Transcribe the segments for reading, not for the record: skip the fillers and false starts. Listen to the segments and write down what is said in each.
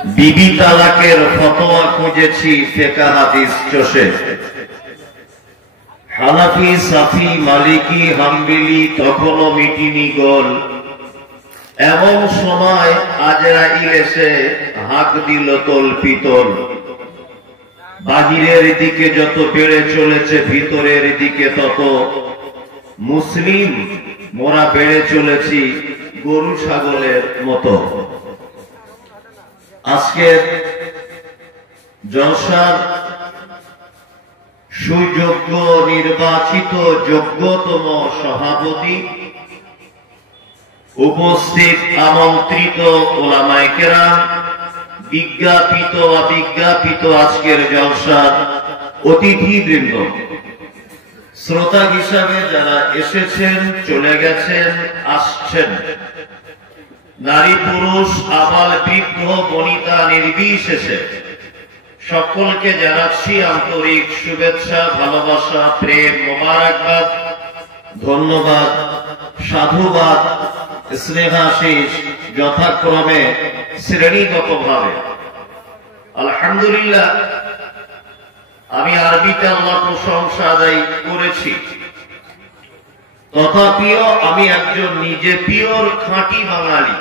বিবি তালাকের ফতোয়া খুঁজেছি ফিকহ হাদিস চষে, হানাফি সাফি মালিকি হাম্বলি তখনও মিটিনি গোল। এমন সময় আজরাইল এসে হাঁক দিল তল্পিতল। বাহিরের দিকে যত বেড়ে চলেছে ভিতরের দিকে তত, মুসলিম মোরা বেড়ে চলেছি গরু ছাগলের মতো। আজকের জলসার সুযোগ্য নির্বাচিত যোগ্যতম সভাপতি, উপস্থিত আমন্ত্রিত ওলামায়ে কেরাম, বিজ্ঞাপিত অবিজ্ঞাপিত আজকের জলসার অতিথিবৃন্দ, শ্রোতা হিসাবে যারা এসেছেন, চলে গেছেন, আসছেন, নারী পুরুষ আবাল বৃদ্ধ বনিতা নির্বিশেষে সকলকে জানাচ্ছি আন্তরিক শুভেচ্ছা, ভালোবাসা, প্রেম, মোবারকবাদ, ধন্যবাদ, সাধুবাদ, স্নেহাশিস যথাক্রমে শ্রেণীগতভাবে। আলহামদুলিল্লাহ, আমি আরবিতে আল্লাহর প্রশংসা আদায় করেছি, তথাপিও আমি একজন নিজে পিওর খাঁটি বাঙালি।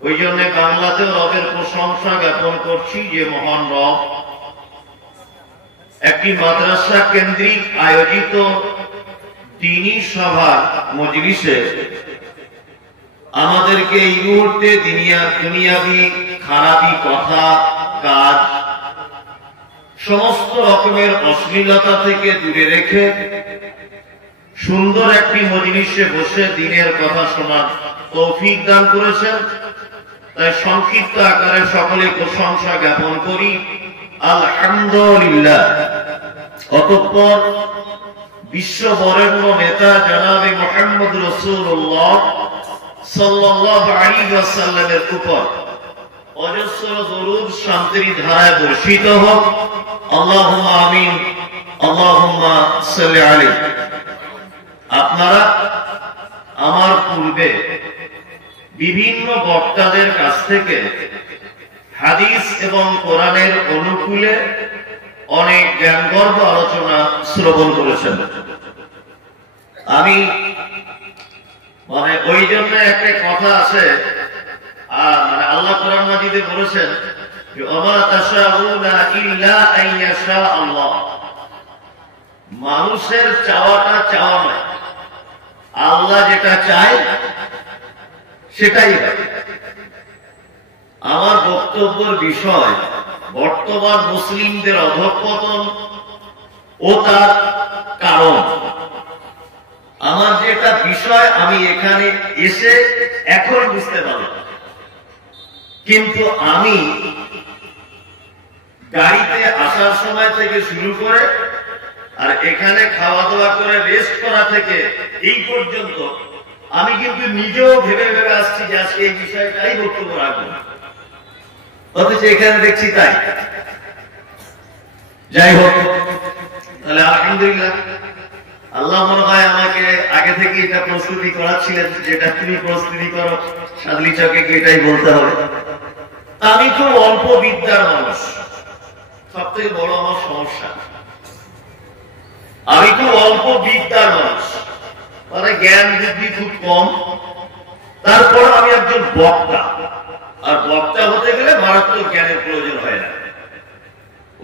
ওই জন্য বাংলাতেও রবের প্রশংসা জ্ঞাপন করছি যে মহান রব একটি মাদ্রাসা কেন্দ্রিক আয়োজিত দ্বীনি সভা মজলিসে আমাদেরকে এই মুহূর্তে দুনিয়াবি খারাপি কথা, কাজ, সমস্ত রকমের অশ্লীলতা থেকে দূরে রেখে সুন্দর একটি মজলিসে বসে দ্বীনের কথা শোনার তৌফিক দান করেছেন। তাই সংক্ষিপ্ত আকারে সকলে প্রশংসা জ্ঞাপন করি, আলহামদুলিল্লাহ। অতঃপর বিশ্ব বরেণ্য নেতা জনাবে মুহাম্মদ রাসূলুল্লাহ সাল্লাল্লাহু আলাইহি ওয়াসাল্লামের উপর অজস্র দরুদ শান্তির ধারায় বর্ষিত হোক। আল্লাহুম্মা আমিন, আল্লাহুম্মা সাল্লি আলাইহি। আপনারা আমার পূর্বে বিভিন্ন বক্তাদের কাছ থেকে হাদিস এবং কোরআনের অনুকূলে অনেক জ্ঞানগর্ভ আলোচনা শ্রবণ করেছেন। আমি ওই জন্য একটা কথা আছে, আল্লাহ কোরআন মাজিদে বলেছেন যে ওমা তাশাউনা ইল্লা আইয়াশা আল্লাহ। মানুষের চাওয়াটা চাওয়া নয়, আল্লাহ যেটা চায় সেটাই হয়। আমার বক্তব্যের বিষয় বর্তমান মুসলিমদের অধঃপতন ও তার কারণ। আমার যেটা বিষয় আমি এখানে এসে এখন বুঝতে পারব, কিন্তু আমি গাড়িতে আসার সময় থেকে শুরু করে আর এখানে খাওয়া দাওয়া করে রেস্ট করা থেকে এই পর্যন্ত আমি কিন্তু নিজেও ভেবে ভেবে আসছি যে আজকে এই বিষয়টাই বক্তব্য রাখবো, অথচ এখানে দেখছি তাই। যাই হোক, তাহলে আলহামদুলিল্লাহ, আল্লাহ মনে হয় আমাকে আগে থেকে এটা প্রস্তুতি করাচ্ছিলেন, যেটা তুমি প্রস্তুতি করো সাদলি চকে এটাই বলতে হবে। আমি খুব অল্প বিদ্যার মানুষ, সব থেকে বড় আমার সমস্যা, আমি খুব অল্প বিদ্যার মানুষ, মানে জ্ঞান বুদ্ধি খুব কম। তারপর আমি একজন বক্তা, আর বক্তা হতে গেলে মারাত্মক জ্ঞানের প্রয়োজন হয় না।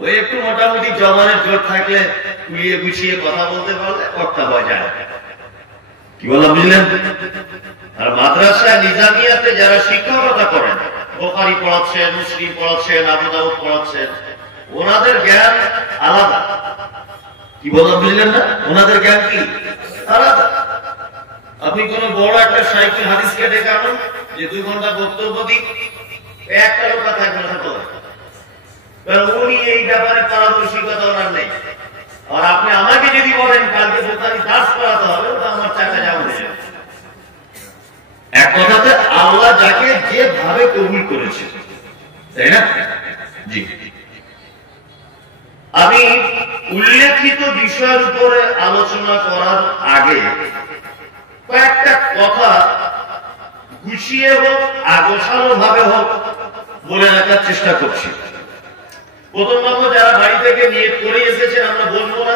ওই একটু মোটামুটি জমানের জোর থাকলে কুলিয়ে গুছিয়ে কথা বলতে পারলে বক্তা হওয়া যায়। কি বললাম বুঝলেন? আর মাদ্রাসা নিজামিয়াতে যারা শিক্ষকতা করেন, বুখারী পড়াচ্ছেন, মুসলিম পড়াচ্ছেন, আবু দাউদ পড়াচ্ছেন, ওনাদের জ্ঞান আলাদা। কি বললাম বুঝলেন না? ওনাদের জ্ঞান কি আলাদা। আপনি কোন বড় একটা সাইকেল হাদিসকে ডেকে আনুন যে 2 ঘন্টা বক্তব্য দিক, একটা লোক থাকবে না, কারণ উনি এই ব্যাপারে পারদর্শিকতা ওনার নেই। আর আপনি আমাকে যদি বলেন কালকে বোখারী দার্স করাতে হবে, তো আমার চাকা যাবে না। এক কথাতে আল্লাহ যাকে যেভাবে কবুল করেছে, তাই না? জি, আমি উল্লেখিত বিষয়ের উপরে আলোচনা করার আগে কয়েকটা কথা গুছিয়ে হোক, আগোছালো ভাবে হোক বলে রাখার চেষ্টা করছি। প্রথম নম্বর, যারা বাড়ি থেকে নিয়ত করে এসেছেন আমরা বলবো না,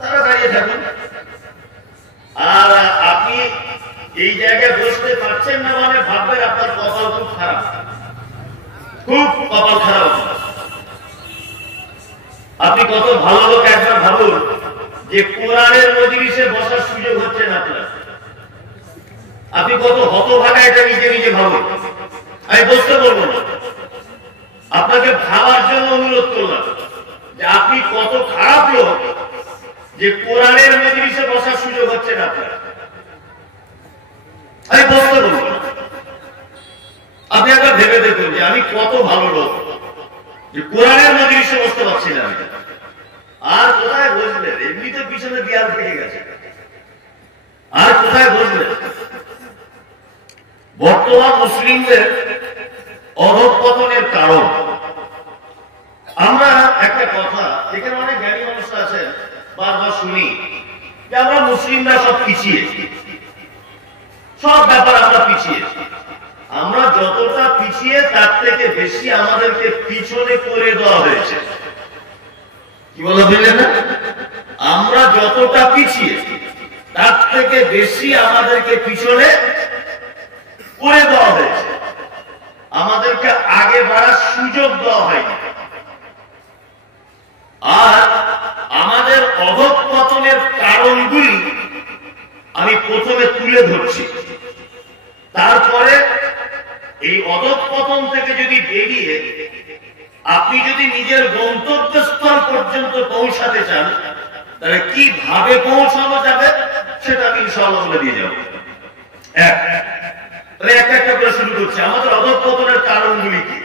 তারা দাঁড়িয়ে থাকুন। আর আপনি এই জায়গায় বসতে পারছেন না মানে ভাববেন আপনার কপাল খুব খারাপ, খুব কপাল খারাপ। আপনি কত ভালো লোক একবার ভাবুন যে কোরআনের মজলিসে বসার সুযোগ হচ্ছে না আপনার। আপনি কত হতভাগা এটা নিজে নিজে ভাবুন। আমি বলতে বলবো না, আপনাকে ভাবার জন্য অনুরোধ করলাম যে আপনি কত খারাপ লোক যে কোরআনের মজলিসে বসার সুযোগ হচ্ছে না আপনার। আমি বলতে বলবো না, আপনি একবার ভেবে দেখুন যে আমি কত ভালো লোক যে কোরআনের মজলিসে বসতে পারছি না। আর কোথায় বসবেন? এমনিতে পিছনে দেয়াল থেকে গেছে, আর কোথায় বসবেন? বর্তমান মুসলিমদের অধঃপতনের কারণ আমরা একটা কথা, এখানে অনেক জ্ঞানী মানুষ আছেন, বারবার শুনি যে আমরা মুসলিমরা সব পিছিয়ে, সব ব্যাপার আমরা পিছিয়ে। আমরা যতটা পিছিয়ে তার থেকে বেশি আমাদেরকে পিছনে করে দেওয়া হয়েছে। কি বলা বুঝলেন না? আমরা যতটা পিছিয়ে তার থেকে বেশি আমাদেরকে পিছনে করে দেওয়া হয়েছে, আমাদেরকে আগে বাড়ার সুযোগ দেওয়া হয়নি। আর আমাদের অধঃপতনের কারণগুলি আমি প্রথমে তুলে ধরছি, তারপরে এই অধঃপতন থেকে যদি বেরিয়ে আপনি যদি নিজের গন্তব্যস্থল পর্যন্ত পৌঁছাতে চান, তাহলে কিভাবে পৌঁছানো যাবে সেটা আমি ইনশাআল্লাহ বলে দিয়ে যাব। একটা একটা করে শুরু করছি। আমাদের অধঃপতনের কারণগুলি কি?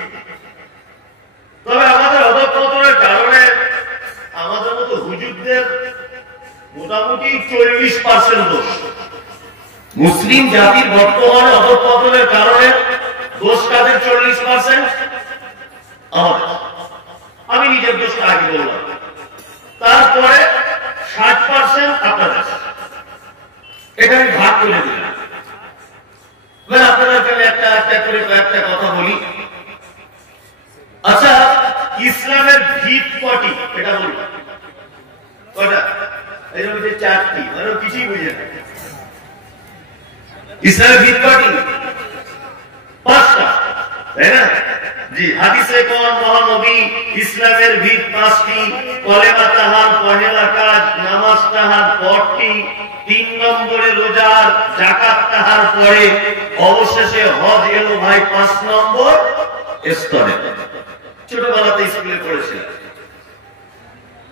তবে আমাদের অধঃপতনের কারণে আমাদের মতো হুজুরদের মোটামুটি 40% দোষ। মুসলিম জাতির বর্তমানে অধঃপতনের কারণে দোষ কাদের? 40% আমাদের। আমি নিজের দোষটা আগে বললাম, তারপরে 60% আপনাদের। এটা আমি ভাগ করে দিলাম। আপনাদের একটা একটা করে কয়েকটা কথা বলি। আচ্ছা, ইসলামের ভিত কটি এটা বলি? কটা? এই যে 4টি, মানে কিছুই বুঝে না। ইসলামের ভিত কটি? 5টা, তাই না? জি, হাদিসে কোন মহানবী ইসলামের ভিত 5টি, কলেমা তাহার পহেলা কাজ, নামাজ তাহার পরটি, 3 নম্বরে রোজার, যাকাত তাহার পরে, অবশেষে হজ এলো ভাই 5 নম্বর স্তরে। ছোটবেলাতে স্কুলে পড়েছিলাম।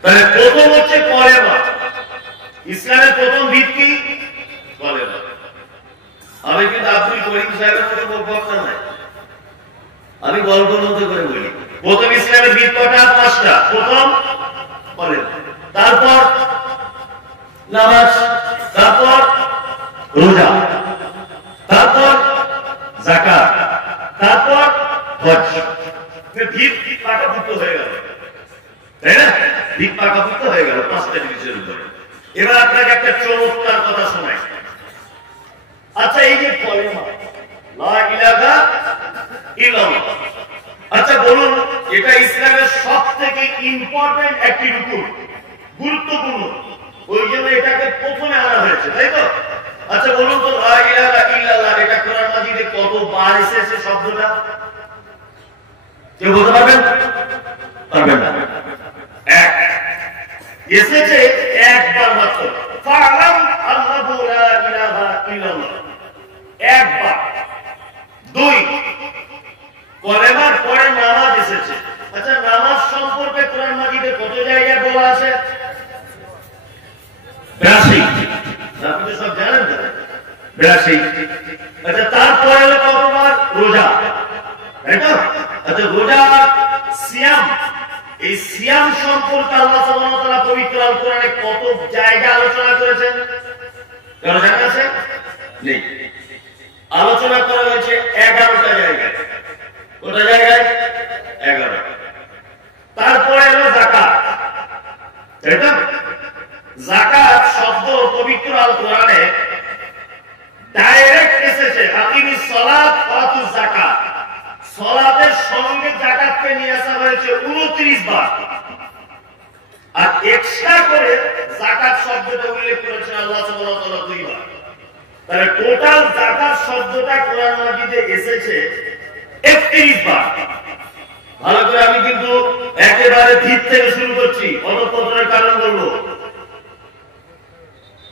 তাহলে প্রথম হচ্ছে কলেমা। ইসলামের প্রথম ভিত্তি কলেমা। আমি কিন্তু আব্দুল করিম সাহেবের মতো বক্তা নাই, আমি গল্পের মতো করে বলি। প্রথম ইসলামের ভিত কটা? 5টা। প্রথম কলেমা, তারপর নামাজ, তারপর রোজা, তারপর যাকাত, তারপর হজ। ভিত পাকাপুক্ত হয়ে গেল, তাই না? ভিত পাকাপুক্ত হয়ে গেল 5টা জিনিসের উপরে। এবার আপনাকে একটা চমৎকার কথা শোনাই। আচ্ছা, এই যে কলেমা লা ইলাহা ইল্লাল্লাহ, আচ্ছা বলুন, এটা ইসলামের সবথেকে ইম্পর্টেন্ট একটি রুকুন, গুরুত্বপূর্ণ, ওই জন্য এটাকে প্রথমে আনা হয়েছে, তাই তো? আচ্ছা বলুন তো, লা ইলাহা ইল্লাল্লাহ এটা কোরআন মাজিদে কতবার এসেছে শব্দটা? কেউ বলতে পারবেন? পারবেন না। এক এসেছে একবার মাত্র, ফাআলাম আল্লাহু লা ইলাহা ইল্লাল্লাহ, একবার। 2 কলেমার পরে নামাজ এসেছে। আচ্ছা, নামাজ সম্পর্কে কোরআন মাজিদে কত জায়গায় বলা আছে? 82। আপনি তো সব জানেন তো, 82। আচ্ছা, তারপরে হলো কতবার? রোজা, তাই তো? আচ্ছা, রোজা, সিয়াম, এই সিয়াম সম্পর্কে আল্লাহ সুবহানাহু ওয়া তাআলা পবিত্র আল কোরআনে কত জায়গা আলোচনা করেছেন? কারো জানা আছে? নেই। আলোচনা করা হয়েছে 11টা জায়গায়। কত জায়গায়? 11। তারপরে হলো যাকাত, তাই তো? যাকাত শব্দ পবিত্র আল কোরআনে ডাইরেক্ট এসেছে, আকিমিস সালাত ওয়া আতুজ যাকাত। সালাতের সঙ্গে যাকাতকে নিয়ে আসা হয়েছে 29 বার, আর এক্সট্রা করে যাকাত শব্দটা উল্লেখ করেছেন আল্লাহ সুবহানাহু ওয়া তাআলা 2 বার। তাহলে টোটাল যাকাত শব্দটা কোরআন মাজিদে এসেছে 31 বার। ভালো করে আমি কিন্তু একেবারে ভিত থেকে শুরু করছি, অনপত্রের কারণ বলবো,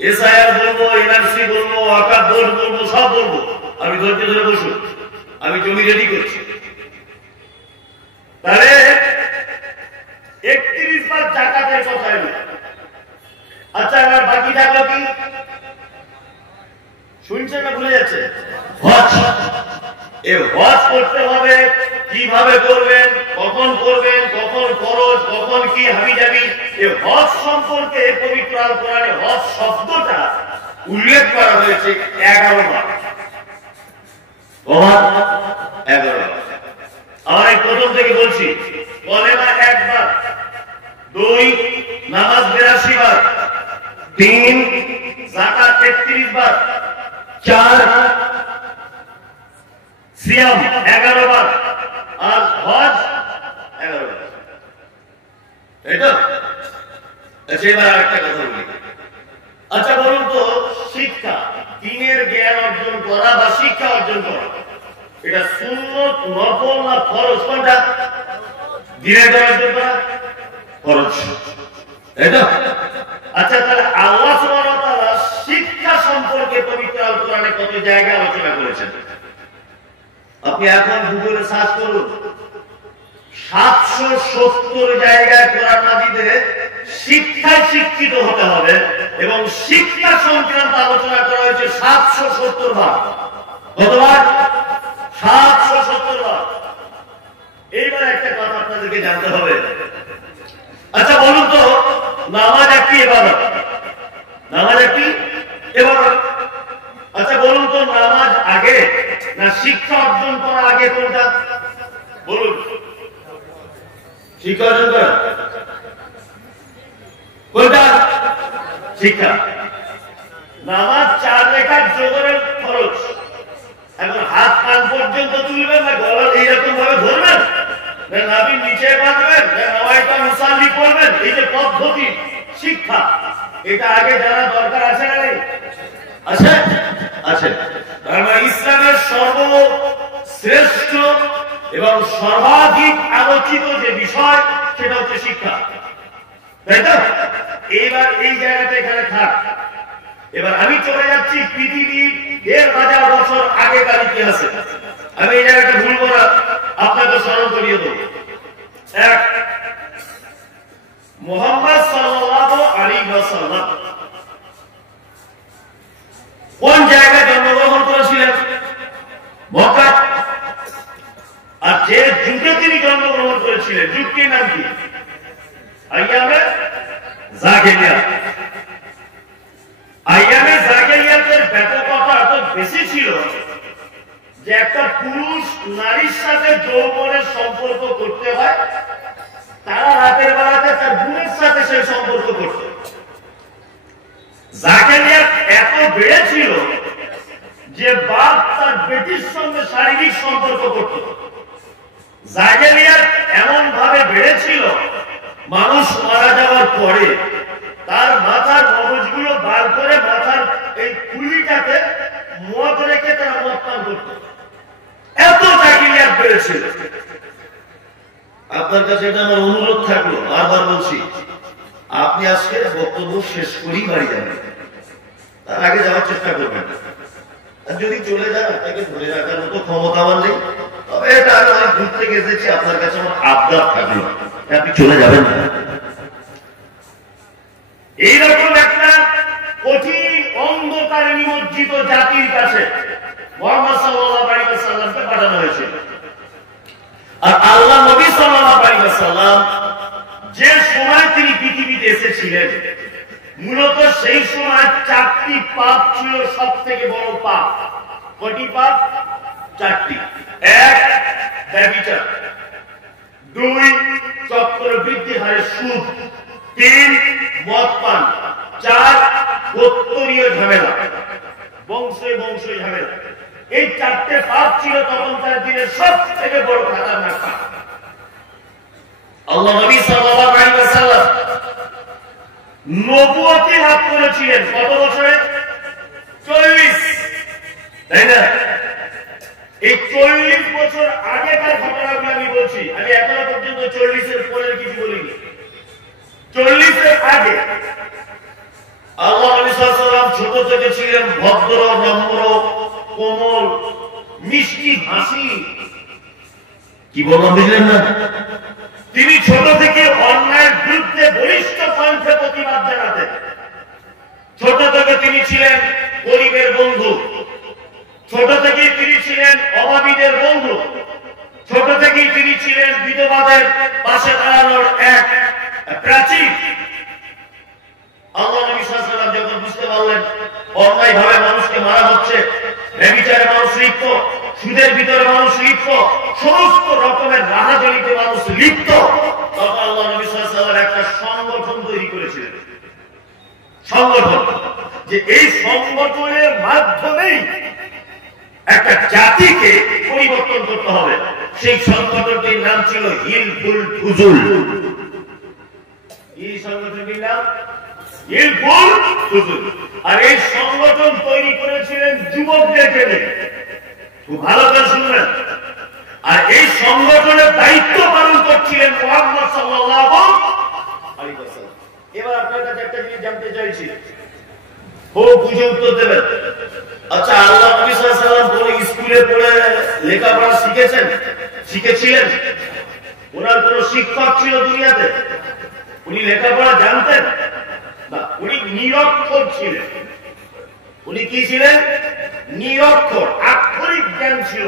এসআইআর বলবো, এনআরসি বলবো, ওয়াকফ বোর্ড বলবো, সব বলবো। আমি ধৈর্য ধরে বসুন, আমি জমি রেডি করছি। তাহলে 31 বার যাকাতের কথা এলো। আচ্ছা, এবার বাকি থাকলো কি? শুনছেন না ভুলে যাচ্ছে? হজ। এই হজ করতে হবে, কিভাবে করবেন, কখন করবেন, কখন খরচ, কখন কি হাবিজাবি, এই হজ সম্পর্কে পবিত্র আল কোরআনে হজ শব্দটা উল্লেখ করা হয়েছে 11 বার। 11 বার। আমি প্রথম থেকে বলছি, কলেমা 1 বার, 2 নামাজ 82 বার, 3 যাকাত 33 বার, 4 সিয়াম 11 বার, আর হজ 11 বার। এটা আচ্ছা, এবার আরেকটা কথা বলি। আচ্ছা বলুন তো, শিক্ষা, দ্বীনের জ্ঞান অর্জন করা বা শিক্ষা অর্জন করা, এটা সুন্নত, নফল না ফরজ? কোনটা? দ্বীনের জ্ঞান অর্জন করা ফরজ। এটা আচ্ছা, তাহলে আল্লাহ সুবহানাহু ওয়া তাআলা শিক্ষা সম্পর্কে পবিত্র আল কোরআনে কত জায়গায় আলোচনা করেছেন? আপনি এখন গুগলে সার্চ করুন, 770 জায়গায় কোরআন মাজিদে শিক্ষায় শিক্ষিত হতে হবে এবং শিক্ষা সংক্রান্ত আলোচনা করা হয়েছে 770 বার। কতবার? 770 বার। এইবার একটা কথা আপনাদেরকে জানতে হবে। আচ্ছা বলুন তো, নামাজ একটি ইবাদত, নামাজ একটি ইবাদত। আচ্ছা বলুন তো, নামাজ আগে না শিক্ষা অর্জন করা আগে? কোনটা বলুন? শিক্ষা অর্জন করা কোনটা? শিক্ষা। নামাজ 4 রাকাত জোহরের ফরজ। এখন হাত কান পর্যন্ত তুলবেন না গলা এইরকম ভাবে ধরবেন, না নাভি নিচে বাঁধবেন, না নাওয়াইতা মুসাল্লি পড়বেন, এই যে পদ্ধতি শিক্ষা, এটা আগে জানা দরকার আছে না নেই? আছে, আছে। কারণ ইসলামের সর্বশ্রেষ্ঠ এবং সর্বাধিক আলোচিত যে বিষয় সেটা হচ্ছে শিক্ষা, তাই তো? এবার এই জায়গাটা এখানে থাক। এবার আমি চলে যাচ্ছি পৃথিবীর ১,৫০০ বছর আগেকার ইতিহাসে। আমি এই জায়গাটা ভুলবো না, আপনাকে স্মরণ করিয়ে দেব। এক, মুহাম্মদ সাল্লাল্লাহু আলাইহি ওয়াসাল্লাম কোন জায়গায় জন্মগ্রহণ করেছিলেন? মক্কা। আর যে যুগে তিনি জন্মগ্রহণ করেছিলেন, যুগটির নাম কি? আইয়ামে জাহেলিয়া। আইয়ামে জাহেলিয়াতের ব্যাপকতা এত বেশি ছিল যে একটা পুরুষ নারীর সাথে যৌবনের সম্পর্ক করতে হয়, তারা রাতের বেলাতে তার বোনের সাথে সেই সম্পর্ক করত। জাহেলিয়াত এত বেড়েছিল যে বাপ তার বেটির সঙ্গে শারীরিক সম্পর্ক করত। জাহেলিয়াত এমন ভাবে বেড়েছিল, মানুষ মারা যাওয়ার পরে তার মাথার মগজগুলো বার করে মাথার এই খুলিটাকে মদ রেখে তারা মদ পান করত। এত জাহেলিয়াত বেড়েছিল। আপনার কাছে এটা আমার অনুরোধ থাকলো, বারবার বলছি, আপনি আজকে বক্তব্য শেষ করেই বাড়ি যাবেন, তার আগে যাওয়ার চেষ্টা করবেন। আর যদি চলে যান, আপনাকে ধরে রাখার মতো ক্ষমতা আমার নেই, তবে এটা আমি অনেক দূর থেকে এসেছি, আপনার কাছে আমার আবদার থাকলো, আপনি চলে যাবেন না। এইরকম একটা কঠিন অন্ধকারে নিমজ্জিত জাতির কাছে মুহাম্মদ সাল্লাল্লাহু আলাইহি ওয়াসাল্লামকে পাঠানো হয়েছিল। আর আল্লাহ নবী সাল্লাল্লাহু আলাইহি ওয়াসাল্লাম যে সময় তিনি পৃথিবীতে এসেছিলেন, মূলত সেই সময় 4টি পাপ ছিল সব থেকে বড় পাপ। কয়টি পাপ? 4টি। 1, ব্যভিচার। 2, চক্রবৃদ্ধি হারে সুদ। 3, মদ পান। 4, গোত্রীয় ঝামেলা, বংশে বংশে ঝামেলা। এই চারটে পাপ ছিল তখনকার দিনের সব থেকে বড় খাতারনাক পাপ। আল্লাহ নবী সাল্লাল্লাহু আলাইহি ওয়াসাল্লাম নবুয়তি লাভ করেছিলেন কত বছরে? 40, তাই না? এই 40 বছর আগেকার ঘটনাগুলো আমি বলছি, আমি এখনো পর্যন্ত 40-এর পরের কিছু বলিনি। 40-এর আগে আল্লাহ নবী সাল্লাল্লাহু আলাইহি ওয়াসাল্লাম ছোট থেকে ছিলেন ভদ্র, নম্র, কোমল, মিষ্টি হাসি। কি বললাম বুঝলেন না? তিনি ছোট থেকে অন্যায়ের বিরুদ্ধে বলিষ্ঠ কণ্ঠে প্রতিবাদ জানাতেন। ছোট থেকে তিনি ছিলেন গরিবের বন্ধু, ছোট থেকেই তিনি ছিলেন অভাবীদের বন্ধু, ছোট থেকেই তিনি ছিলেন বিধবাদের পাশে দাঁড়ানোর এক প্রাচীর। আল্লাহ নবী সাল্লাল্লাহু আলাইহি ওয়াসাল্লাম যখন বুঝতে পারলেন অন্যায় ভাবে মানুষকে মারা হচ্ছে, ব্যভিচারে মানুষ লিপ্ত, সুদের ভিতরে মানুষ লিপ্ত, সমস্ত রকমের রাহাজানিতে মানুষ লিপ্ত, তখন আল্লাহ নবী সাল্লাল্লাহু আলাইহি ওয়াসাল্লাম একটা সংগঠন তৈরি করেছিলেন। সংগঠন, যে এই সংগঠনের মাধ্যমেই একটা জাতিকে পরিবর্তন করতে হবে। সেই সংগঠনটির নাম ছিল হিলফুল ফুজুল। এই সংগঠনটির নাম হিলফুল ফুজুল। আর এই সংগঠন তৈরি করেছিলেন যুবকদেরকে নিয়ে। খুব ভালো করে শুনবেন। আর এই সংগঠনের দায়িত্ব পালন করছিলেন মুহাম্মদ সাল্লাল্লাহু আলাইহি ওয়াসাল্লাম। এবার আপনার কাছে একটা জিনিস জানতে চাইছি, ও বুঝে উত্তর দেবেন। আচ্ছা, আল্লাহ নবী সাল্লাল্লাহু আলাইহি ওয়াসাল্লাম কোন স্কুলে পড়ে লেখাপড়া শিখেছিলেন? ওনার কোন শিক্ষক ছিল দুনিয়াতে? উনি লেখাপড়া জানতেন না, উনি নিরক্ষর ছিলেন। উনি কি ছিলেন? নিরক্ষর, আক্ষরিক জ্ঞান ছিল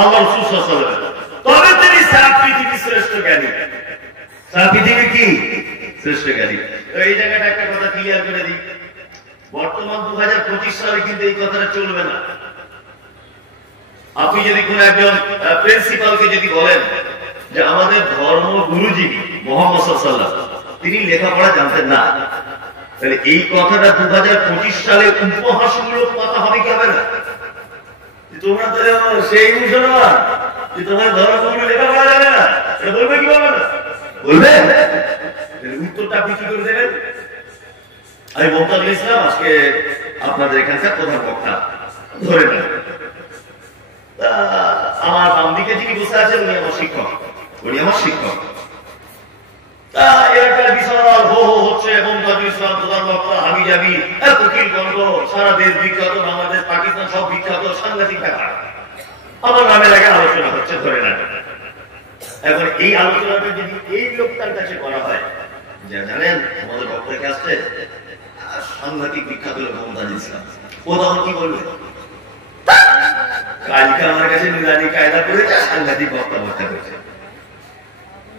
আল্লাহ রাসূল সাল্লাল্লাহু আলাইহি ওয়াসাল্লাম। তবে তিনি সারা পৃথিবীর শ্রেষ্ঠ জ্ঞানী। সারা পৃথিবীর কি শ্রেষ্ঠ জ্ঞানী? তো এই জায়গাটা একটা কথা ক্লিয়ার করে দিই, বর্তমান 2025 সালে কিন্তু এই কথাটা চলবে না। আপনি যদি কোন একজন প্রিন্সিপালকে যদি বলেন যে আমাদের ধর্ম গুরুজি মুহাম্মদ সাল্লাল্লাহু আলাইহি ওয়াসাল্লাম তিনি লেখাপড়া জানতেন না, তাহলে এই কথাটা 2025 সালে উপহাসমূলক কথা হবে কি হবে না? তোমরা তো সেই মুসলমান, তোমার ধর্মগুরু লেখাপড়া জানে না, এটা বলবে কি বলবে না? বলবে। উত্তরটা আপনি কি করে দেবেন? আমি মোহাম্মদ ইসলাম, আজকে আপনাদের এখানকার প্রধান বক্তা ধরে নেন। আমার বাম দিকে যিনি বসে আছেন উনি আমার শিক্ষক, উনি আমার শিক্ষক। এলাকার বিশাল হো হো হচ্ছে, মোহাম্মদ ইসলাম প্রধান বক্তা, আমি যাবি, উকিল গন্ধ, সারা দেশ বিখ্যাত, বাংলাদেশ, পাকিস্তান সব বিখ্যাত, সাংঘাতিক ব্যাপার। আমার নামে লাগে আলোচনা হচ্ছে, ধরে নেন। এখন এই আলোচনাটা যদি এই লোকটার কাছে করা হয়, যা জানেন আমাদের বক্তার কাছে সাংঘাতিক বিখ্যাত লোক মোহাম্মদ ইসলাম, ও তখন কি বলবে? কালকে আমার কাছে নুরানি কায়দা করে সাংঘাতিক বক্তা করছে।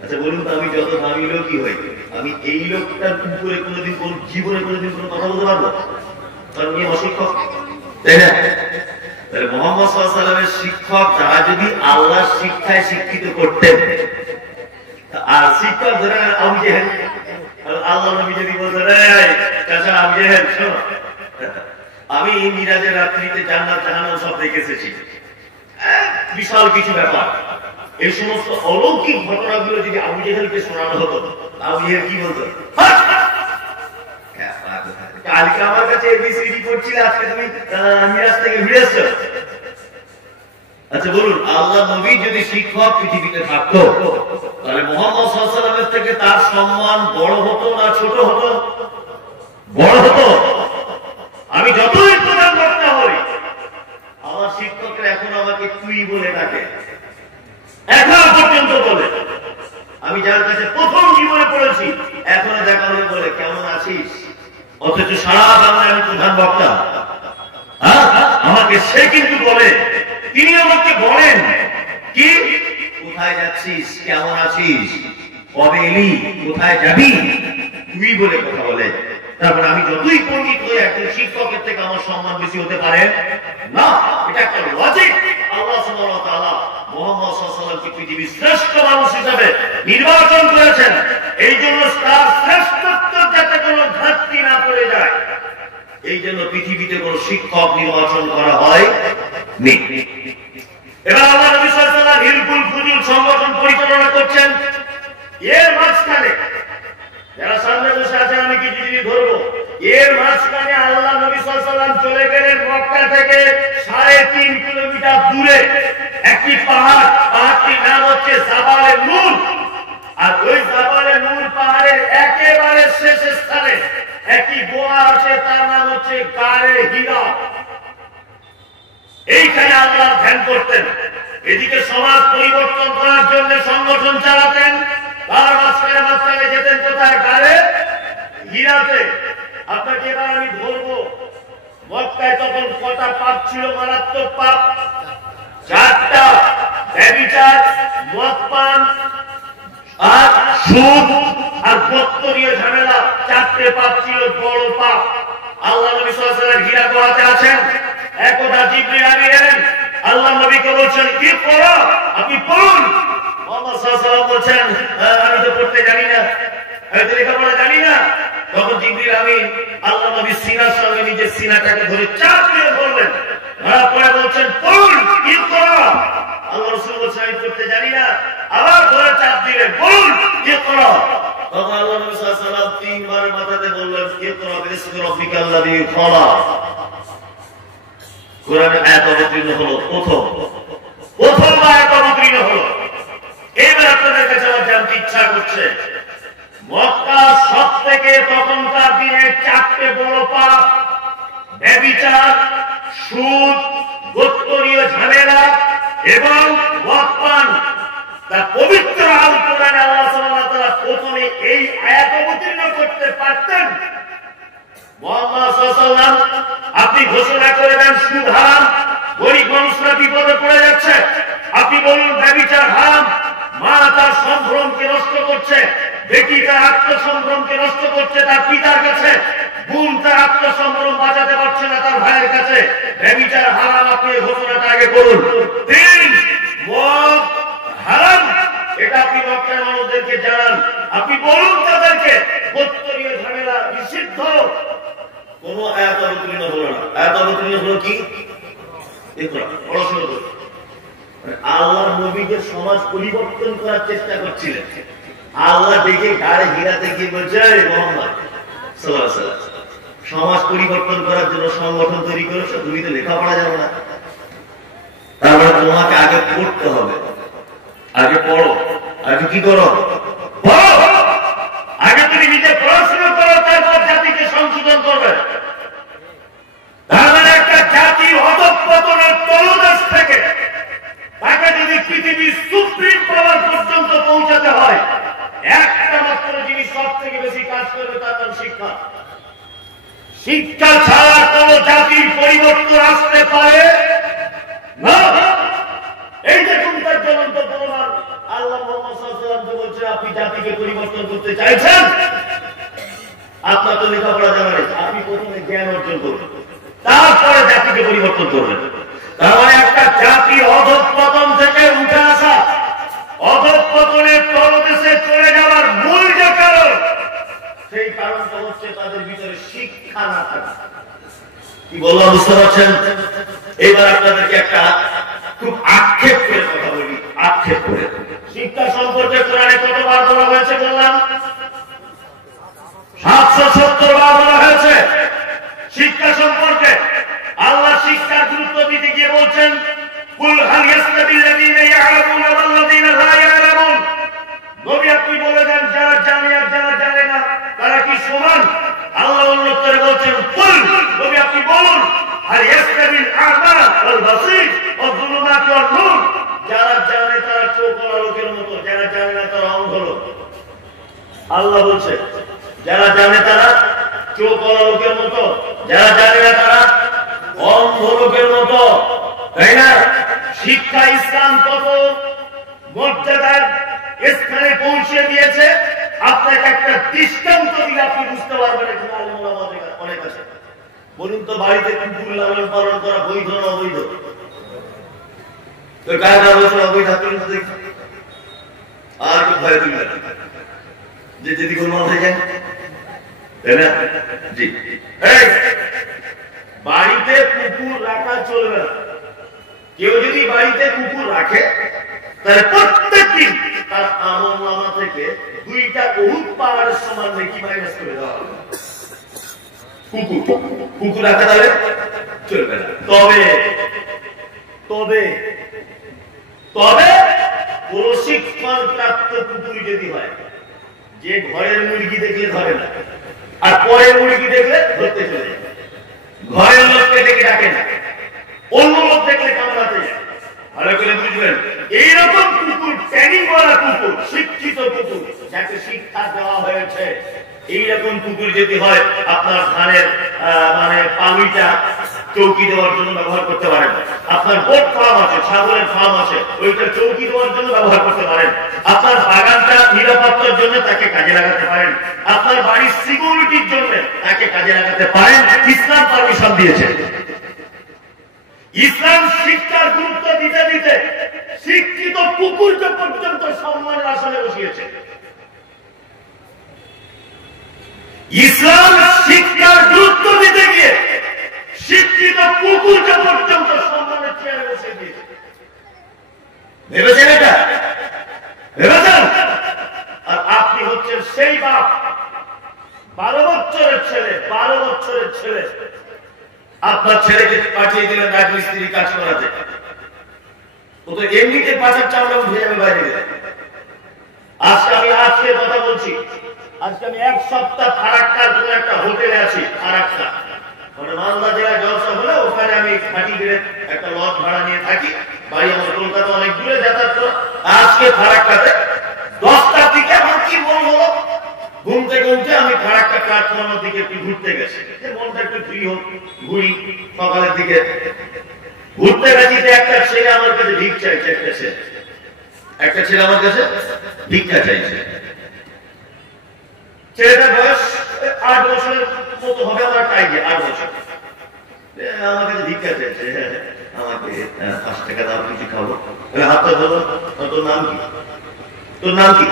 আচ্ছা বলুন তো, আমি যত দামি লোকই হই, আমি এই লোকটার উপরে কোনোদিন কোন জীবনে কোনোদিন কোনো কথা বলতে পারবো? কারণ উনি আমার শিক্ষক, তাই না? তাহলে মুহাম্মদ সাল্লাল্লাহু আলাইহি ওয়াসাল্লামের শিক্ষক যারা যদি আল্লাহর শিক্ষায় শিক্ষিত করতেন, আর শিক্ষক ধরে আবু জেহেল, আল্লাহ নবী যদি বলতেন চাচা আবু জেহেল শোনো, আমি মিরাজের রাত্রিতে জান্নাত জাহান্নাম সব দেখে এসেছি, বিশাল কিছু ব্যাপার, এই সমস্ত অলৌকিক ঘটনাগুলো যদি আবু জেহেলকে শোনানো হতো, আবু জেহেল কি বলতো? কালকে আমার কাছে এবিসিডি করছিল, আজকে তুমি মিরাজ থেকে ফিরে এসছো। আচ্ছা বলুন, আল্লাহ নবী যদি শিক্ষক পৃথিবীতে থাকতো, তাহলে মুহাম্মদ সাল্লাল্লাহু আলাইহি ওয়াসাল্লামের থেকে তার সম্মান বড় হতো না ছোট হতো? বড় হতো। আমি যতই প্রধান বক্তা হই, আমার শিক্ষকরা এখন আমাকে তুই বলে ডাকে, এখনো পর্যন্ত বলে। আমি যার কাছে প্রথম জীবনে পড়েছি এখনো দেখা হলে বলে কেমন আছিস, অথচ সারা বাংলায় আমি প্রধান বক্তা। আমাকে সে কিন্তু বলে, তিনি আমাকে বলেন কি, কোথায় যাচ্ছিস, কেমন আছিস, কবে এলি, কোথায় যাবি, তুই বলে কথা বলে। তারপর আমি যতই পণ্ডিত হই, একজন শিক্ষকের থেকে আমার সম্মান বেশি হতে পারে না। এটা একটা লজিক। আল্লাহ সুবহানাহু ওয়া তাআলা মুহাম্মদ সাল্লাল্লাহু আলাইহি ওয়াসাল্লামকে পৃথিবীর শ্রেষ্ঠ মানুষ হিসেবে নির্বাচন করেছেন, এই জন্য তার শ্রেষ্ঠত্ব যাতে কোনো ঘাটতি না পড়ে যায়, এই জন্য পৃথিবীতে কোনো শিক্ষক নির্বাচন করা হয় নেই। এবার আল্লাহ নবী সাল্লাল্লাহু আলাইহি ওয়াসাল্লাম হিলকুল ফুজুল সংগঠন পরিচালনা করছেন। এর মাঝখানে যারা সামনে বসে আছেন আমি কিছু জিনিস ধরবো। এর মাঝখানে আল্লাহ নবী সাল্লাল্লাহু আলাইহি ওয়াসাল্লাম চলে গেলেন মক্কা থেকে 3.5 কিলোমিটার দূরে একটি পাহাড়। পাহাড়টির নাম হচ্ছে জাবালে নূর। আর ওই জাবালে নূর পাহাড়ের একেবারে শেষ স্থানে একটি গোয়া আছে, তার নাম হচ্ছে গারে হীরা। এইখানে আল্লাহ ধ্যান করতেন। এদিকে সমাজ পরিবর্তন করার জন্য সংগঠন চালাতেন, তার মাঝখানে যেতেন কোথায়? গারে হীরাতে। আপনাকে এবার আমি ধরবো, মক্কায় তখন কটা পাপ ছিল? মারাত্মক পাপ 4টা। ব্যভিচার, মদ পান, আর সুদ, আর গোত্রীয় ঝামেলা। 4টে পাপ ছিল, বড় পাপ। আল্লাহ নবী সাল্লাল্লাহু আলাইহি ওয়াসাল্লাম হীরা গোয়াতে আছেন। একদা জিবরিল আমিন এলেন, আল্লাহ নবীকে বলছেন কি পড়ো, আপনি পড়ুন। মুহাম্মদ সাল্লাল্লাহু আলাইহি ওয়াসাল্লাম বলছেন আমি তো পড়তে জানি না, আমি তো লেখাপড়া জানি না। তখন জিবরিল আমিন আল্লাহ নবীর সিনার সঙ্গে নিজের সিনাটাকে ধরে চাপ দিয়ে বললেন, পরে বলছেন পড়ুন, কি পড়ো। আল্লাহ রাসূল বলছেন আমি পড়তে জানি না, আবার ধরে চাপ দিলেন, বলুন কি পড়ো। তখন আল্লাহ নবী সাল্লাল্লাহু আলাইহি ওয়াসাল্লাম 3 বার মাথাতে বললেন ইকরা বিসমি রাব্বিকাল্লাযী খলাক। কোরআনে আয়াত অবতীর্ণ হলো, প্রথম আয়াত অবতীর্ণ হলো। এবার আপনাদের কাছে আমার জানতে ইচ্ছা করছে, মক্কা সবথেকে তখনকার দিনে 4টে বড় পাপ: ব্যভিচার, সুদ, গোত্রীয় ঝামেলা এবং মদ পান। তা পবিত্র আল কোরআনে আল্লাহ সুবহানাহু ওয়া তাআলা প্রথমে এই আয়াত অবতীর্ণ করতে পারতেন। মুহাম্মদ সাল্লাল্লাহু আলাইহি ওয়াসাল্লাম আপনি ঘোষণা করে দেন সুদ হারাম, গরিব মানুষরা বিপদে পড়ে যাচ্ছে। আপনি বলুন ব্যভিচার হারাম, মা তার সম্ভ্রমকে নষ্ট করছে, বেটি তার আত্মসম্ভ্রমকে নষ্ট করছে তার পিতার কাছে, বোন তার আত্মসম্ভ্রম বাঁচাতে পারছে না তার ভাইয়ের কাছে। ব্যভিচার হারাম, আপনি এই ঘোষণাটা আগে করুন। 3, মদ হারাম, এটা আপনি মক্কার মানুষদেরকে জানান। আপনি বলুন তাদেরকে গোত্রীয় ঝামেলা নিষিদ্ধ। কোন আয়াত অবতীর্ণ হলো না। আয়াত অবতীর্ণ হলো কি? ইকরা, পড়াশোনা করুন। আল্লাহ নবীদের সমাজ পরিবর্তন করার চেষ্টা করছিলেন। আল্লাহ দেখে গাড়ে হীরাতে গিয়ে বলছে মুহাম্মদ সাল্লাল্লাহু আলাইহি ওয়াসাল্লাম সমাজ পরিবর্তন করার জন্য সংগঠন তৈরি করেছো, তুমি তো লেখাপড়া জানো না, তারপরে তোমাকে আগে পড়তে হবে। আগে পড়ো, আগে কি করো? পড়ো। আগে তুমি নিজে পড়াশোনা করো, তারপর জাতিকে সংশোধন করবে। তার মানে একটা জাতি অধঃপতনের তলদেশ থেকে তাকে যদি পৃথিবীর সুপ্রিম পাওয়ার পর্যন্ত পৌঁছাতে হয়, একটা মাত্র জিনিস সব থেকে বেশি কাজ করবে, তার নাম শিক্ষা। শিক্ষা ছাড়া কোন জাতির পরিবর্তন আসতে পারে না। এই যে তার জ্বলন্ত প্রমাণ, আল্লাহ মুহাম্মদ সাল্লাল্লাহু আলাইহি ওয়াসাল্লাম বলছে আপনি জাতিকে পরিবর্তন করতে চাইছেন, আপনার তো লেখাপড়া জানা নেই, আপনি প্রথমে জ্ঞান অর্জন করুন, তারপরে জাতিকে পরিবর্তন করবেন। তার মানে একটা জাতি অধঃপতন থেকে উঠে আসা, অধঃপতনের তলদেশে চলে যাওয়ার মূল যে কারণ, সেই কারণটা হচ্ছে তাদের ভিতরে শিক্ষা না থাকা। কি বললাম বুঝতে পারছেন? এবার আপনাদেরকে একটা খুব আক্ষেপ করে কথা বলি, আক্ষেপ করে। শিক্ষা সম্পর্কে কোরআনে কতবার বলা হয়েছে বললাম? 770 বার বলা হয়েছে শিক্ষা সম্পর্কে। আল্লাহ শিক্ষার গুরুত্ব দিতে গিয়ে বলছেন কুল হাল ইয়াস্তাবিল্লাযীনা ইয়া'লামুনা ওয়াল্লাযীনা লা ইয়া'লামুন। নবী আপনি বলে দেন যারা জানে আর যারা জানে না তারা কি সমান? আল্লাহ অন্যত্রে বলছেন কুল, নবী আপনি বলুন হাল ইয়াস্তাবিল আ'মা ওয়াল বাসীর ওয়াল যুলুমাত ওয়ান নূর। যারা জানে তারা চোখওয়ালা লোকের মতো, যারা জানে না তারা অন্ধ লোক। আল্লাহ বলছে যারা জানে তারা চোখওয়ালা লোকের মতো, যারা জানে না তারা অন্ধ লোকের মতো, তাই না? শিক্ষা ইসলাম কত মর্যাদার স্থানে পৌঁছে দিয়েছে, আপনাকে একটা দৃষ্টান্ত দিলে আপনি বুঝতে পারবেন। এখানে আলেম ওলামাদের অনেক আছে। বলুন তো বাড়িতে কুকুর লালন পালন করা বৈধ না অবৈধ? তো কায়দা বছর অবৈধ দেখি আর কি ভয় তুলবে যে যদি কোনো হয়ে যায়, তাই না? জি, বাড়িতে কুকুর রাখা চলবে না। কেউ যদি বাড়িতে কুকুর রাখে তাহলে প্রত্যেকদিন তার আমলনামা থেকে 2টা উহুদ পাহাড়ের সমান নেকি মাইনাস করে দেওয়া হবে। কুকুর রাখা তাহলে চলবে না। তবে তবে তবে প্রশিক্ষণ প্রাপ্ত কুকুর যদি হয়, যে ঘরের মুরগি দেখলে ধরে না, আর পরের মুরগি দেখলে ধরতে চলে যায়, ঘরের লোককে দেখে ডাকে না, অন্য লোক দেখলে কামড়াতে যায়। ভালো করে বুঝবেন, এইরকম কুকুর, ট্রেনিং করা কুকুর, শিক্ষিত কুকুর, যাকে শিক্ষা দেওয়া হয়েছে, এইরকম কুকুর যদি হয়, আপনার ধানের মানে পালুইটা চৌকি দেওয়ার জন্য ব্যবহার করতে পারেন। আপনার গোট ফার্ম আছে, ছাগলের ফার্ম আছে, ওইটা চৌকি দেওয়ার জন্য ব্যবহার করতে পারেন। আপনার বাগানটা নিরাপত্তার জন্য তাকে কাজে লাগাতে পারেন। আপনার বাড়ির সিকিউরিটির জন্য তাকে কাজে লাগাতে পারেন। ইসলাম পারমিশন দিয়েছে। ইসলাম শিক্ষার গুরুত্ব দিতে দিতে শিক্ষিত কুকুরকে পর্যন্ত সম্মানের আসনে বসিয়েছে। ইসলাম শিক্ষার গুরুত্ব দিতে গিয়ে শিক্ষিত কুকুরকে পর্যন্ত সম্মানের চেয়ারে বসে দিয়েছে। ভেবেছেন এটা? ভেবেছেন? আর আপনি হচ্ছেন সেই বাপ, 12 বছরের ছেলে, 12 বছরের ছেলে, আপনার ছেলেকে পাঠিয়ে দিলেন রাজমিস্ত্রি কাজ করাতে। ও তো এমনিতে পাঁচের চামড়া উঠে যাবে বাইরে গেলে। আজকে কথা বলছি, আজকে আমি 1 সপ্তাহ ফারাক্কার কোনো একটা হোটেলে আছি। ফারাক্কা মানে মালদা জেলায় জলসা হলে ওখানে আমি খাটি বেড়ে একটা লজ ভাড়া নিয়ে থাকি। বাড়ি আমার কলকাতা অনেক দূরে যাতায়াত করে। আজকে ফারাক্কাতে 10টার দিকে আমার কি মন হলো, ঘুম থেকে উঠে আমি ফারাক্কা প্ল্যাটফর্মের দিকে একটু ঘুরতে গেছি, মনটা একটু ফ্রি হোক, ঘুরি। সকালের দিকে ঘুরতে গেছি, একটা ছেলে আমার কাছে ভিক চাইছে। একটা ছেলে আমার কাছে ভিক্ষা চাইছে। ছেলেটার বয়স 8 বছরের মতো হবে, আমার টাইমে 8 বছর। আমার কাছে ভিক্ষা চাইছে, আমাকে 5 টাকা দাও, কিছু খাবো। হাতটা ধরো, তোর নাম কি? তোর নাম কি?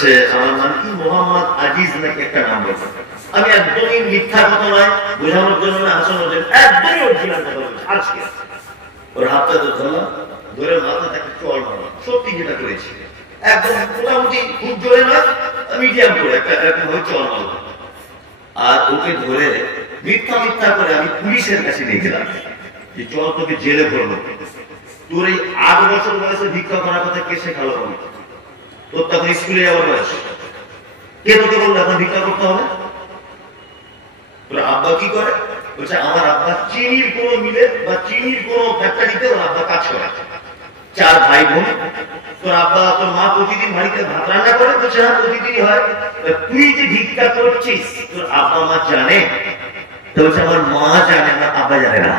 সে আমার নাম কি, মোহাম্মদ আজিজ নাকি একটা নাম বলছে। আমি একদমই মিথ্যা কথা নয়, বোঝানোর জন্য না, হাসানোর জন্য, একদমই অরিজিনাল কথা বলছি। আজকে ওর হাতটা তো ধরলাম, ধরে মাথা তাকে চল মারলাম। সত্যি যেটা করেছি, একদম মোটামুটি খুব জোরে নয়, মিডিয়াম করে একটা এরকম ভাবে চল মারলাম। আর ওকে ধরে মিথ্যা করে আমি পুলিশের কাছে নিয়ে গেলাম যে চল তোকে জেলে ভরবো। তোর এই 8 বছর বয়সে ভিক্ষা করার কথা কে শেখালো? তোর তখন স্কুলে যাওয়ার বয়স। কে তোকে বললো এখন ভিক্ষা করতে হবে? তোর আব্বা কি করে? বলছে আমার আব্বা চিনির কোনো মিলে বা চিনির কোনো ফ্যাক্টরিতে ওর আব্বা কাজ করে। 4 ভাই বোন। তোর আব্বা, তোর মা প্রতিদিন বাড়িতে ভাত রান্না করে? বলছে হ্যাঁ, প্রতিদিনই হয়। তুই যে ভিক্ষা করছিস, তোর আব্বা মা জানে? তো বলছে আমার মা জানে না, আব্বা জানে না।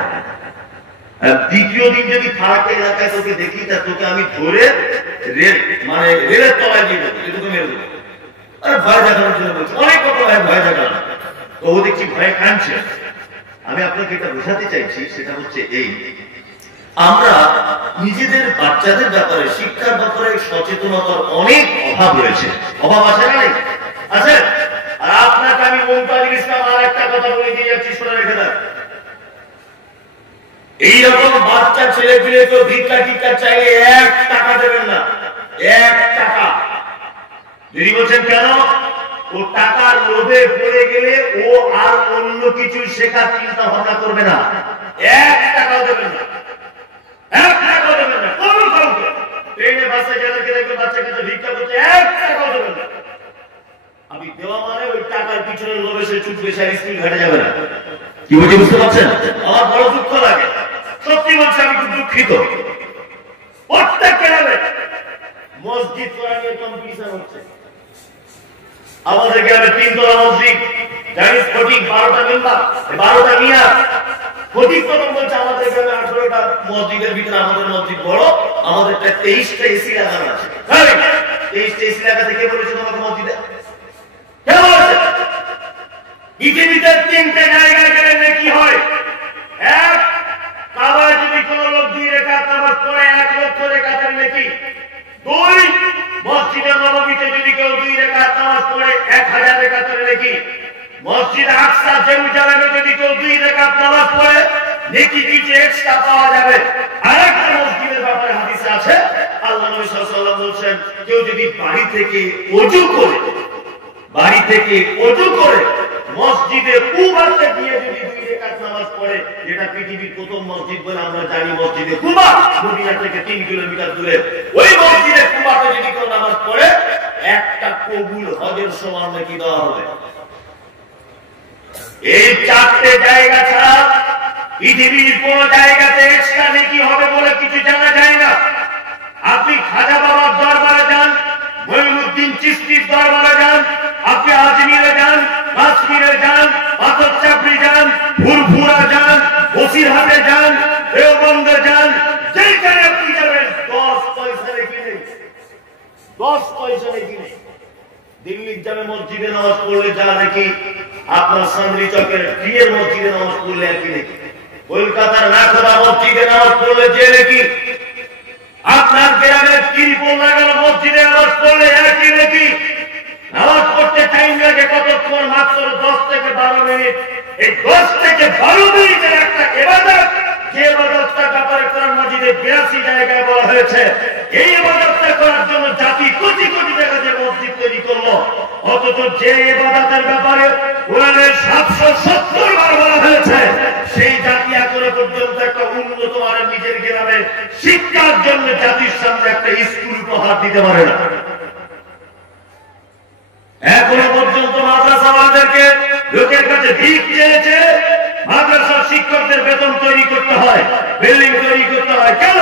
দ্বিতীয় দিন যদি ফারাক্কা এলাকায় তোকে দেখি, তা তোকে আমি ধরে রেলের তলায় দিয়ে দেবো, তোকে মেরে দেবো। আরে ভয় দেখানোর জন্য বলছি, অনেক কথা ভয় দেখানো। তো ও দেখছি ভয়ে কাঁদছে। আমি আপনাকে এটা বোঝাতে চাইছি, সেটা হচ্ছে এই, আমরা নিজেদের বাচ্চাদের ব্যাপারে, শিক্ষার ব্যাপারে সচেতনতার অনেক অভাব রয়েছে। অভাব আছে না? নেই? আছে। আর আপনাকে আমি মুমতাজুল ইসলাম আর একটা কথা বলে দিয়ে যাচ্ছি, শুনে রেখে দেন। এইরকম বাচ্চা ছেলে পেলে কেউ ভিক্ষা চাইলে 1 টাকা দেবেন না। 1 টাকা। যদি বলছেন কেন? ও টাকার লোভে পড়ে গেলে ও আর অন্য কিছু শেখার চিন্তা ভাবনা করবে না। 1 টাকাও দেবেন না। 1 টাকাও দেবেন না। কোনো কাউকে ট্রেনে বাসে গেলে দেখবে বাচ্চা কাছে ভিক্ষা করতে, 1 টাকাও দেবেন না। আমি দেওয়া মানে ওই টাকার পিছনে লোভে সে ছুটবে, সে স্কুল ঘাটে যাবে না। কি বলছি বুঝতে পারছেন? আমার বড় দুঃখ লাগে, সত্যি বলছি, আমি খুব দুঃখিত। প্রত্যেক গ্রামে মসজিদ করা নিয়ে কম্পিটিশন হচ্ছে। আমাদের গ্রামে 3 তলা মসজিদ, জানিস ফটিক 12টা মেম্বার, 12টা মিয়া। ফটিক প্রথম বলছে আমাদের গ্রামে 18টা মসজিদের ভিতরে আমাদের মসজিদ বড়, আমাদেরটা 23টা এসি লাগানো আছে। 23টা এসি লাগাতে কে বলেছে তোমাকে মসজিদে? কে বলেছে? পৃথিবীতে 3টে জায়গায় গেলে নেকি হয়। 1, কাবায় যদি কোন লোক 2 রাকাত নামাজ পড়ে 1 লক্ষ রাকাতের নেকি। 2, মসজিদে নববীতে যদি কেউ 2 রাকাত নামাজ পড়ে 1000 রাকাতের নেকি। মসজিদ আকসা জেরুজালেমে যদি কেউ 2 রাকাত নামাজ পড়ে নেকি কিছু এক্সট্রা পাওয়া যাবে। আরেকটা মসজিদের ব্যাপারে হাদিসে আছে, আল্লাহ নবী সাল্লাল্লাহু আলাইহি ওয়াসাল্লাম বলেন, কেউ যদি বাড়ি থেকে ওযু করে মসজিদে কুবাতে গিয়ে যদি 2 রাকাত নামাজ পড়ে, যেটা পৃথিবীর প্রথম মসজিদ বলে আমরা জানি মসজিদে কুবা, মদিনা থেকে 3 কিলোমিটার দূরে, ওই মসজিদে কুবাতে যদি কেউ নামাজ পড়ে, একটা কবুল হজের সমান নাকি দেওয়া হবে। এই 4টে জায়গা ছাড়া পৃথিবীর কোন জায়গাতে এক্সট্রা নেকি হবে বলে কিছু জানা যায় না। আপনি খাজা বাবার দরবারে যান, মঈনুদ্দিন চিশতির দরবারে যান, আপনি আজমিরে যান, কাশ্মীরে যান, পাথর চাপড়ি যান, ফুরফুরা যান, বসিরহাটে যান, দেওবন্দে যান, যেখানে আপনি যাবেন 10 পয়সা নেকি নেই, 10 পয়সা নেকি নেই। দিল্লির জামে মসজিদে নামাজ পড়লে যা নাকি আপনার সামরি চকের প্রিয়ের মসজিদে নামাজ পড়লে একই নাকি, কলকাতার নাখোদা মসজিদে নামাজ পড়লে যে নাকি, আপনার গ্রামের ত্রিপল লাগানো মসজিদে নামাজ পড়লে একই নাকি। নামাজ পড়তে টাইম লাগে কতক্ষণ? মাত্র 10 থেকে 12 মিনিট। এই 10 থেকে 12 মিনিটের একটা ইবাদত, যে ইবাদতটা ব্যাপারে কোরআন মাজিদে 82 জায়গায় বলা হয়েছে, এই ইবাদতটা করার জন্য জাতি কোটি কোটি টাকা দিয়ে মসজিদ তৈরি করলো, অথচ যে ইবাদতের ব্যাপারে কোরআনে 770 বার বলা হয়েছে, সেই জাতি এখনো পর্যন্ত একটা উন্নত মানের নিজের গ্রামে শিক্ষার জন্য জাতির সামনে একটা স্কুল উপহার দিতে পারে না। এখনো পর্যন্ত মাদ্রাসাওয়ালাদেরকে লোকের কাছে ভিক চেয়েছে, মাদ্রাসার শিক্ষকদের বেতন তৈরি করতে হয়, বিল্ডিং তৈরি করতে হয়। কেন?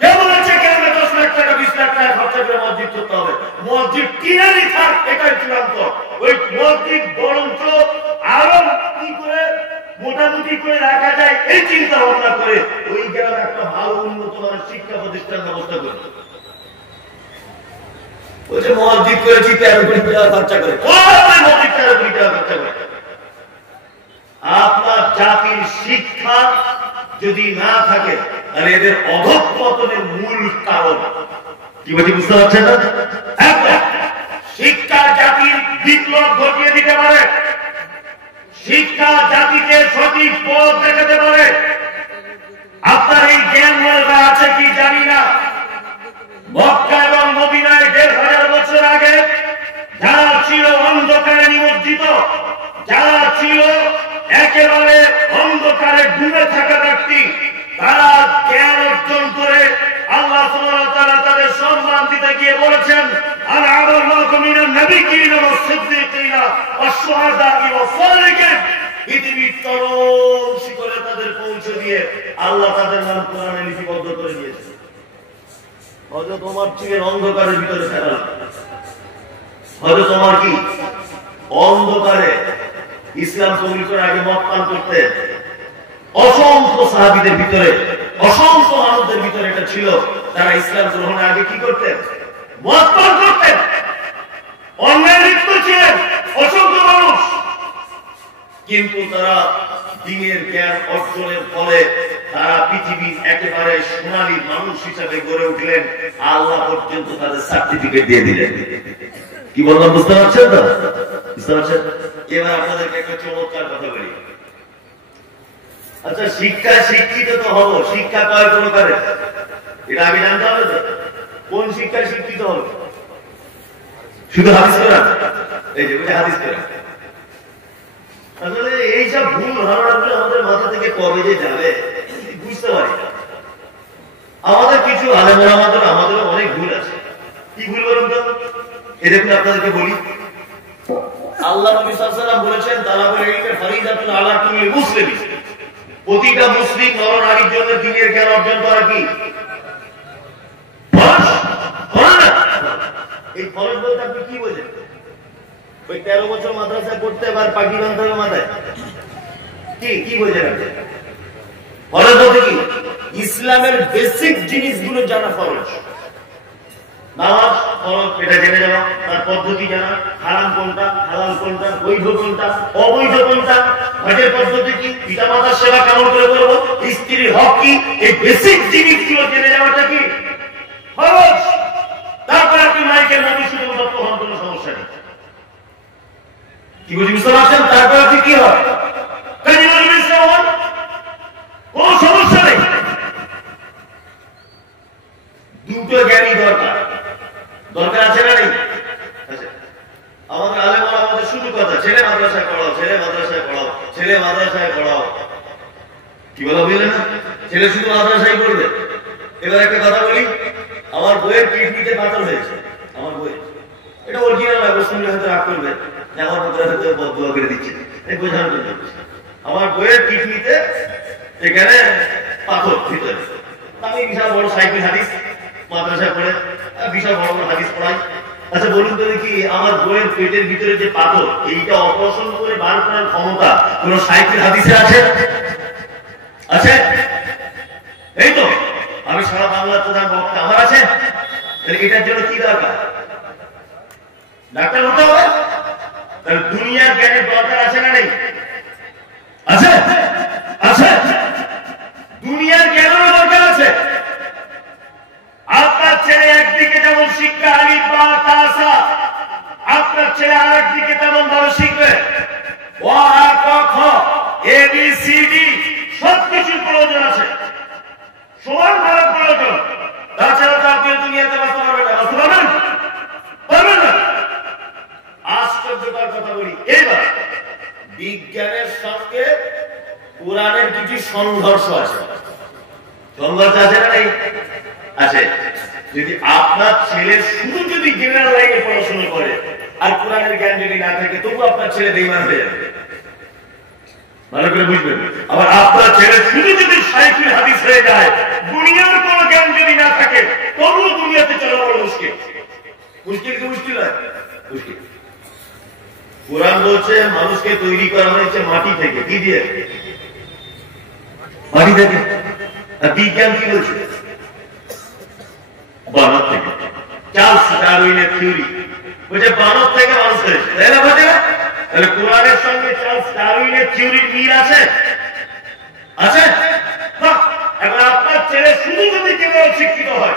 কে বলেছে কেন 10 লাখ টাকা 20 লাখ টাকা খরচা করে মসজিদ করতে হবে? মসজিদ কিনারই থাক, এটাই চূড়ান্ত। ওই মসজিদ বরঞ্চ আরো কি করে মোটামুটি করে রাখা যায় এই চিন্তা ভাবনা করে ওই গ্রামে একটা ভালো উন্নত মানের শিক্ষা প্রতিষ্ঠান ব্যবস্থা করে। বলছে মসজিদ করেছি 13 কোটি টাকা খরচা করে। মসজিদ 13 কোটি টাকা খরচা করে। আপনার জাতির শিক্ষা যদি না থাকে, তাহলে এদের অধঃপতনের মূল কারণ কি বলছি বুঝতে পারছেন না? শিক্ষা জাতির বিপ্লব ঘটিয়ে দিতে পারে, শিক্ষা জাতিকে সঠিক পথ দেখাতে পারে। আপনার এই জ্ঞান আছে কি জানি না, মক্কা এবং মদিনায় 1500 বছর আগে যারা ছিল অন্ধকারে নিমজ্জিত, যারা ছিল একেবারে অন্ধকারে ডুবে থাকা ব্যক্তি, তারা জ্ঞান অর্জন করে আল্লাহ সুবহানাহু ওয়া তাআলা তাদের সম্মান দিতে গিয়ে বলেছেন, আন'আমাল্লাহু মিনান নাবিয়্যিনা ওয়াস-সিদ্দীকিনা ওয়াশ-শুহাদা'i ওয়াস-সালিহিন। পৃথিবীর চরম শিখরে তাদের পৌঁছে দিয়ে আল্লাহ তাদের নাম কোরআনে লিপিবদ্ধ করে দিয়েছেন। হযরত ওমর ছিলেন অন্ধকারের ভিতরে ফেলা, হযরত ওমর কি অন্ধকারে ইসলাম কবুল করার আগে মদ পান করতেন। অসংখ্য সাহাবীদের ভিতরে, অসংখ্য মানুষদের ভিতরে এটা ছিল, তারা ইসলাম গ্রহণের আগে কি করতেন? মদ পান করতেন। অন্যায় লিপ্ত ছিলেন অসংখ্য মানুষ, কিন্তু তারা দ্বীনের জ্ঞান অর্জনের ফলে তারা পৃথিবীর একেবারে সোনালী মানুষ হিসেবে গড়ে উঠলেন। আল্লাহ পর্যন্ত তাদের সার্টিফিকেট দিয়ে দিলেন। কি বললাম বুঝতে পারছেন তো? বুঝতে পারছেন? এবার আপনাদেরকে একটা চমৎকার কথা বলি। আচ্ছা, শিক্ষা শিক্ষিত তো হবো, শিক্ষা কয় প্রকারের এটা আগে জানতে হবে তো। কোন শিক্ষায় শিক্ষিত হবে? শুধু হাদিস কোরআন, এই যে হাদিস কোরআন। আসলে এইসব ভুল ধারণাগুলো আমাদের মাথা থেকে কবে যে যাবে বুঝতে পারি না। আমাদের কিছু আলেম ওলামাদের আমাদেরও অনেক ভুল আছে। কি ভুল বলুন তো? এই দেখুন আপনাদেরকে বলি, আল্লাহ নবী সাল্লাল্লাহু আলাইহি ওয়াসাল্লাম বলেছেন, তালাবুল ইলমি ফরিদাতুন আলা কুল্লি মুসলিম। প্রতিটা মুসলিম নর নারীর জন্য দ্বীনের জ্ঞান অর্জন করা কি ফরজ? এই ফরজ বলতে আপনি কি বোঝেন? ওই 13 বছর মাদ্রাসায় পড়তে এবার পাখি বাঁধতে হবে মাথায়, কি বোঝেন আপনি? ফরজ বলতে কি? ইসলামের বেসিক জিনিসগুলো জানা ফরজ। নামাজ ফরজ, এটা জেনে যাওয়া, তার পদ্ধতি জানা, হারাম কোনটা, হালাল কোনটা, বৈধ কোনটা, অবৈধ কোনটা, হজের পদ্ধতি কি, পিতা মাতার সেবা কেমন করে করবো, স্ত্রীর হক কি, এই বেসিক জিনিসগুলো জেনে যাওয়াটা কি ফরজ। তারপরে আপনি মাইকের মধ্যে শুধু দত্ত হন, কোনো সমস্যা নেই। কি বুঝি বুঝতে পারছেন? তারপরে আপনি কি হয়? দরকার আছে না নেই? আমাদের আলেমরা আমাদের শুধু কথা, ছেলে মাদ্রাসায় পড়াও, ছেলে মাদ্রাসায় পড়াও, ছেলে মাদ্রাসায় পড়াও। কি বলা বুঝলেন না? ছেলে শুধু মাদ্রাসায় পড়বে। এবার একটা কথা বলি, আমার বইয়ের কিডনিতে পাথর হয়েছে। আমার বই এটা অরিজিনাল না, শুনলে হয়তো রাগ করবে, আমার মাদ্রাসা হয়তো বদুয়া করে দিচ্ছে, বোঝানোর জন্য। আমার বইয়ের কিডনিতে এখানে পাথর ভিতরে। আমি বিশাল বড় সাইকেল হাদিস মাদ্রাসায় পড়ে বিশাল বড় বড় হাদিস পড়াই। আচ্ছা বলুন তো দেখি, আমার বইয়ের পেটের ভিতরে যে পাথর, এইটা অপারেশন করে বার করার ক্ষমতা কোন সাইকেল হাদিসে আছে? আছে? এই তো আমি সারা বাংলার প্রধান বক্তা, আমার আছে। এটার জন্য কি দরকার? ডাক্তার হতে হবে? তাহলে দুনিয়ার জ্ঞানের দরকার আছে না নেই? আছে? আছে, দুনিয়ার জ্ঞানেরও দরকার আছে। আপনার ছেলে একদিকে যেমন শিক্ষা আলিফ বা তা সা, আপনার ছেলে আরেকদিকে তেমন ভাবে শিখবে। অ আ ক খ এ বি সি ডি সবকিছুর প্রয়োজন আছে, সমান ভাবে প্রয়োজন। তাছাড়া তো আপনি দুনিয়াতে বাঁচতে পারবেন না। বাঁচতে পারবেন? পারবেন না। আশ্চর্যকর কথা বলি, এবার বিজ্ঞানের সঙ্গে কোরআনের কিছু সংঘর্ষ আছে। সংঘর্ষ আছে না নেই? আছে। যদি আপনার ছেলে শুধু যদি জেনারেল লাইনে পড়াশোনা করে আর কোরআনের জ্ঞান যদি না থাকে, তবু আপনার ছেলে বেঈমান হয়ে যাবে। ভালো করে বুঝবেন। আবার আপনার ছেলে শুধু যদি সাইকেল হাদিস হয়ে যায়, দুনিয়ার কোন জ্ঞান যদি না থাকে, তবু দুনিয়াতে চলা বড় মুশকিল। মুশকিল কি মুশকিল হয়? মুশকিল। কোরআন বলছে মানুষকে তৈরি করা হয়েছে মাটি থেকে। কি দিয়ে? মাটি থেকে। আর বিজ্ঞান কি বলছে? বানর থেকে। চার্লস ডারউইনের থিওরি বলছে বানর থেকে মানুষ হয়েছে, তাই না? বলছে না? তাহলে কোরআনের সঙ্গে চার্লস ডারউইনের থিওরির মিল আছে? আছে? না। এখন আপনার ছেলে শুধু যদি কেউ শিক্ষিত হয়,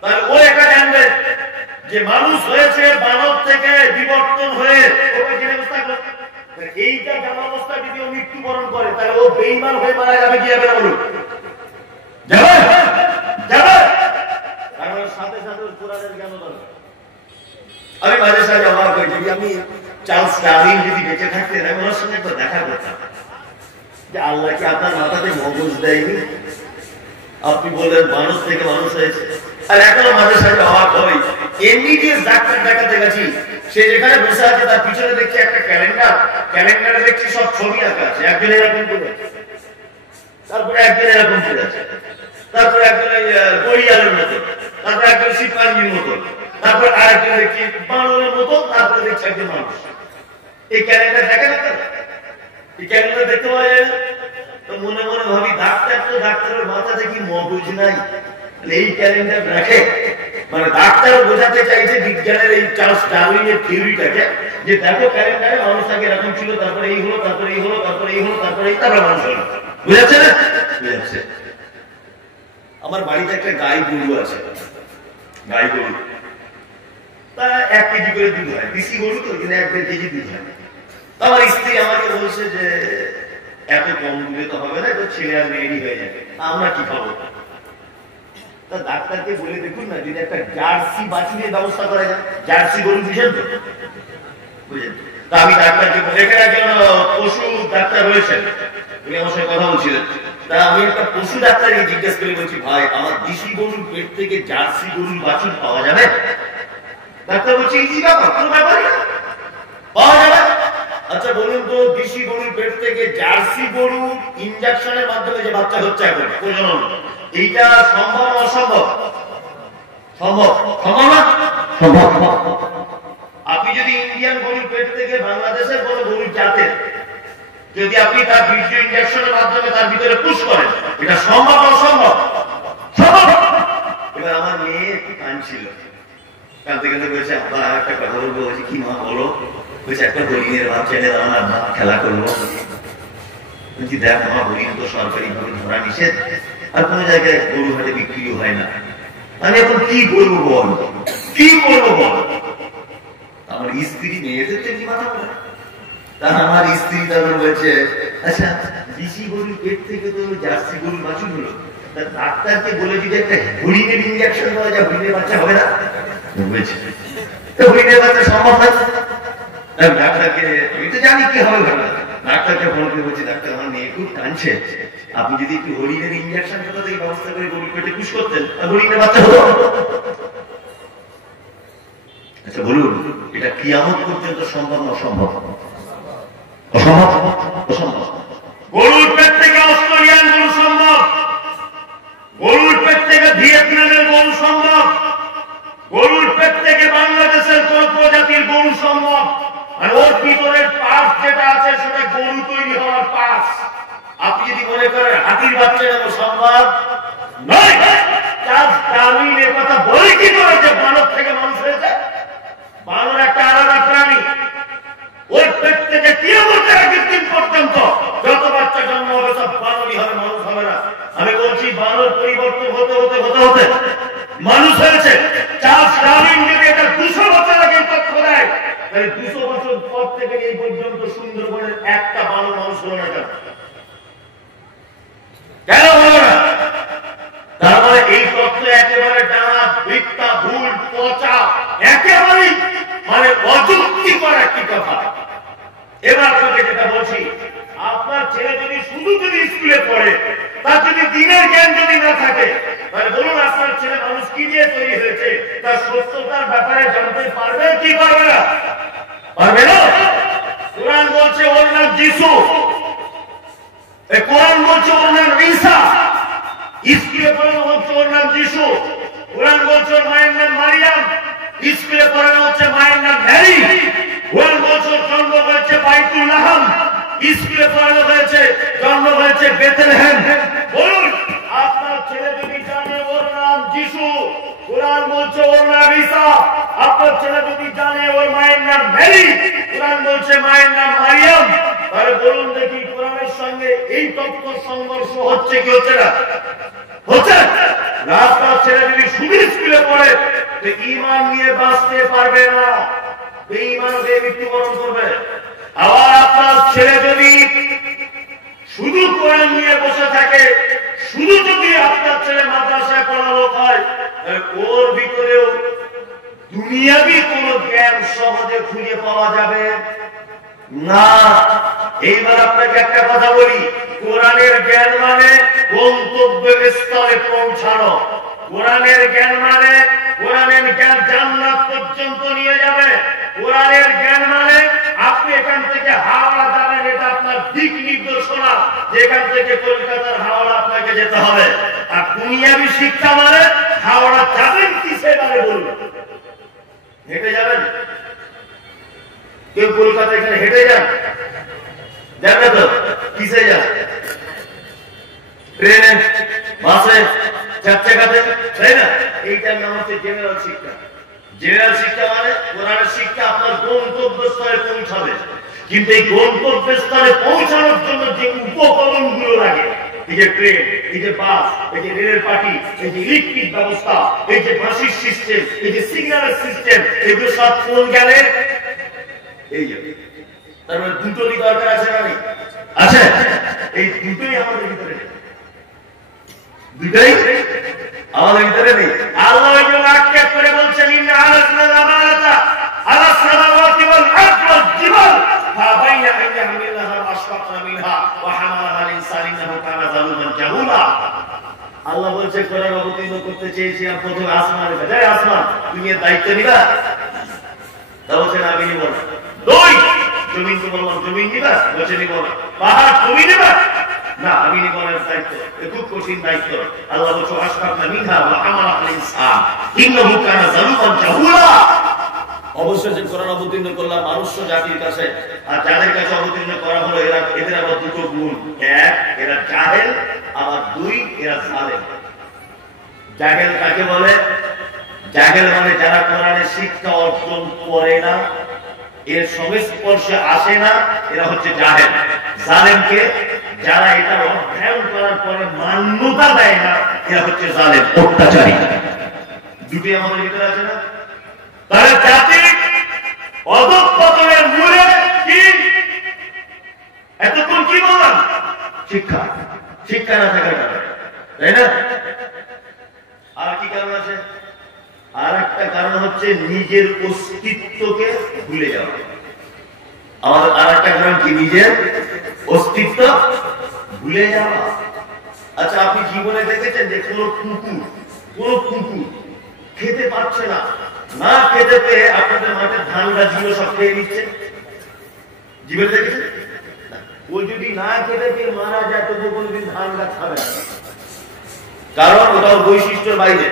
তাহলে ও এটা জানবে যে মানুষ হয়েছে বানর থেকে বিবর্তন হয়ে। এইটা জানা অবস্থা যদি ও মৃত্যুবরণ করে, তাহলে ও বেঈমান হয়ে মারা যাবে কি যাবে না বলুন? যাবে? যাবে। সাথে সাথে কোরআনের জ্ঞান দরকার। আমি মাঝে সাথে অবাক হই, যদি আমি চার্লস ডারউইন যদি বেঁচে থাকতেন, আমি ওনার সঙ্গে একবার দেখা করতাম যে আল্লাহ কি আপনার মাথাতে মগজ দেয়নি? আপনি বললেন মানুষ থেকে মানুষ হয়েছে। আর এখনো মাঝে সাথে অবাক হই, এমবিবিএস ডাক্তার দেখাতে গেছি, সে যেখানে বসে আছে তার পিছনে দেখছি একটা ক্যালেন্ডার, ক্যালেন্ডারে দেখছি সব ছবি আঁকা আছে। একজন এরকম করে আছে, তারপরে একজন এরকম করে আছে, তারপরে একজন বড়িয়ালের মতো, তারপরে একজন শিবপাঞ্জির মতো, তারপর আরেকজন দেখছি বানরের মতো, তারপরে দেখছি একজন মানুষ। এই ক্যালেন্ডার দেখে না? এই ক্যালেন্ডার দেখতে পাওয়া যায় না? তো মনে মনে ভাবি, ডাক্তার তো ডাক্তারের মাথাতে কি মগজ নাই? এই ক্যালেন্ডার রাখে। মানে ডাক্তার বোঝাতে চাইছে বিজ্ঞানের এই চার্লস ডারউইনের থিওরিটাকে, যে দেখো ক্যালেন্ডারে মানুষ আগে এরকম ছিল, তারপরে এই হলো, তারপরে এই হলো, তারপরে এই হলো, তারপরে এই, তারপরে মানুষ হলো। বুঝাচ্ছে না? বুঝাচ্ছে। আমার বাড়িতে একটা গাই গরু আছে, গাই গরু, তা 1 কেজি করে দুধ হয়। দেশি গরু তো, কিন্তু 1-1.5 কেজি দুধ হয়। আমার স্ত্রী আমাকে বলছে যে এত কম দুধে তো হবে না, তো ছেলে আর মেয়েরই হয়ে যাবে, আমরা কি খাবো? তা ডাক্তারকে বলে দেখুন না, যদি একটা জার্সি বাছুরের ব্যবস্থা করা যায়। জার্সি গরু বুঝেন তো? বুঝেন? তা আমি ডাক্তারকে বলে, এখানে একজন পশু ডাক্তার রয়েছেন, উনি আমার সঙ্গে কথা বলছিলেন। তা আমি একটা পশু ডাক্তারকে জিজ্ঞেস করে বলছি, ভাই আমার দেশি গরুর পেট থেকে জার্সি গরুর বাছুর পাওয়া যাবে? ডাক্তার বলছে ইজি ব্যাপার, কোনো ব্যাপারই না, পাওয়া যাবে। আচ্ছা বলুন তো, দেশি গরুর পেট থেকে জার্সি গরু ইনজেকশনের মাধ্যমে যে বাচ্চা হচ্ছে এখন প্রজনন, এইটা সম্ভব না অসম্ভব? সম্ভব। সম্ভব না? সম্ভব। আপনি যদি ইন্ডিয়ান গরুর পেট থেকে বাংলাদেশের কোন গরুর জাতের যদি আপনি তার বীর্য ইনজেকশনের মাধ্যমে তার ভিতরে পুশ করেন, এটা সম্ভব না অসম্ভব? সম্ভব। এবার আমার মেয়ে একটু কাঁদছিল, কাঁদতে কাঁদতে বলছে, আব্বা একটা কথা বলবো। বলছি কি মা বলো? বলছে একটা হরিণের বাচ্চা নিয়ে আমার খেলা করবো। বলছি দেখ মা, হরিণ তো সরকারি ভাবে ধরা নিষেধ, আর কোন জায়গায় গরু হাটে বিক্রিও হয় না। আমি এখন কি করবো বল, কি করবো বল? আমার স্ত্রী মেয়েদের তো কি মাথা বলে। তা আমার স্ত্রী তখন বলছে, আচ্ছা দেশি গরুর পেট থেকে তো জার্সি গরুর বাছুর হলো, ডাক্তারকে বলে যদি একটা হরিণের ইঞ্জেকশন দেওয়া যায়, হরিণের বাচ্চা হবে না? বলছে হরিণের বাচ্চা সম্ভব হয়। ডাক্তারকে আমি তো জানি কি হবে, ডাক্তারকে ফোন করে বলছি, ডাক্তার আমার মেয়ে খুব কাঁদছে, আপনি যদি একটু হরিণের ইঞ্জেকশন কোথা থেকে ব্যবস্থা করে গরুর পেটে পুশ করতেন, হরিণের বাচ্চা হতো। আচ্ছা বলুন, এটা কিয়ামত পর্যন্ত সম্ভব না অসম্ভব? অসম্ভব, অসম্ভব। গরুর পেট থেকে অস্ট্রেলিয়ান গরু সম্ভব, গরুর পেট থেকে ভিয়েতনামের গরু সম্ভব, গরুর পেট থেকে বাংলাদেশের কোন প্রজাতির গরু সম্ভব। আর ওর ভিতরের পার্স যেটা আছে সেটা গরু তৈরি হওয়ার পার্স। আপনি যদি মনে করেন হাতির বাচ্চা নেব, সম্ভব নয়। চার্লস ডারউইন এর কথা বলে কি করে যে বানর থেকে মানুষ হয়েছে? বানর একটা আলাদা প্রাণী। ওর পেট থেকে কিয়ামতের আগের দিন পর্যন্ত যত বাচ্চা জন্ম হবে সব বানরই হবে, মানুষ হবে না। আমি বলছি বানর পরিবর্তন হতে হতে হতে হতে মানুষ হয়েছে। চার্লস ডারউইন যদি এটা 200 বছর আগে তথ্য দেয়, তাহলে 200 বছর পর থেকে এই পর্যন্ত সুন্দরবনের একটা বানর মানুষ হলো না। কেন হলো না? তার মানে এই তথ্য একেবারে ডানা, মিথ্যা, ভুল, পচা, একেবারে মানে অযুক্তিকর একটি কথা। এবার আপনাকে যেটা বলছি, আপনার ছেলে যদি শুধু যদি স্কুলে পড়ে, তার যদি দিনের জ্ঞান যদি না থাকে, তাহলে বলুন আপনার ছেলে মানুষ কি দিয়ে তৈরি হয়েছে তার সত্যতার ব্যাপারে জানতে পারবে কি পারবে না? পারবে না। কোরআন বলছে ওর নাম যিশু, কোরআন বলছে ওর নাম ঈসা, স্কুলে পড়ানো হচ্ছে ওর নাম যিশু। কোরআন বলছে ওর মায়ের নাম মারিয়াম, স্কুলে পড়ানো হচ্ছে মায়ের নাম ম্যারি। কোরআন বলছে জন্ম হয়েছে বাইতুল লাহাম, স্কুলে পড়ানো হয়েছে জন্ম হয়েছে বেথলেহেম। বলুন আপনার ছেলে যদি জানে ওর নাম যিশু, কোরআন বলছে ওর নাম ঈসা, আপনার ছেলে যদি জানে ওর মায়ের নাম ম্যারি, কোরআন বলছে মায়ের নাম মারিয়াম, তাহলে বলুন দেখি কোরআনের সঙ্গে এই তত্ত্ব সংঘর্ষ হচ্ছে কি হচ্ছে না? হচ্ছে। রাস্তার ছেলে যদি শুধু স্কুলে পড়ে তো ঈমান নিয়ে বাঁচতে পারবে না, বেঈমান হয়ে মৃত্যুবরণ করবে। আবার আপনার ছেলে যদি শুধু কোরআন নিয়ে বসে থাকে, শুধু যদি আপনার ছেলে মাদ্রাসায় পড়া লোক হয়, ওর ভিতরেও দুনিয়াবি কোন জ্ঞান সহজে খুঁজে পাওয়া যাবে না। এইবার আপনাকে একটা কথা বলি, কোরআনের জ্ঞান মানে গন্তব্য স্তরে পৌঁছানো। কোরআনের জ্ঞান মানে কোরআনের জ্ঞান জান্নাত পর্যন্ত নিয়ে যাবে। কোরআনের জ্ঞান মানে আপনি এখান থেকে হাওড়া যাবেন, এটা আপনার দিক নির্দেশনা, যেখান থেকে কলকাতার হাওড়া আপনাকে যেতে হবে। আর দুনিয়াবি শিক্ষা মানে হাওড়া যাবেন কিসে মানে বলুন, হেঁটে যাবেন? কেউ কলকাতা এখানে হেঁটে যান? যাবে তো কিসে যান? ট্রেনে, বাসে, চার চাকাতে, তাই না? এইটা নাম হচ্ছে জেনারেল শিক্ষা। জেনারেল শিক্ষা মানে কোরআনের শিক্ষা আপনার গন্তব্য স্তরে পৌঁছাবে। কিন্তু এই গন্তব্য স্তরে পৌঁছানোর জন্য যে উপকরণ গুলো লাগে, এই যে ট্রেন, এই যে বাস, এই যে রেলের পাটি, এই যে ইলেকট্রিক ব্যবস্থা, এই যে বাসির সিস্টেম, এই যে সিগন্যালের সিস্টেম, এগুলো সব কোন গেলে? এই যে তারপরে দুটোরই দরকার আছে না? আছে। এই দুটোই আমাদের ভিতরে নেই, দুটোই আমাদের ভিতরে নেই। আল্লাহ এগুলো আক্ষেপ করে বলছেন, ইন্না আলাসনাল আমানাতা আলা সামাওয়াতি ওয়াল আরদি ওয়াল জিবাল ফাবাইনা আন ইয়াহমিলাহা ওয়াশফাকনা মিনহা ওয়া হামালাহা আল ইনসানু ইন্নাহু কানা যালুমান জাহুলা। আল্লাহ বলছে কোরআন অবতীর্ণ করতে চেয়েছিলাম প্রথমে আসমানের কাছে, আসমান তুমি এর দায়িত্ব নিবা? তা বলছেন আমি নিব না। দুই, জমিনকে বললাম জমিন নিবা? বলছে নিব না। পাহাড় তুমি নিবা? না, আমি নিব না দায়িত্ব। খুব কঠিন দায়িত্ব। আল্লাহ বলছে ওয়াশফাকনা মিনহা ওয়া হামালাহা আল ইনসান ইন্নাহু কানা যালুমান জাহুলা। অবশ্যই যে কোরআন অবতীর্ণ করলাম মানুষ জাতির কাছে, আর যাদের কাছে অবতীর্ণ করা হলো এদের আবার দুটো গুণ, এক এরা জাহেল, আবার দুই এরা জালেম। জাহেল কাকে বলে? জাহেল মানে যারা কোরআনের শিক্ষা অর্জন করে না, এর সংস্পর্শে আসে না, এরা হচ্ছে জাহেল। জালেমকে যারা এটা অধ্যয়ন করার পরে মান্যতা দেয় না, এরা হচ্ছে জালেম, অত্যাচারী। দুটি আমাদের ভিতরে আছে না? তাহলে জাতির অধঃপতনের মূলে কি? এতক্ষণ কি বললাম? শিক্ষা। শিক্ষা না থাকার কারণে তাই না? আর কি কারণ আছে? আর একটা কারণ হচ্ছে নিজের অস্তিত্বকে ভুলে যাওয়া। আর একটা কারণ কি? নিজের অস্তিত্ব ভুলে যাওয়া। আচ্ছা, আপনি জীবনে দেখেছেন যে কোন কুকুর খেতে পাচ্ছে না, না খেতে পেয়ে আপনাদের মাঠের ধান গাছগুলো সব খেয়ে নিচ্ছে? জীবনে দেখেছেন? ও যদি না খেতে পেয়ে মারা যায় তবু কোনদিন ধান গাছ খাবে না, কারণ ওটা ওর বৈশিষ্ট্যের বাইরে।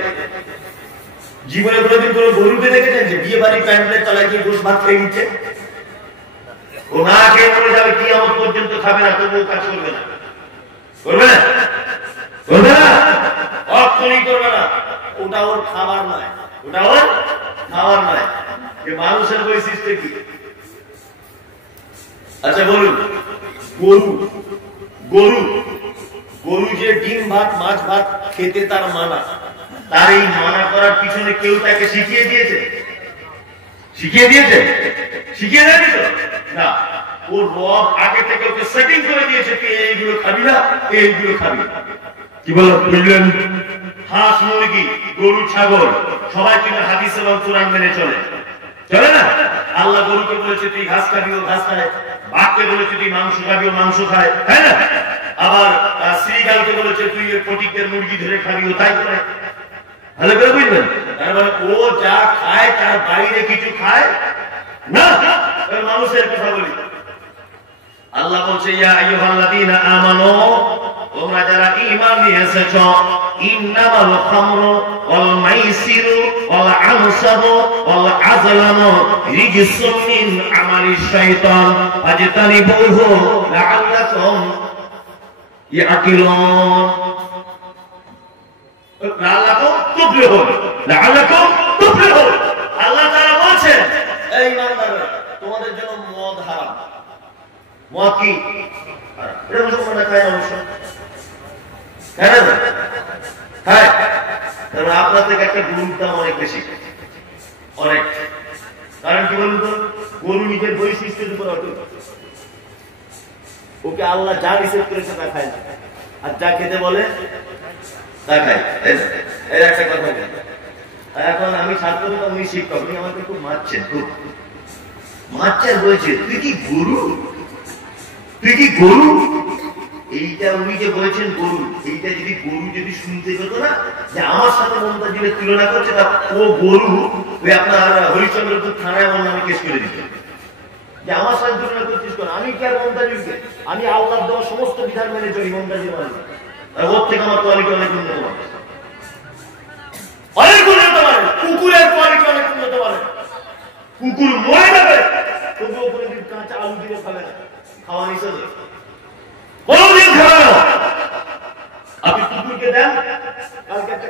জীবনে কোনদিন কোন গরুকে দেখেছেন যে বিয়ে বাড়ি প্যান্ডেলের তলায় গিয়ে গোশ ভাত খেয়ে নিচ্ছে? ও না খেয়ে মরে যাবে, কিয়ামত পর্যন্ত খাবে না, তবুও কাজ করবে না। করবে না? করবে না? কখনই করবে না। ওটা ওর খাবার নয়, ওটা ওর খাবার নয়। যে মানুষের বৈশিষ্ট্য কি? আচ্ছা বলুন, গরু যে ডিম ভাত মাছ ভাত খেতে তার মানা, তার এই মানা করার পিছনে কেউ তাকে শিখিয়ে দিয়েছে? শিখিয়ে দিয়েছে? শিখিয়ে দেয়নি তো না। ওর রব আগে থেকে ওকে সেটিং করে দিয়েছে, তুই এইগুলো খাবি না, এইগুলো খাবি। কি বললেন? হাঁস মুরগি গরু ছাগল সবাই কিন্তু হাদিস এবং কোরআন মেনে চলে না? আল্লাহ গরুকে বলেছে তুই ঘাস খাবি, ও ঘাস খায়। বাঘকে বলেছে তুই মাংস খাবি, ও মাংস খায়, তাই না? আবার শ্রীগালকে বলেছে তুই ফটিকদের মুরগি ধরে খাবি, ও তাই করে। ভালো করে বুঝবেন, তার মানে ও যা খায় তার বাইরে কিছু খায় না। মানুষের কথা বলি, আল্লাহ বলছে ইয়া আইয়ুহাল্লাযীনা আমানু, তোমরা যারা ঈমান নিয়ে এসেছো, ইন্নামাল খামরু ওয়াল মাইসিরু ওয়াল আনসাবু ওয়াল আযলামু রিজসুম মিন আমালিশ শাইতান ফাজতানিবুহু লাআল্লাকুম ইয়াকিলুন। লাআল্লাকুম তুফলিহুন, লাআল্লাকুম তুফলিহুন। আল্লাহ তাআলা বলেন, এই ইমানদাররা, তোমাদের জন্য মদ হারাম। মদ কি? এটা মুসলমানরা খায় না, অবশ্য খায় না, খায়। কারণ আপনার থেকে একটা গরুর দাম অনেক বেশি, অনেক। কারণ কি বলুন তো? গরু নিজের বৈশিষ্ট্যের উপর অটুট। ওকে আল্লাহ যা নিষেধ করেছে তা খায় না, আর যা খেতে বলে তা খায়। এর একটা কথা। এখন আমি ছাত্র, উনি শিক্ষক, উনি আমাকে খুব মারছেন, বলছে তুই কি গরু, তুই কি গরু। এইটা উনি যে বলেছেন গরু, এইটা যদি গরু যদি শুনতে পেত না যে আমার সাথে মমতাজুলের তুলনা করছে, তা ও গরু ওই আপনার হরিশ্চন্দ্রপুর থানায় আমার নামে কেস করে দিত যে আমার সাথে তুলনা করছিস কেন। আমি কি আর মমতাজুলকে? আমি আল্লাহর দেওয়া সমস্ত বিধান মেনে চলি, মমতাজুল মানে ওর থেকে আমার কোয়ালিটি অনেক উন্নত মানে, অনেক উন্নত মানে। কুকুরের কোয়ালিটি অনেক উন্নত মানে। কুকুর মরে যাবে তবুও কোনোদিন কাঁচা আলু দিয়ে খাবে না, খাওয়া নিষেধ, কোনদিন খাবে না। আপনি কুকুরকে দেন, কালকে একটা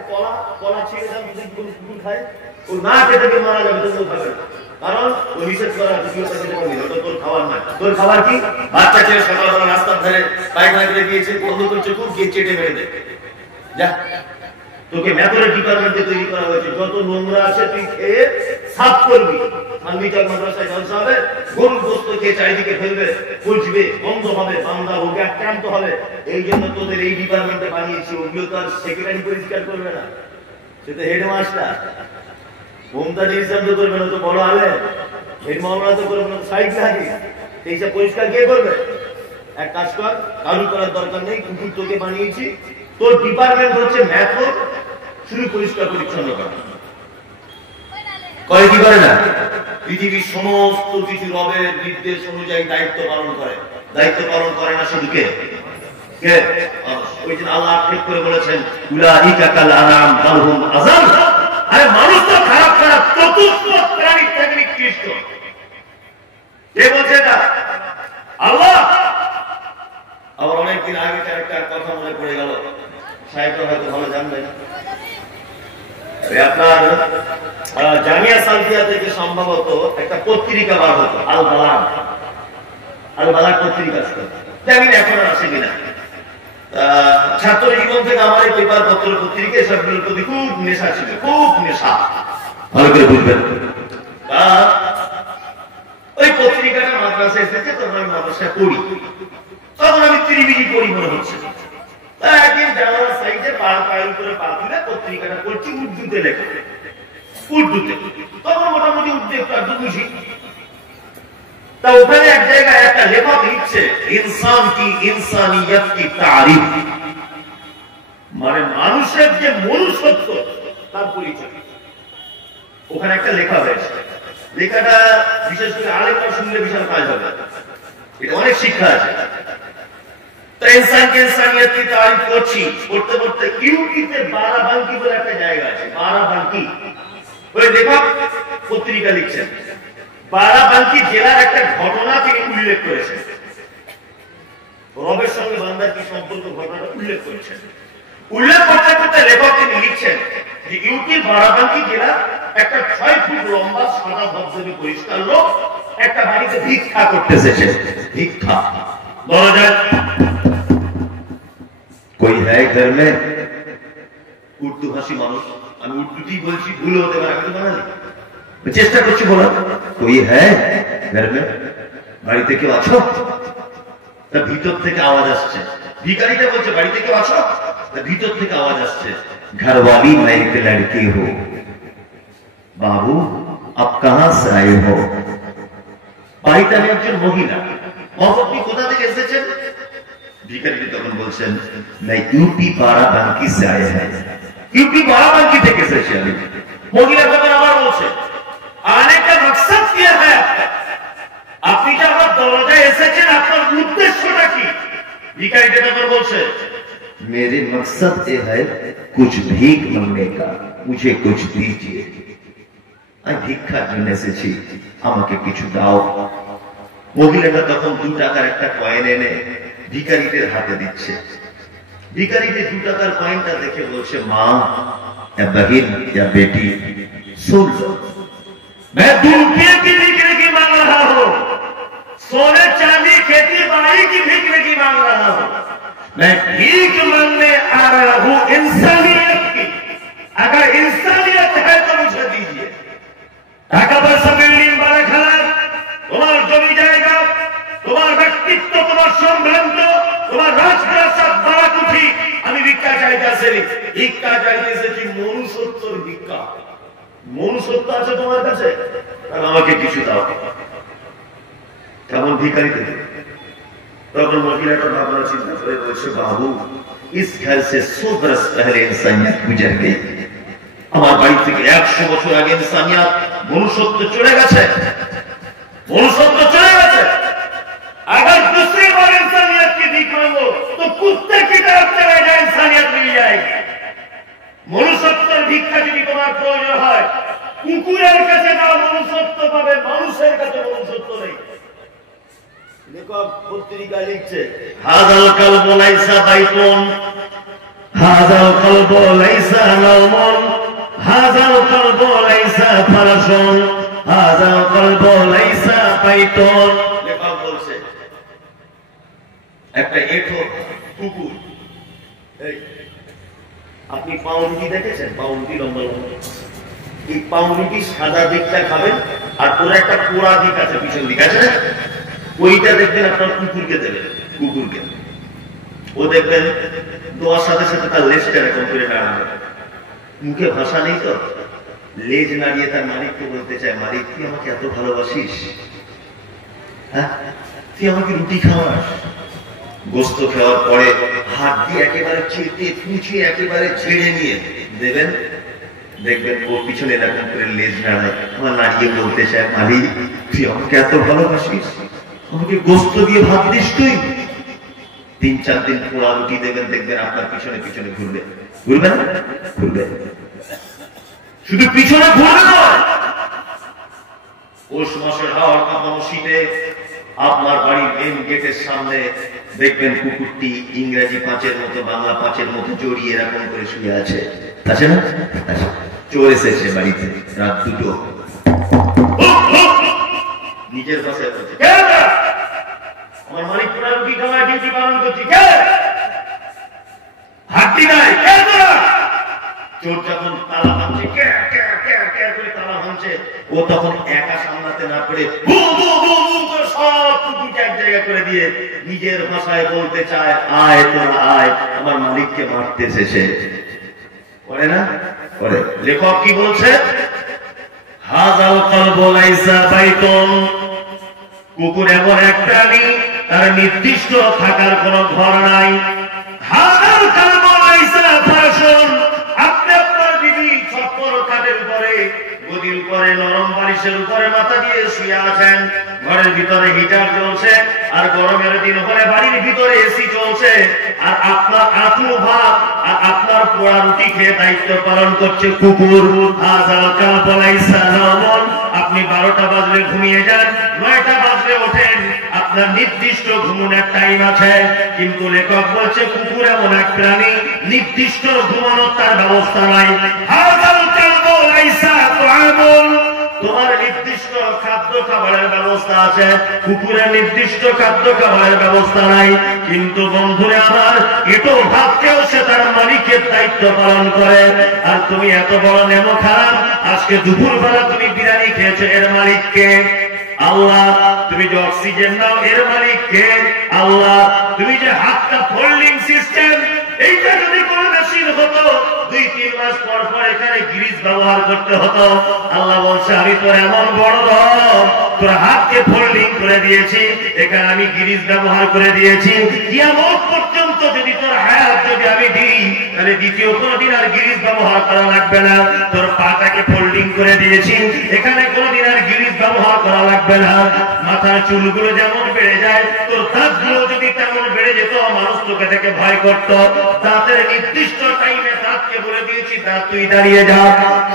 কলা ছেড়ে দেন, কুকুর খায়, ও না খেতে গিয়ে মারা যাবে, তবুও খাবে না। কারণ ও নিষেধ করার দ্বিতীয়টা খেতে পারবি না, তোর খাবার নয়। তোর খাবার কি? বাচ্চা ছেলে সকালবেলা রাস্তার ধারে পায়খানা করে গিয়েছে, বন্ধ করছে, খুব গিয়ে চেটে মেরে দেয়। যা, তোকে মেথরের ডিপার্টমেন্টে তৈরি করা হয়েছে, যত নোংরা আছে তুই খেয়ে সাফ করবি। মানবিকার মাদ্রাসায় জলসা হবে, গরুর গোস্ত খেয়ে চারিদিকে ফেলবে, খুঁজবে, বন্ধ হবে, বান্দা রোগে আক্রান্ত হবে। এই জন্য তোদের এই ডিপার্টমেন্টে বানিয়েছি। ওগুলো তো আর সেক্রেটারি পরিষ্কার করবে না, সে তো হেডমাস্টার। মমতাজ ইসলাম তো করবে না, তো বড় আলেম। হেড মাওলানা তো করবে না, সাইড লাগে। এইসব পরিষ্কার কে করবে? এক কাজ কর, কারু করার দরকার নেই, কুকুর তোকে বানিয়েছি। তোর ডিপার্টমেন্ট হচ্ছে মেথর, শুধু পরিষ্কার পরিচ্ছন্ন করা। করে কি করে না? পৃথিবীর সমস্ত কিছু রবের নির্দেশ অনুযায়ী দায়িত্ব পালন করে। দায়িত্ব পালন করে না শুধু কে? ওই দিন আল্লাহ আক্ষেপ করে বলেছেন উলাইকা কাল আনাম বাল হুম আযাল। আরে মানুষ তো খারাপ চতুর্থ প্রাণী থেকে নিকৃষ্ট। কে বলছে এটা? আল্লাহ। আবার অনেকদিন আগে একটা কথা মনে পড়ে গেল, সাহেব হয়তো ভালো জানবেন। আপনার জামিয়া সালফিয়া থেকে সম্ভবত একটা পত্রিকা বার হতো, আল বালাগ পত্রিকা ছিল, জানি না এখন আর আসে কিনা। ছাত্র জীবন থেকে আমার এই পেপার পত্র পত্রিকা এসবগুলোর প্রতি খুব নেশা ছিল, খুব নেশা, ভালো করে বুঝবেন। ওই পত্রিকাটা মাদ্রাসায় এসেছে, তখন আমি মাদ্রাসায় পড়ি, তখন আমি ত্রিবিজি পড়ি মনে হচ্ছে। একদিন জানালার সাইডে পা পায়ের উপরে পা তুলে পত্রিকাটা করছি উর্দুতে লেখা, উর্দুতে। তখন মোটামুটি উর্দু একটু বুঝি। তা ওখানে এক জায়গায় একটা লেখক লিখছে ইনসান কি ইনসানিয়ত কি তারিফ, মানে মানুষের যে মনুষ্যত্ব তার পরিচয়। ওখানে একটা লেখা হয়েছে, লেখাটা বিশেষ করে আলেমরা শুনলে বিশাল কাজ হবে, এটা অনেক শিক্ষা আছে। তো ইনসানকে ইনসানিয়ত কি তারিফ করছি, করতে করতে ইউপিতে বারাবাঙ্কি বলে একটা জায়গা আছে, বারাবাঙ্কি। ওই লেখক পত্রিকা লিখছেন, বারাবাঙ্কি জেলার একটা ঘটনা তিনি উল্লেখ করেছেন, রবের সঙ্গে বান্দার কি সম্পর্ক ঘটনাটা উল্লেখ করেছেন। উল্লেখ করতে করতে লেখক তিনি লিখছেন যে ইউপির বারাবাঙ্কি জেলার একটা 6 ফুট লম্বা সাদা ধবধবে পরিষ্কার লোক একটা বাড়িতে ভিক্ষা করতে এসেছে। ভিক্ষা দরজায় कोई है घर में, উর্দু ভাষী মানুষ, আমি উর্দুতেই বলছি, ভুল হতে পারে, আমি তো বাঙালি, চেষ্টা করছি বলার। कोई है घर में, বাড়িতে কেউ আছো? তা ভিতর থেকে আওয়াজ আসছে, ভিখারিটা বলছে বাড়িতে কেউ আছো? তা ভিতর থেকে আওয়াজ আসছে, ঘরওয়ালি मैं एक लड़की हूं, बाबू आप कहां से आए हो? বাড়িতে আমি একজন মহিলা, আপনি কোথা থেকে এসেছেন? ভিখারি তখন বলছেন मैं यूपी बाराबांकी से आया है, यूपी बाराबांकी থেকে এসেছি আমি। মহিলা তখন আবার বলছে आने का मकसद क्या है, আপনি যে আমার দরজায় এসেছেন আপনার উদ্দেশ্যটা কি? ভিখারিটা তখন বলছে मेरे मकसद ये है कुछ भीख मांगने का, मुझे कुछ दीजिए, আমি ভিক্ষার জন্য এসেছি, আমাকে কিছু দাও। মহিলাটা তখন 2 টাকার একটা কয়েন এনে ভিখারিদের হাতে দিচ্ছে। ভিখারিদের 2 টাকার কয়েনটা দেখে বলছে মা या बहन या बेटी सुन लो, मैं 2 रुपये की भीख नहीं मांग रहा हूं, सोने चांदी खेती बाड़ी की भीख नहीं मांग रहा हूं, मैं भीख मांगने आ रहा हूं इंसानियत की। अगर इंसानियत है तो मुझे दीजिए। টাকা পয়সা বিল্ডিং বাড়া খেলা, তোমার জমি জায়গা, তোমার ব্যক্তিত্ব, তোমার সম্ভ্রান্ত, তোমার রাজপ্রাসাদ বাড়াকুঠি, আমি ভিক্ষা চাইতে আসেনি, ভিক্ষা চাইতে এসেছি মনুষ্যত্বর ভিক্ষা। মনুষ্যত্ব আছে তোমার কাছে, আর আমাকে কিছু দাও। কেমন ভিখারি দেবে? তখন মহিলাটা ভাবনা চিন্তা করে বলছে বাবু इस घर से 100 बरस पहले इंसानियत गुजर गई, আমার বাড়ি থেকে 100 বছর আগে ইনসানিয়ত মনুষ্যত্ব চলে গেছে, মনুষ্যত্ব চলে গেছে। अगर दूसरी बार इंसानियत की भीख मांगो तो कुत्ते की तरफ चले जाए, इंसानियत मिल जाएगी। মনুষ্যত্বের ভিক্ষা যদি তোমার প্রয়োজন হয়, কুকুরের কাছে যাও মনুষ্যত্ব পাবে, মানুষের কাছে মনুষ্যত্ব নেই। দেখো পত্রিকা লিখছে হাযাল কলবু লাইসা বাইতুন, হাযাল কলবু লাইসা নাওমুন, হাযাল কলবু লাইসা ফারাশুন, হাযাল কলবু লাইসা বাইতুন। লেখক বলছে একটা এঁঠো কুকুর, আপনি পাউরুটি দেখেছেন? পাউরুটি লম্বা লম্বা, এই পাউরুটি সাদা দিকটা খাবেন আর পুরো একটা পোড়া দিক আছে পিছন দিক আছে, ওইটা দেখবেন আপনার কুকুরকে দেবেন, কুকুরকে। ও দেখবেন দোয়ার সাথে সাথে তার লেজটা এরকম করে নাড়াবে, মুখে ভাষা নেই তো লেজ নাড়িয়ে তার মালিককে বলতে চায় মালিক তুই আমাকে এত ভালোবাসিস, হ্যাঁ তুই আমাকে রুটি খাওয়াস। গোস্ত খাওয়ার পরে হাত দিয়ে একেবারে চেটে কুচিয়ে একেবারে ছেড়ে নিয়ে দেবেন, দেখবেন ও পিছনে এরকম করে লেজ নাড়ায়, আমার নাড়িয়ে বলতে চায় মালিক তুই আমাকে এত ভালোবাসিস, আমাকে গোস্ত দিয়ে ভাত দিস তুই। 3-4 দিন পোড়া রুটি দেবেন, দেখবেন আপনার পিছনে পিছনে ঘুরবে, ঘুরবে না? ঘুরবে, শুধু পিছনে ঘুরবে নয়, পৌষ মাসের হাওয়ার কাঁপানো শীতে আপনার বাড়ির মেন গেটের সামনে দেখবেন কুকুরটি ইংরেজি 5-এর মতো বাংলা 5-এর মতো জড়িয়ে এরকম করে শুয়ে আছে, আছে না? চোর এসেছে বাড়িতে রাত 2টো, নিজের ভাষায় বলছে আমার মালিক পোড়া রুটি খাওয়ায় ডিউটি পালন করছি, কে হাড্ডি নাই, কে তোরা চোর যখন তালা ভাঙছে করে তালা ভাঙছে, ও তখন একা সামলাতে না পেরে সব কুকুরকে এক জায়গা করে দিয়ে নিজের ভাষায় বলতে চায়, আয় তোরা আয়, আমার মালিককে মারতে এসেছে। করে না? করে। লেখক কি বলছে? হাযাল কলবু লাইসা বাইতুন, কুকুর এমন এক প্রাণী তার নির্দিষ্ট থাকার কোন ঘর নাই। হাযাল কলবু লাইসা ফারাশুন, আপনি আপনার বিবি ছপ্পর খাটের উপরে, গদির উপরে, নরম বালিশের উপরে মাথা দিয়ে শুয়ে আছেন, ঘরের ভিতরে হিটার চলছে, আর গরমের দিন হলে বাড়ির ভিতরে এসি চলছে, আর আপনার আঁচু ভাত আর আপনার পোড়া রুটি খেয়ে দায়িত্ব পালন করছে কুকুর। হাযাল কলবু লাইসা নাওমুন, আপনি 12টা বাজলে ঘুমিয়ে যান, 9টা বাজলে ওঠেন, আপনার নির্দিষ্ট ঘুমানোর টাইম আছে। কিন্তু লেখক বলছে কুকুর এমন এক প্রাণী, নির্দিষ্ট ঘুমানোর তার ব্যবস্থা নাই। হাযাল কলবু লাইসা তুআমুন, তোমার নির্দিষ্ট খাদ্য খাবারের ব্যবস্থা আছে, কুকুরের নির্দিষ্ট খাদ্য খাবারের ব্যবস্থা নাই। কিন্তু বন্ধুরা আমার, এটো ভাবকেও সে তার মালিকের দায়িত্ব পালন করে। আর তুমি এত বড় নেমো খারাপ, আজকে দুপুরবেলা তুমি বিরিয়ানি খেয়েছো, এর মালিককে আল্লাহ। তুমি যে অক্সিজেন নাও, এর মালিককে আল্লাহ। তুমি যে হাতটা ফোল্ডিং সিস্টেম, এইটা যদি কোনো মেশিন হতো, 2-3 মাস পর পর এখানে গ্রিজ ব্যবহার করতে হতো। আল্লাহ বলছে আমি তোর এমন বড় রব, তোর হাতকে ফোল্ডিং করে দিয়েছি, এখানে আমি গ্রিজ ব্যবহার করে দিয়েছি। কিয়ামত পর্যন্ত যদি তোর হায়াত যদি আমি দিই, তাহলে দ্বিতীয় কোনদিন আর গ্রিজ ব্যবহার করা লাগবে না। তোর পাটাকে ফোল্ডিং করে দিয়েছি, এখানে কোনদিন আর গ্রিজ ব্যবহার করা লাগবে না। মাথার চুলগুলো যেমন বেড়ে যায়, তোর দাঁতগুলো যদি তেমন বেড়ে যেত, মানুষ তোকে থেকে ভয় করত। দাঁতের নির্দিষ্ট টাইমে দাঁতকে বলে দিয়েছি, দাঁত তুই দাঁড়িয়ে যা।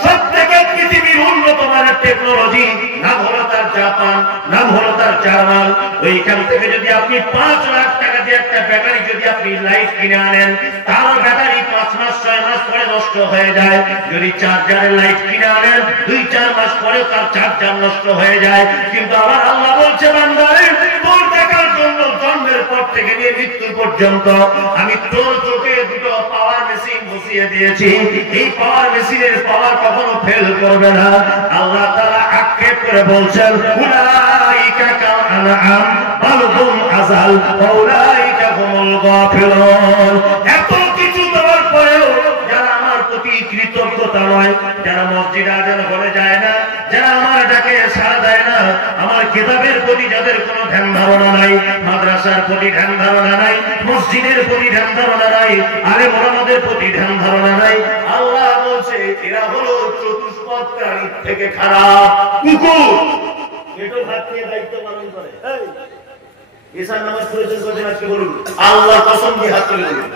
সব থেকে পৃথিবীর উন্নত মানের টেকনোলজি, নাম হলো তার জাপান, নাম হলো তার জার্মান। ওইখান থেকে যদি আপনি 5 লাখ টাকা দিয়ে একটা ব্যাটারি যদি আপনি লাইট কিনে আনেন, তার ব্যাটারি 5 মাস 6 মাস পরে নষ্ট হয়ে যায়। যদি চার্জারের লাইট কিনে আনেন, 2-4 মাস পরে তার চার্জার নষ্ট হয়ে যায়। কিন্তু আমার আল্লাহ বলছে বান্দারে, তোর দেখার জন্য জন্মের পর থেকে নিয়ে মৃত্যু পর্যন্ত আমি তোর চোখে দুটো পাওয়ার মেশিন বসিয়ে দিয়েছি। এই পাওয়ার মেশিনের পাওয়ার কখনো ফেল করবে না। আল্লাহ তাআলা আক্ষেপ করে বলছেন, উলাইকা কাআনআম বাল হুম আযাল ওয়া উলাইকা হুমুল গাফিলুন। এত কিছু দেওয়ার পরেও যারা আমার প্রতি কৃতজ্ঞতা নয়, যারা মসজিদে আজান হলে যায় না, যারা আমার ডাকে সাড়া দেয় না, আমার কিতাবের প্রতি যাদের কোনো ধ্যান ধারণা নাই, মাদ্রাসার প্রতি ধ্যান ধারণা নাই, মসজিদের প্রতি ধ্যান ধারণা নাই, আলেম ওলামাদের প্রতি ধ্যান ধারণা নাই, আল্লাহ বলছে এরা হলো চতুষ্পদ প্রাণীর থেকে খারাপ কুকুর। এটো ভাত নিয়ে দায়িত্ব পালন করে। ঈশার নামাজ পড়েছেন কত আজকে বলুন, আল্লাহর কসম দিয়ে হাত তুলে বলুন,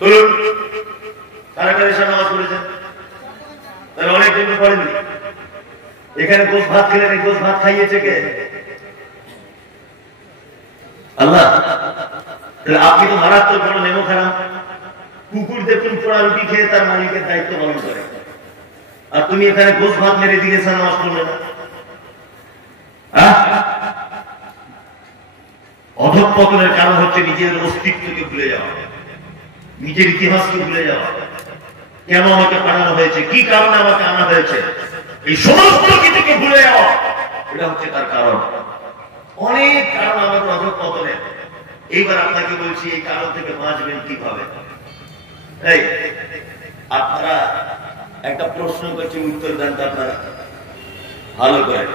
তুলুন। কারা কারা ঈশার নামাজ পড়েছেন? তাহলে অনেক কিন্তু পড়েননি। এখানে গোশ ভাত খেলেন, এই গোশ ভাত খাইয়েছে কে? আল্লাহ। তাহলে আপনি তো মারাত্মক বড় নেমো খারাপ। কুকুর দেখুন পোড়া রুটি খেয়ে তার মালিকের দায়িত্ব পালন করে, আর তুমি এখানে গোশ ভাত মেরে দিয়ে নামাজ পড়লে না। অধঃপতনের কারণ হচ্ছে নিজের অস্তিত্বকে ভুলে যাওয়া, নিজের ইতিহাসকে ভুলে যাওয়া। কেন আমাকে পাঠানো হয়েছে, কি কারণে আমাকে আনা হয়েছে, এই সমস্ত কিছুকে ভুলে যাওয়া, এটা হচ্ছে তার কারণ। অনেক কারণ আমাদের অধঃপতনের। এইবার আপনাকে বলছি এই কারণ থেকে বাঁচবেন কিভাবে। এই আপনারা একটা প্রশ্ন করছি, উত্তর দেন তো আপনারা ভালো করে।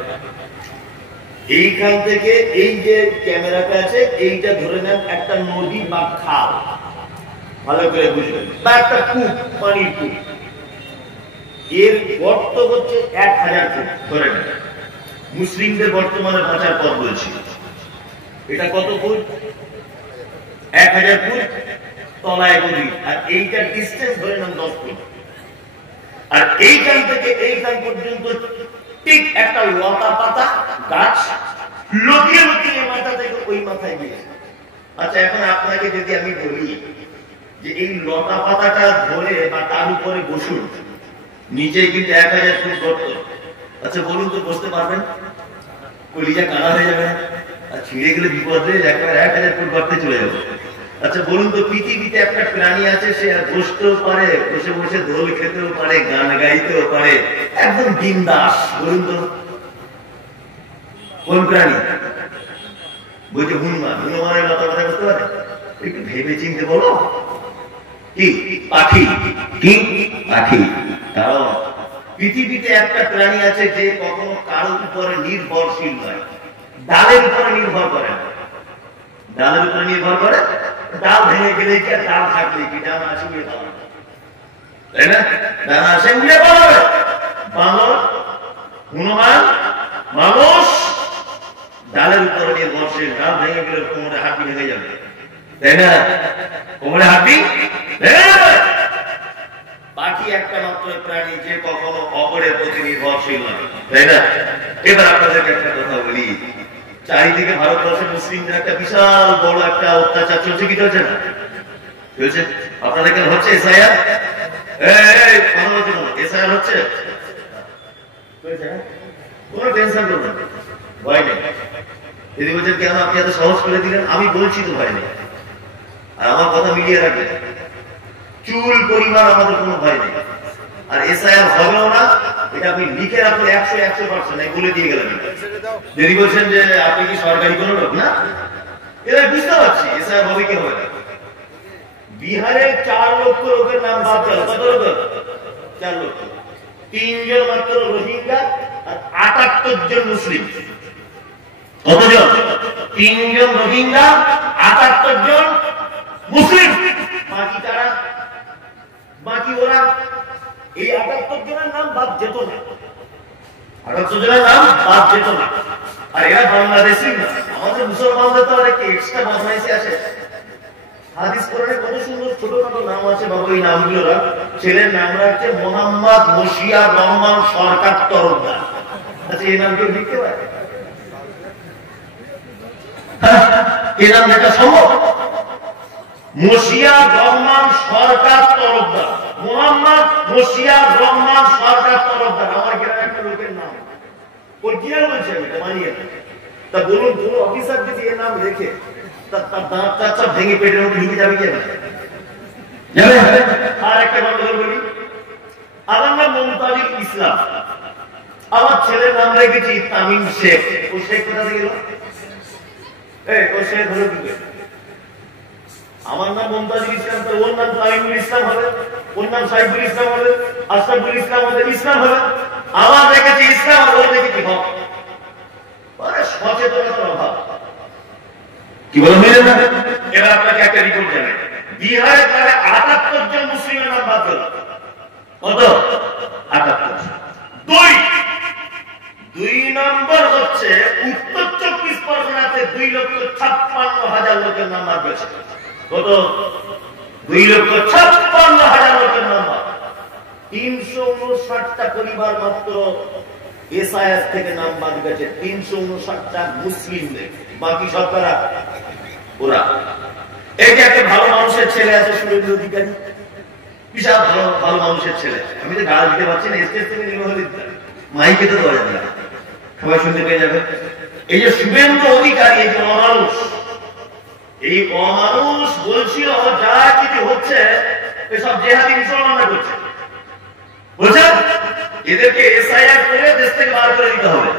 এইখান থেকে এই যে ক্যামেরাটা আছে, এইটা ধরে নেন একটা নদী বা খাল, ভালো করে বুঝবেন, বা একটা কূপ, পানির কূপ। এর গর্ত হচ্ছে 1000 ফুট ধরে নেন। মুসলিমদের বর্তমানে বাঁচার পথ বলছি, এটা কত ফুট? 1000 ফুট তলায় নদী, আর এইটার ডিস্টেন্স ধরে নেন 10 ফুট। আর এইখান থেকে এইখান পর্যন্ত ঠিক একটা লতা পাতা গাছ লতিয়ে লতিয়ে মাথা থেকে ওই মাথায় গিয়ে। আচ্ছা, এখন আপনাকে যদি আমি বলি যে এই লতা পাতাটা ধরে বা তার উপরে বসুন, নিচে কিন্তু 1000 ফুট গর্ত। আচ্ছা বলুন তো, বসতে পারবেন? কলিজা কানা হয়ে যাবে, আর ছিঁড়ে গেলে বিপদ হয়ে একবার 1000 ফুট গর্তে চলে যাবে। আচ্ছা বলুন তো, পৃথিবীতে একটা প্রাণী আছে সে বসতেও পারে, বসে বসে দোল খেতেও পারে, গান গাইতেও পারে, একদম বিন্দাস। বলুন তো কোন প্রাণী? বলছে হনুমান। হনুমানের মাথা কথা বুঝতে পারে? একটু ভেবে চিনতে বলো। কি? পাখি। কি? পাখি। কারণ পৃথিবীতে একটা প্রাণী আছে যে কখনো কারোর উপরে নির্ভরশীল নয়, ডালের উপরে নির্ভর করে না। ডালের উপরে নির্ভর করে, ডাল ভেঙে গেলে কি আর ডাল থাকলে কি? ডাল আছে উড়ে পাবে, তাই না? ডাল আছে উড়ে পাবে। বানর, হনুমান, মানুষ ডালের উপরে নির্ভরশীল। ডাল ভেঙে গেলে কোমরে হাড্ডি ভেঙে যাবে, তাই না? কোমরে হাড্ডি ভেঙে যাবে। পাখি একটা মাত্র প্রাণী যে কখনো অপরের প্রতি নির্ভরশীল নয়, তাই না? এবার আপনাদেরকে একটা কথা বলি, চারিদিকে ভারতবর্ষে মুসলিমদের একটা বিশাল বড় একটা অত্যাচার চলছে, কি চলছে না? চলছে। আপনাদের কেন হচ্ছে এসআইআর? এসআইআর হচ্ছে, কোন টেনশন করবেন, ভয় নেই। যদি বলছেন কেন আপনি এত সহজ করে দিলেন, আমি বলছি তো ভয় নেই। আর আমার কথা মিলিয়ে রাখবেন, চুল পরিমাণ আমাদের কোনো ভয় নেই। আর এসআইআর হবেও না, এটা আপনি লিখে রাখুন 100% এই বলে দিয়ে গেলেন। যদি বলছেন যে আপনি কি সরকারি কোনো লোক না, এটা বুঝতে পারছি এসআইআর হবে কি হবে না। বিহারে 4 লক্ষ লোকের নাম বাদ গেল। কত লোক? 4 লক্ষ। 3 জন মাত্র রোহিঙ্গা আর 78 জন মুসলিম। কতজন? 3 জন রোহিঙ্গা, 78 জন মুসলিম। বাকি তারা, বাকি ওরা। এই 78 জনের নাম বাদ যেত না, 78 জনের নাম বাদ যেত না। আর এরা বাংলাদেশি না, আমাদের মুসলমানদের তো আর এক্সট্রা বদমাইশি আছে। হাদিস কোরআনে কত সুন্দর ছোটখাটো নাম আছে বাবা, এই নামগুলো রাখ। ছেলের নাম রাখছে মোহাম্মদ মশিয়ার রহমান সরকার তরফদার। আচ্ছা এই নাম কেউ লিখতে পারে? এই নাম লেখা সম্ভব? মশিয়ার রহমান সরকার তরফদার, মোহাম্মদ মশিয়ার রহমান সরকার তরফদার। আমার গ্রামের একটা লোকের নাম, অরিজিনাল বলছে, আমি মানিয়ে না। তা বলুন কোন অফিসার যদি এর নাম রেখে তার দাঁতটা সব ভেঙে পেটের মধ্যে ঢুকে যাবে কি না? আর একটা গন্ডগোল বলি, আমার নাম মমতাজুল ইসলাম, আমার ছেলের নাম রেখেছি তামিম শেখ। ও শেখ কোথা থেকে গেল? ও শেখ হলো কি? আমার নাম মমতাজুল ইসলাম, তো ওর নাম তামিমুল ইসলাম হবে, ওর নাম সাইফুল ইসলাম হবে, আশরাফুল ইসলাম হবে, ইসলাম হবে। আমার রেখেছি ইসলাম, আর ওর রেখেছি হক। মানে সচেতনতার অভাব। কি বলে বুঝলেন না? এবার আপনাকে একটা রিপোর্ট জানাই, বিহারে প্রায় 78 জন মুসলিমের নাম বাদ গেল। কত? 78। 2 নম্বর হচ্ছে উত্তর 24 পরগনাতে 2,56,000 লোকের নাম বাদ গেছে। কত? 2,56,000 লোকের নাম বাদ। 359টা পরিবার মাত্র এসআইআর থেকে নাম বাদ গেছে, 359টা মুসলিমদের। বাকি সব কারা? ওরা। এই যে একটা ভালো মানুষের ছেলে আছে শুভেন্দু অধিকারী, বিশাল ভালো ভালো মানুষের ছেলে। আমি তো গাল দিতে পারছি না, স্টেজ থেকে মাইকে তো দেওয়া যাবে না, সবাই শুনতে পেয়ে যাবে। এই যে শুভেন্দু অধিকারী, এই যে অমানুষ, এই অমানুষ বলছিল যা কিছু হচ্ছে এসব জেহাদি মুসলমানরা করছে, বুঝছেন? এদেরকে এসআইআর করে দেশ থেকে বার করে দিতে হবে।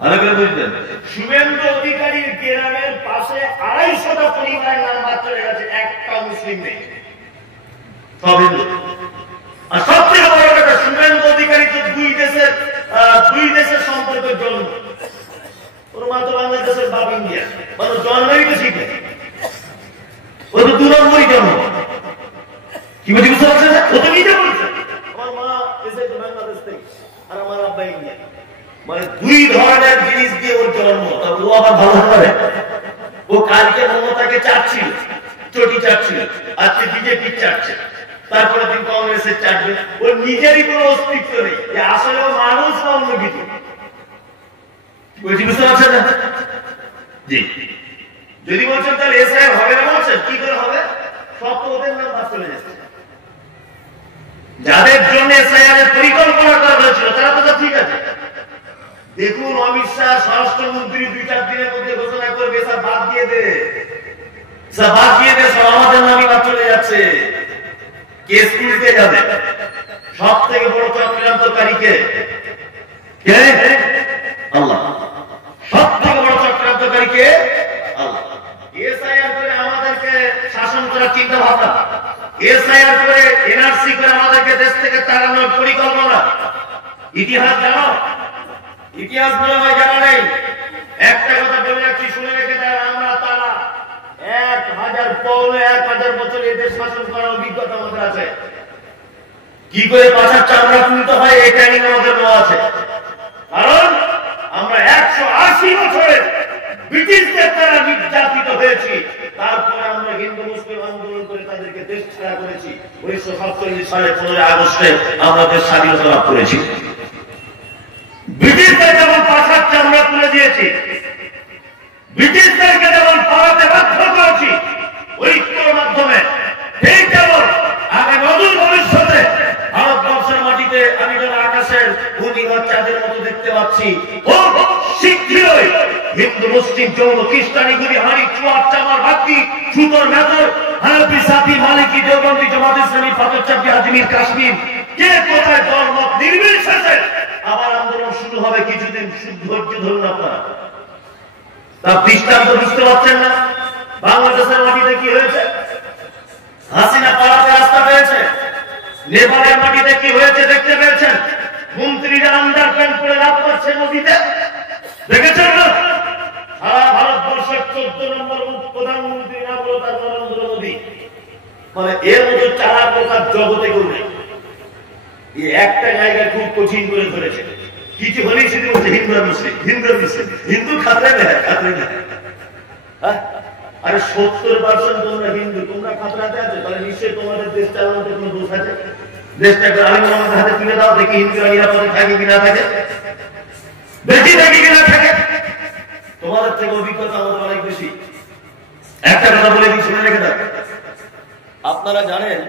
ভালো করে বুঝলেন? শুভেন্দু অধিকারীর গ্রামের পাশে 250টা পরিবারের নাম বাদ চলে গেছে, একটা মুসলিম নেই, সব হিন্দু। আর সবথেকে বড় কথা, শুভেন্দু অধিকারী তো দুই দেশের সম্পর্কের জন্ম। ওর মা তো বাংলাদেশের, বাপ ইন্ডিয়া, মানে জন্মই তো শিখে, ও তো 2 নম্বরই জন্ম। কি বলছি বুঝতে পারছেন? ও তো নিজে বলছে আমার মা এসেছে বাংলাদেশ থেকে আর আমার আব্বা ইন্ডিয়া। মানে 2 ধরনের জিনিস দিয়ে ওর জন্ম। ও আবার ভালো করে, ও কালকে মমতাকে চাটছিল, চটি চাটছিল, আজকে বিজেপি চাটছে, তারপরে দিন কংগ্রেসের চাটবে। ওর নিজেরই কোনো অস্তিত্ব নেই, আসলে ও মানুষ না অন্য কিছু। বলছি বুঝতে পারছেন না? জি। যদি বলছেন তাহলে এসআইআর হবে না, বলছেন কি করে হবে? সব তো ওদের নাম বাদ চলে যাচ্ছে। যাদের জন্য এসআইআর এর পরিকল্পনা করা হয়েছিল তারা তো ঠিক আছে। দেখুন অমিত শাহ স্বরাষ্ট্রমন্ত্রী 2-4 দিনের মধ্যে ঘোষণা করবে এসব বাদ দিয়ে দে, বাঁচিয়ে দেশ আমাদের নামই বাদ চলে যাচ্ছে। কেস তুলতে যাবে, সব থেকে বড় চক্রান্তকারীকে কে? আল্লাহ। সব থেকে বড় চক্রান্তকারীকে আল্লাহ। এসআইআর করে আমাদেরকে শাসন করার চিন্তা ভাবনা, এসআইআর করে এনআরসি করে আমাদেরকে দেশ থেকে তাড়ানোর পরিকল্পনা। ইতিহাস জানো? ইতিহাস বলে ভাই জানা নেই। একটা কথা বলে রাখছি, শুনে রেখে দেয়, আমরা তারা 1000 বছর এদের শাসন করার অভিজ্ঞতা আমাদের আছে। কি করে পাছার চামড়া তুলতে হয় এই ট্রেনিং আমাদের নেওয়া আছে। কারণ আমরা 180 বছরে ব্রিটিশদের দ্বারা নির্যাতিত হয়েছি, তারপরে আমরা হিন্দু মুসলিম আন্দোলন করে তাদেরকে দেশ ছাড়া করেছি। 1947 সালে 15 আগস্টে আমরা দেশ স্বাধীনতা লাভ করেছি। ব্রিটিশদের যেমন পাছার চামড়া তুলে দিয়েছি, ব্রিটিশদেরকে যেমন পালাতে বাধ্য করেছি ঐক্যের মাধ্যমে, ঠিক তেমন আগামী অদূর ভবিষ্যতে ভারতবর্ষের মাটিতে আমি যেন আকাশের ঘূর্ণিঝড় চাঁদের মতো দেখতে পাচ্ছি। শীঘ্রই হিন্দু মুসলিম যৌন খ্রিস্টানি গুলি হাঁড়ি চুয়ার চামার ভাতি সুতোর মেথর হানাফি সাথী মালিকি দেওবন্দি জামাত ইসলামী ফাতর চাপি আজমির কাশ্মীর কে কোথায় দলমত নির্বিশেষে আবার আন্দোলন শুরু হবে। কিছুদিন ধৈর্য ধরুন আপনারা। তার দৃষ্টান্ত বুঝতে পারছেন না? বাংলাদেশের মাটিতে কি হয়েছে? হাসিনা পালাতে রাস্তা পেয়েছে। নেপালের মাটিতে কি হয়েছে দেখতে পেয়েছেন? মন্ত্রীরা আন্ডার প্যান্ট পরে লাভ করছে নদীতে, দেখেছেন না? সারা ভারতবর্ষের 14 নম্বর প্রধানমন্ত্রী নাম হলো তার নরেন্দ্র মোদী। মানে এর মতো চালাক প্রকার জগতে কেউ নেই। একটা জায়গায় খুব কঠিন করে ধরেছে, কিছু হলেই সেটি বলছে হিন্দু আর মুসলিম, হিন্দু আর মুসলিম, হিন্দু খাতরে নেয়, খাতরে নেয়। আরে 70% তোমরা হিন্দু, তোমরা খাতরাতে আছো, তাহলে নিশ্চয়ই তোমাদের দেশ চালানোতে কোনো দোষ আছে। দেশটাকে আলিম ওলামাদের হাতে তুলে দাও, দেখি হিন্দুরা নিরাপদে থাকে কিনা থাকে, বেশি থাকে কিনা থাকে। তোমাদের থেকে অভিজ্ঞতা আমাদের অনেক বেশি। একটা কথা বলে দিই, শুনে রেখে দাও। আপনারা জানেন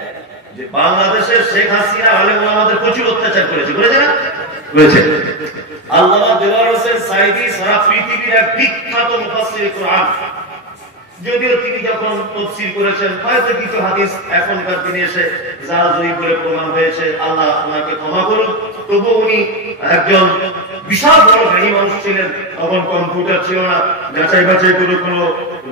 যে বাংলাদেশের শেখ হাসিনা আলিম ওলামাদের প্রচুর অত্যাচার করেছে, করেছে না? করেছে। আল্লামা দেওয়ার হোসেন সাইদি সারা পৃথিবীর এক বিখ্যাত মুফাসসির কোরআন। যদিও তিনি যখন তাফসীর করেছেন হয়তো কিছু হাদিস এখনকার দিনে এসে জাহাজী করে প্রমাণ হয়েছে, আল্লাহ ওনাকে ক্ষমা করুন। তবু উনি একজন বিশাল বড় জ্ঞানী মানুষ ছিলেন। তখন কম্পিউটার ছিল না, যাচাই বাছাই করে কোনো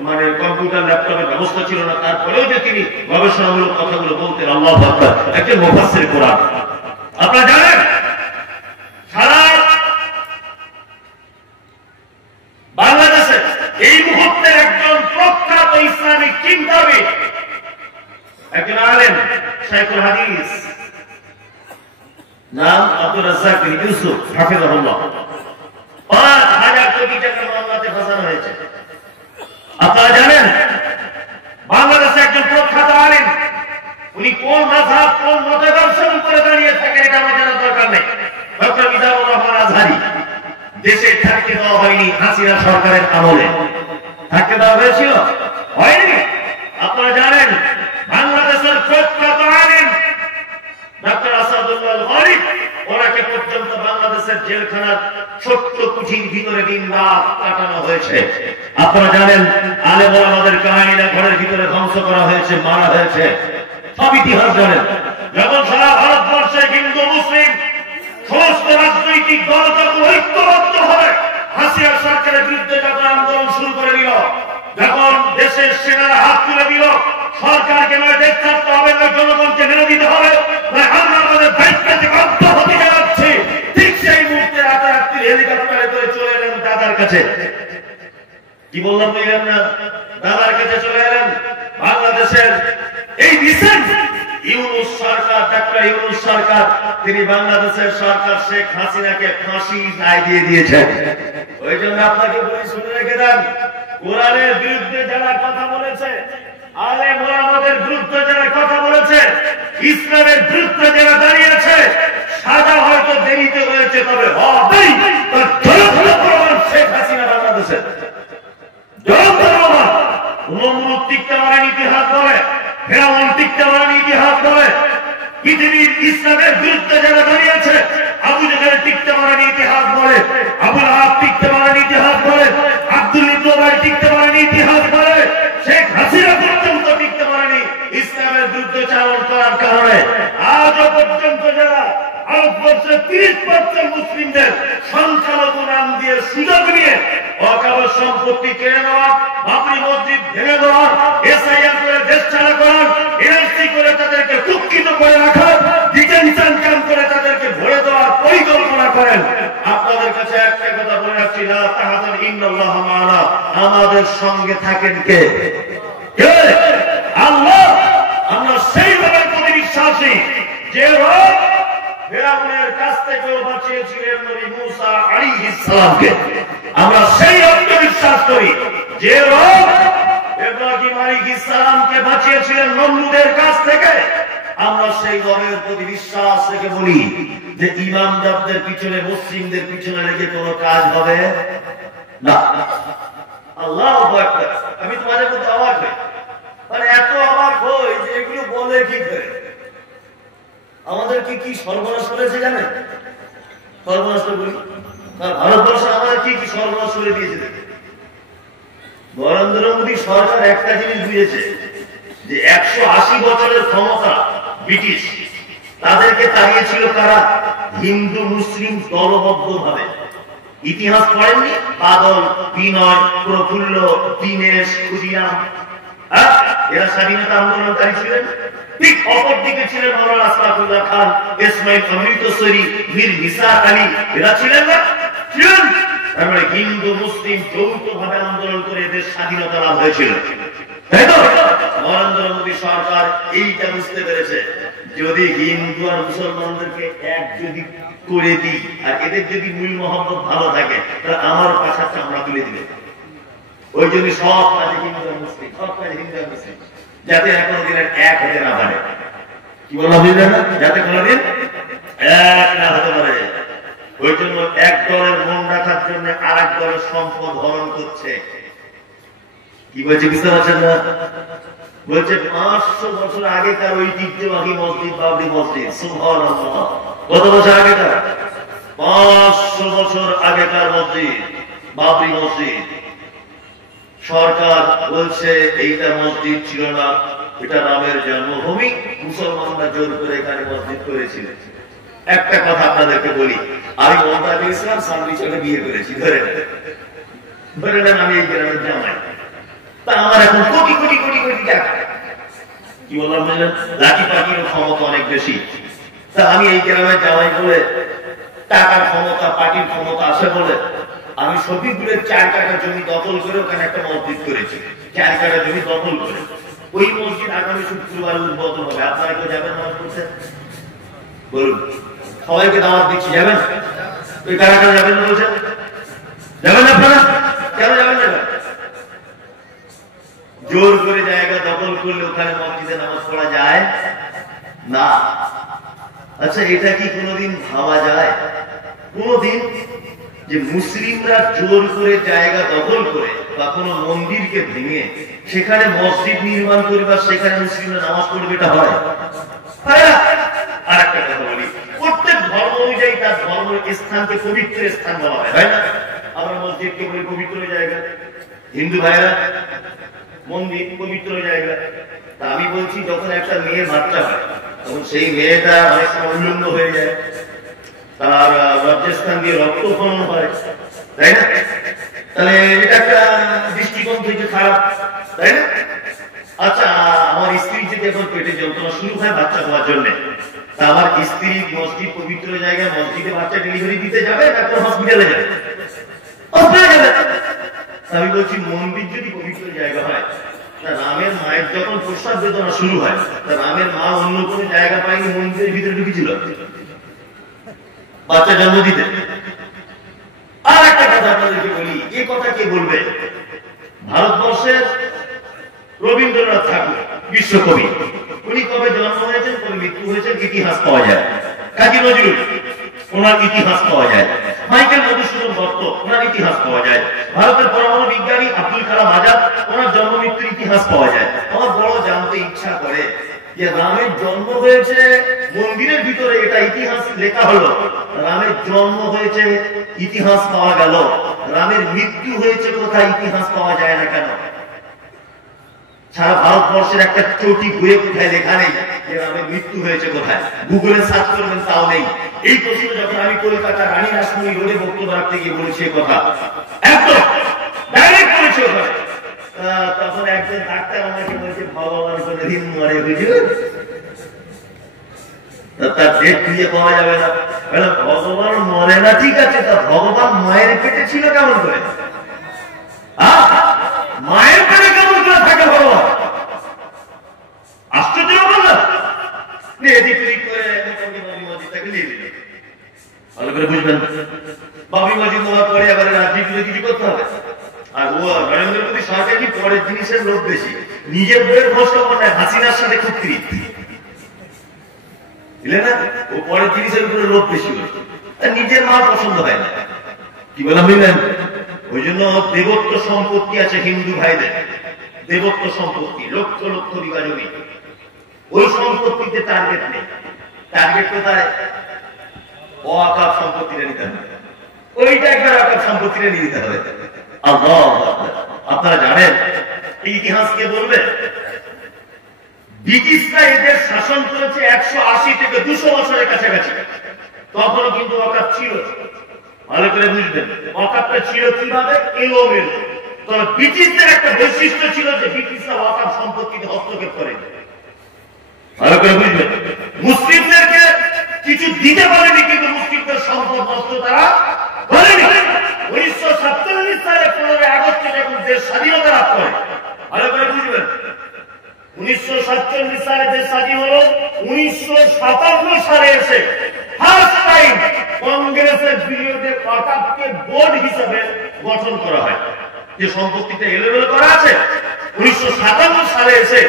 মানে কম্পিউটার ল্যাপটপের ব্যবস্থা ছিল না, তারপরেও যে তিনি গবেষণামূলক কথাগুলো বলতেন, আল্লাহু আকবার, একজন মুফাসসির কোরআন। আপনারা জানেন সারা বাংলাদেশে এই মুহূর্তে একজন প্রখ্যাত ইসলামিক চিন্তাবিদ, একজন আলেম, শাইখুল হাদিস, নাম আব্দুর রাজ্জাক বিন ইউসুফ হাফিজাহুল্লাহ। 5000 কোটি টাকা মামলাতে ফাঁসানো হয়েছে। আপনারা জানেন বাংলাদেশে একজন প্রখ্যাত আলেম, উনি কোন মাযহাব কোন মতদর্শের উপরে দাঁড়িয়ে থাকেন এটা আমার জানার দরকার নেই। ডক্টর মিজানুর রহমান আজহারী। দেশে থাকতে দেওয়া হয়নি হাসিনা সরকারের আমলে, থাকতে দেওয়া হয়েছিল? হয়নি। আপনারা জানেন বাংলাদেশের প্রখ্যাত আলেম ডক্টর আসাদুল্লাহ গরিব, ওনাকে পর্যন্ত বাংলাদেশের জেলখানার ছোট্ট কুঠির ভিতরে দিন রাত কাটানো হয়েছে। আপনারা জানেন আলেম ওলামাদের কাহিনীরা ঘরের ভিতরে ধ্বংস করা হয়েছে, মারা হয়েছে, সব ইতিহাস জানেন। যখন সারা ভারতবর্ষে হিন্দু মুসলিম সমস্ত রাজনৈতিক দল যখন ঐক্যবদ্ধ হবে হাসিনা সরকারের বিরুদ্ধে যখন আন্দোলন শুরু করে দিল, যখন দেশের সেনারা হাত তুলে দিল, সরকারকে নয় দেশ ছাড়তে হবে, নয় জনগণকে মেনে দিতে হবে, নয় আমরা আমাদের দায়িত্ব থেকে অব্যাহতি জানাচ্ছি, ঠিক সেই মুহূর্তে রাতারাত্রি হেলিকপ্টারে করে চলে এলেন দাদার কাছে। কি বললাম বুঝলেন না? দাদার কাছে চলে এলেন। বাংলাদেশের এই রিসেন্ট ইউনূস সরকার, ডক্টর ইউনূস সরকার, তিনি বাংলাদেশের সরকার শেখ হাসিনাকে ফাঁসি রায় দিয়ে দিয়েছেন। ওই জন্য আপনাকে বলি, শুনে রেখে দেন, কোরআনের বিরুদ্ধে যারা কথা বলেছে, আলেম ওলামাদের বিরুদ্ধে যারা কথা বলেছে, ইসলামের বিরুদ্ধে যারা দাঁড়িয়েছে, সাজা হয়তো দেরিতে হয়েছে, তবে হবেই। তার জনপ্রিয় প্রমাণ শেখ হাসিনা বাংলাদেশের জনপ্রিয় প্রমাণ। নমরুদ টিকতে পারেন ইতিহাস বলে, ফেরাউন টিকতে পারেন ইতিহাস বলে, পৃথিবীর ইসলামের বিরুদ্ধে যারা দাঁড়িয়েছে, আবু জাহেল টিকতে পারেন ইতিহাস বলে, আবু লাহাব টিকতে পারেন ইতিহাস বলে, আব্দুল ইবনে উবাই টিকতে পারেন ইতিহাস বলে, শেখ হাসিনা নিয়ে সুযোগ নিয়ে ওয়াকফ সম্পত্তি কেড়ে নেওয়া, বাবরি মসজিদ ভেঙে দেওয়া, এসআইআর করে দেশ ছাড়া করার, এনআরসি করে তাদেরকে কুক্ষিত করে রাখা, ডিটেনশন ক্যাম্প করে তাদেরকে ভরে দেওয়ার পরিকল্পনা করেন। আপনাদের কাছে একটা কথা বলে রাখছি, লা তাহজান ইন্নাল্লাহ মা'ানা, আমাদের সঙ্গে থাকেন কে? আল্লাহ। আমরা সেইভাবে প্রতি বিশ্বাসী যে রব ফিরআউনের কাছ থেকেও বাঁচিয়েছিলেন নবী মুসা আলাইহিস সালামকে, আমরা সেই রবকে বিশ্বাস করি যে রব ইব্রাহিম আলাইহিস সালামকে বাঁচিয়েছিলেন নমরুদের কাছ থেকে। আমরা সেই রবের প্রতি বিশ্বাস রেখে বলি যে ইমামদারদের পিছনে, মুসলিমদের পিছনে রেখে কোনো কাজ হবে না। আল্লাহু আকবার। আমি তোমাদের মধ্যে অবাক হই, মানে এত অবাক হই যে এগুলো বলে কি করে। আমাদের কি সর্বনাশ করেছে জানেন? সর্বনাশ বলি, ভারতবর্ষে আমাদের কি সর্বনাশ করে দিয়েছে। নরেন্দ্র মোদী সরকার একটা জিনিস বুঝেছে যে 180 বছরের ক্ষমতা ব্রিটিশ, তাদেরকে তাড়িয়েছিল কারা? হিন্দু মুসলিম দলবদ্ধ ভাবে। ইতিহাস পড়েননি? বাদল, বিনয়, প্রফুল্ল, দীনেশ, ক্ষুদিরাম, এরা স্বাধীনতা আন্দোলনকারী ছিলেন। ঠিক অপর দিকে ছিলেন মাওলানা আশরাফুল্লাহ খান, ইসমাইল অমৃতসরী, মীর নিসার আলী, এরা ছিলেন না? ছিলেন। তার মানে হিন্দু মুসলিম যৌথ ভাবে আন্দোলন করে দেশ স্বাধীনতা লাভ হয়েছিল, তাই তো? নরেন্দ্র মোদী সরকার এইটা বুঝতে পেরেছে, যদি হিন্দু আর মুসলমানদেরকে এক যদি করে দিই আর এদের যদি মূল মহব্বত ভালো থাকে তাহলে আমার পাশা চামড়া তুলে দিবে। ওই জন্য সব কাজে হিন্দু আর মুসলিম, সব কাজে হিন্দু আর মুসলিম, যাতে কোনোদিন এক হতে না পারে। কি বললাম বুঝলেন না? যাতে কোনোদিন এক না হতে পারে। ওই জন্য এক দলের মন রাখার জন্য আর এক দলের সম্পদ হরণ করছে। কি বলছে বুঝতে পারছেন না? বলছে 500 বছর আগেকার ঐতিহ্যবাহী মসজিদ বাবরি মসজিদ, সুবহানাল্লাহ। কত বছর আগেকার? 500 বছর আগেকার মসজিদ বাবরি মসজিদ। সরকার বলছে এইটা মসজিদ ছিল না, এটা রামের জন্মভূমি, মুসলমানরা জোর করে এখানে মসজিদ করেছিলেন। একটা কথা আপনাদেরকে বলি, আমি মমতাজ ইসলাম সামনে চলে বিয়ে করেছি, ধরে নেন আমি এই গ্রামের জামাই, তা আমার এখন কোটি কোটি কোটি কোটি টাকা। কি বললাম বুঝলেন? লাঠি পাখির ক্ষমতা অনেক বেশি। তা আমি এই গ্রামের জামাই বলে টাকার ক্ষমতা, পার্টির ক্ষমতা আছে বলে আমি শফিকুলের 4 কাঠা জমি দখল করে ওখানে একটা মসজিদ করেছি। 4 কাঠা জমি দখল করে ওই মসজিদ আগামী শুক্রবার উদ্বোধন হবে। আপনারা কেউ যাবেন নামাজ পড়তে? বলুন, সবাইকে দাওয়াত দিচ্ছি, যাবেন? ওই কারা কারা যাবেন না বলছেন? যাবেন আপনারা? কেন যাবেন না? জোর করে জায়গা দখল করলে ওখানে মসজিদে নামাজ পড়া যায় না। আচ্ছা, এটা কি কোনোদিন ভাবা যায়? কোনোদিন যে মুসলিমরা জোর করে জায়গা দখল করে বা কোনো মন্দিরকে ভেঙে সেখানে মসজিদ নির্মাণ করবে আর সেখানে মুসলিমরা নামাজ পড়বে, এটা হয়? আর একটা কথা বলি, প্রত্যেক ধর্ম অনুযায়ী তার ধর্মের স্থানকে পবিত্র স্থান বলা হয়, তাই না? আমরা মসজিদকে বলি পবিত্র জায়গা, হিন্দু ভাইরা মন্দির পবিত্র জায়গা। তা আমি বলছি, যখন একটা মেয়ে বাচ্চা হয় তখন সেই মেয়েটা অনেক সময় উল্লঙ্গ হয়ে যায়, তার লজ্জাস্থান দিয়ে রক্ত খনন হয়, তাই না? তাহলে এটা একটা দৃষ্টিকোণ থেকে খারাপ, তাই না? আচ্ছা, আমার স্ত্রী যদি এখন পেটে যন্ত্রণা শুরু হয় বাচ্চা হওয়ার জন্য, তা আমার স্ত্রী মসজিদ পবিত্র জায়গায় মসজিদে বাচ্চা ডেলিভারি দিতে যাবে না হসপিটালে যাবে? আমি বলছি, মন্দির যদি পবিত্র জায়গা হয়, তা রামের মায়ের যখন প্রসাদ বেদনা শুরু হয়, তা রামের মা অন্য কোনো জায়গা পায়নি, মন্দিরের ভিতরে ঢুকেছিল বাচ্চা জন্ম দিতে। আর একটা কথা আপনাদেরকে বলি, এই কথা কে বলবে? ভারতবর্ষের রবীন্দ্রনাথ ঠাকুর, বিশ্বকবি, উনি কবে জন্ম হয়েছেন, কবে মৃত্যু হয়েছেন ইতিহাস পাওয়া যায়। কাজী নজরুল, ওনার ইতিহাস পাওয়া যায়। মাইকেল মধুসূদন দত্ত, ওনার ইতিহাস পাওয়া যায়। ভারতের পরমাণু বিজ্ঞানী আব্দুল কালাম আজাদ, ওনার জন্ম মৃত্যুর ইতিহাস পাওয়া যায়। আমার বড় জানতে ইচ্ছা করে যে রামের জন্ম হয়েছে মন্দিরের ভিতরে, এটা ইতিহাস লেখা হলো। রামের জন্ম হয়েছে ইতিহাস পাওয়া গেল, রামের মৃত্যু হয়েছে কোথায় ইতিহাস পাওয়া যায় না কেন? সারা ভারতবর্ষের একটা চটি বইয়ে কোথায় লেখা নেই যে রামের মৃত্যু হয়েছে কোথায়, গুগলে সার্চ করবেন তাও নেই। এই প্রশ্ন যখন আমি কলকাতা রানী রাসমণি রোডে বক্তব্য রাখতে গিয়ে বলেছি কথা, একদম ডাইরেক্ট বলেছি ওখানে। তখন একজন ডাক্তার আমাকে বলছে ভগবান কোনদিন মরে, বুঝলেন, তার ডেট দিয়ে পাওয়া যাবে না। ভগবান মরে না ঠিক আছে, তা ভগবান মায়ের পেটে ছিল কেমন করে? মায়ের পেটে কেমন করে থাকে ভগবান? আশ্চর্য বললাম। এদিক এদিক করে বাবরি মসজিদটাকে নিয়ে দিল। ভালো করে বুঝবেন, বাবরি মসজিদ নেওয়ার পরে আবার রাজনীতিতে কিছু করতে হবে। আর ও নরেন্দ্র মোদী সরকার কি পরের জিনিসের লোভ বেশি, নিজের বইয়ের খোঁজ খবর হাসিনার সাথে খুব কৃত, বুঝলে না? ও পরের জিনিসের উপরে লোভ বেশি হচ্ছে, নিজের মাল পছন্দ হয় না। কি বললাম বুঝলেন? ওই জন্য দেবত্ব সম্পত্তি আছে হিন্দু ভাইদের, দেবত্ব সম্পত্তি লক্ষ লক্ষ বিঘা জমি, ওই সম্পত্তিতে টার্গেট নেই। টার্গেট কোথায়? ওয়াকাফ সম্পত্তিটা নিতে হবে, ওইটা একবার ওয়াকাফ সম্পত্তিটা নিয়ে নিতে হবে। আল্লাহ, আপনারা জানেন ইতিহাসকে বলবে ব্রিটিশরা এদের শাসন করেছে 180 থেকে 200 বছরের কাছাকাছি, তখনও কিন্তু ওয়াকাফ ছিল। ভালো করে বুঝবেন, ওয়াকাফটা ছিল কিভাবে? এলোমেলো। তবে ব্রিটিশদের একটা বৈশিষ্ট্য ছিল যে ব্রিটিশরা ওয়াকাফ সম্পত্তিতে হস্তক্ষেপ করেনি। ভালো করে বুঝবেন, মুসলিমদেরকে কিছু দিতে পারেনি, কিন্তু মুসলিমদের সম্পদ নষ্ট তারা করেনি। 1947 সালে 15 আগস্টে যখন দেশ স্বাধীনতা লাভ করে, ভালো করে বুঝবেন, 1947 সালে দেশ স্বাধীন হলো, 1957 সালে এসে ফার্স্ট টাইম কংগ্রেসের বিরুদ্ধে ওয়াকাফকে বোর্ড হিসেবে গঠন করা হয়। যে সম্পত্তিটা এলোমেলো করা আছে, 1957 সালে এসে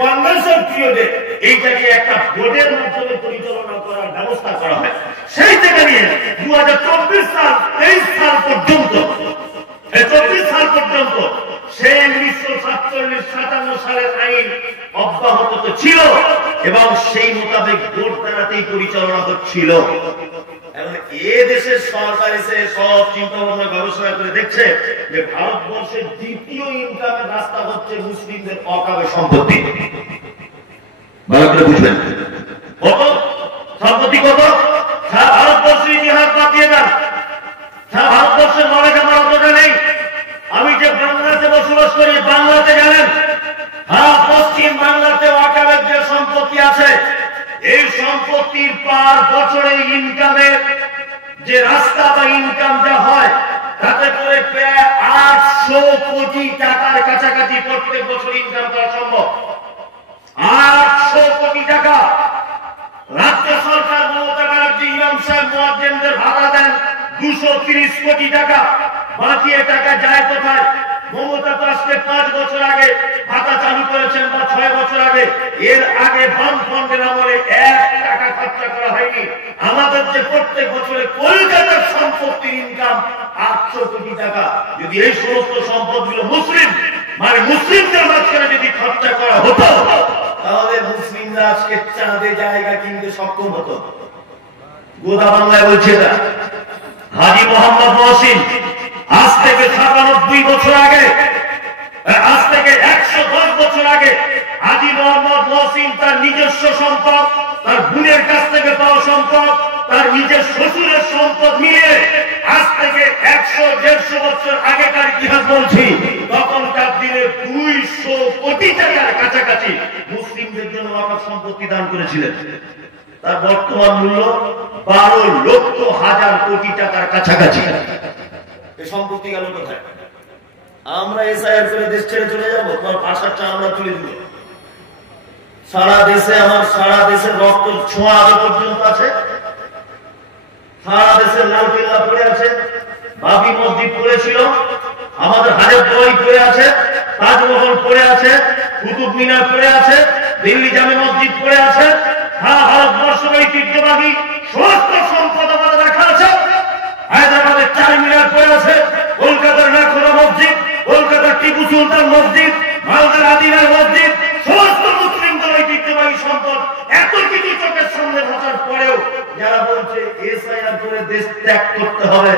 কংগ্রেসের বিরুদ্ধে এইটাকে একটা বোর্ডের মাধ্যমে পরিচালনা করার ব্যবস্থা করা হয়। সেই থেকে নিয়ে 2024 সাল 23 সাল পর্যন্ত, 24 সাল পর্যন্ত সেই 1947-57 সালের আইন অব্যাহত তো ছিল এবং সেই মোতাবেক বোর্ড দ্বারাতেই পরিচালনা হচ্ছিল। এখন এ দেশের সরকার এসে সব চিন্তা ভাবনা গবেষণা করে দেখছে যে ভারতবর্ষের দ্বিতীয় ইনকামের রাস্তা হচ্ছে মুসলিমদের ওয়াকাফের সম্পত্তি। ভালো করে বুঝবেন, কত সম্পত্তি, কত সারা ভারতবর্ষের ইতিহাস বাতিয়ে যান। সারা ভারতবর্ষের নলেজ আমার অতটা নেই। আমি যে বাংলাতে বসবাস করি, বাংলাতে জানেন পশ্চিম বাংলাতে ওয়াকাফের যে সম্পত্তি আছে, এই সম্পত্তির পার বছরে ইনকামের যে রাস্তা বা ইনকাম যা হয়, তাতে করে প্রায় 800 কোটি টাকার কাছাকাছি প্রত্যেক বছর ইনকাম করা সম্ভব। 800 কোটি টাকা। রাজ্য সরকার মমতা ব্যানার্জি ইমাম সাহেব মুয়াজ্জিনদের ভাড়া দেন 230 কোটি টাকা। বাকি টাকা যায় কোথায়? মমতা তো আজকে 5 বছর আগে ভাতা চালু করেছেন বা 6 বছর আগে, এর আগে বামফ্রন্টের আমলে 1 টাকা খরচা করা হয়নি। আমাদের যে প্রত্যেক বছরে কলকাতার সম্পত্তির ইনকাম 800 কোটি টাকা, যদি এই সমস্ত সম্পদগুলো মুসলিম মানে মুসলিমদের মাঝখানে যদি খরচা করা হতো, তাহলে মুসলিমরা আজকে চাঁদে জায়গা কিনতে সক্ষম হতো। গোদা বাংলায় বলছে না, হাজী মোহাম্মদ মহসিন আজ থেকে 97 বছর আগে, আজ থেকে 110 বছর আগে হাজী মোহাম্মদ মহসিন তার নিজস্ব সম্পদ, তার বোনের কাছ থেকে পাওয়া সম্পদ, তার নিজের শ্বশুরের সম্পদ মিলিয়ে আজ থেকে 100-150 বছর আগেকার ইতিহাস বলছি, তখনকার দিনে 200 কোটি টাকার কাছাকাছি মুসলিমদের জন্য ওয়াকফ সম্পত্তি দান করেছিলেন। তার বর্তমান মূল্য 12 লক্ষ হাজার কোটি টাকার কাছাকাছি। এই সম্পত্তি গেল কোথায়? আমরা এসআইআর করে দেশ ছেড়ে চলে যাবো, তোমার পাশারটা আমরা তুলে দিব। সারা দেশে আমার সারা দেশের রক্ত ছোঁয়া আজ পর্যন্ত আছে। সারা দেশের লালকেল্লা পড়ে আছে, বাবরি মসজিদ পড়েছিল, আমাদের হাজারদুয়ারি পড়ে আছে, তাজমহল পড়ে আছে, কুতুব মিনার পড়ে আছে, দিল্লি জামে মসজিদ পড়ে আছে। সারা ভারতবর্ষের ঐতিহ্যবাহী সমস্ত সম্পদ আমাদের রাখা আছে। হায়দ্রাবাদের চারমিনার পড়ে আছে, কলকাতার নাখোরা মসজিদ, কলকাতার টিপু সুলতান মসজিদ, মালদার আদিনার মসজিদ, সমস্ত মুসলিমদের ঐতিহ্যবাহী সম্পদ এত কিছু চোখের সামনে ভাসার পরেও যারা বলছে এসআইআর করে দেশ ত্যাগ করতে হবে,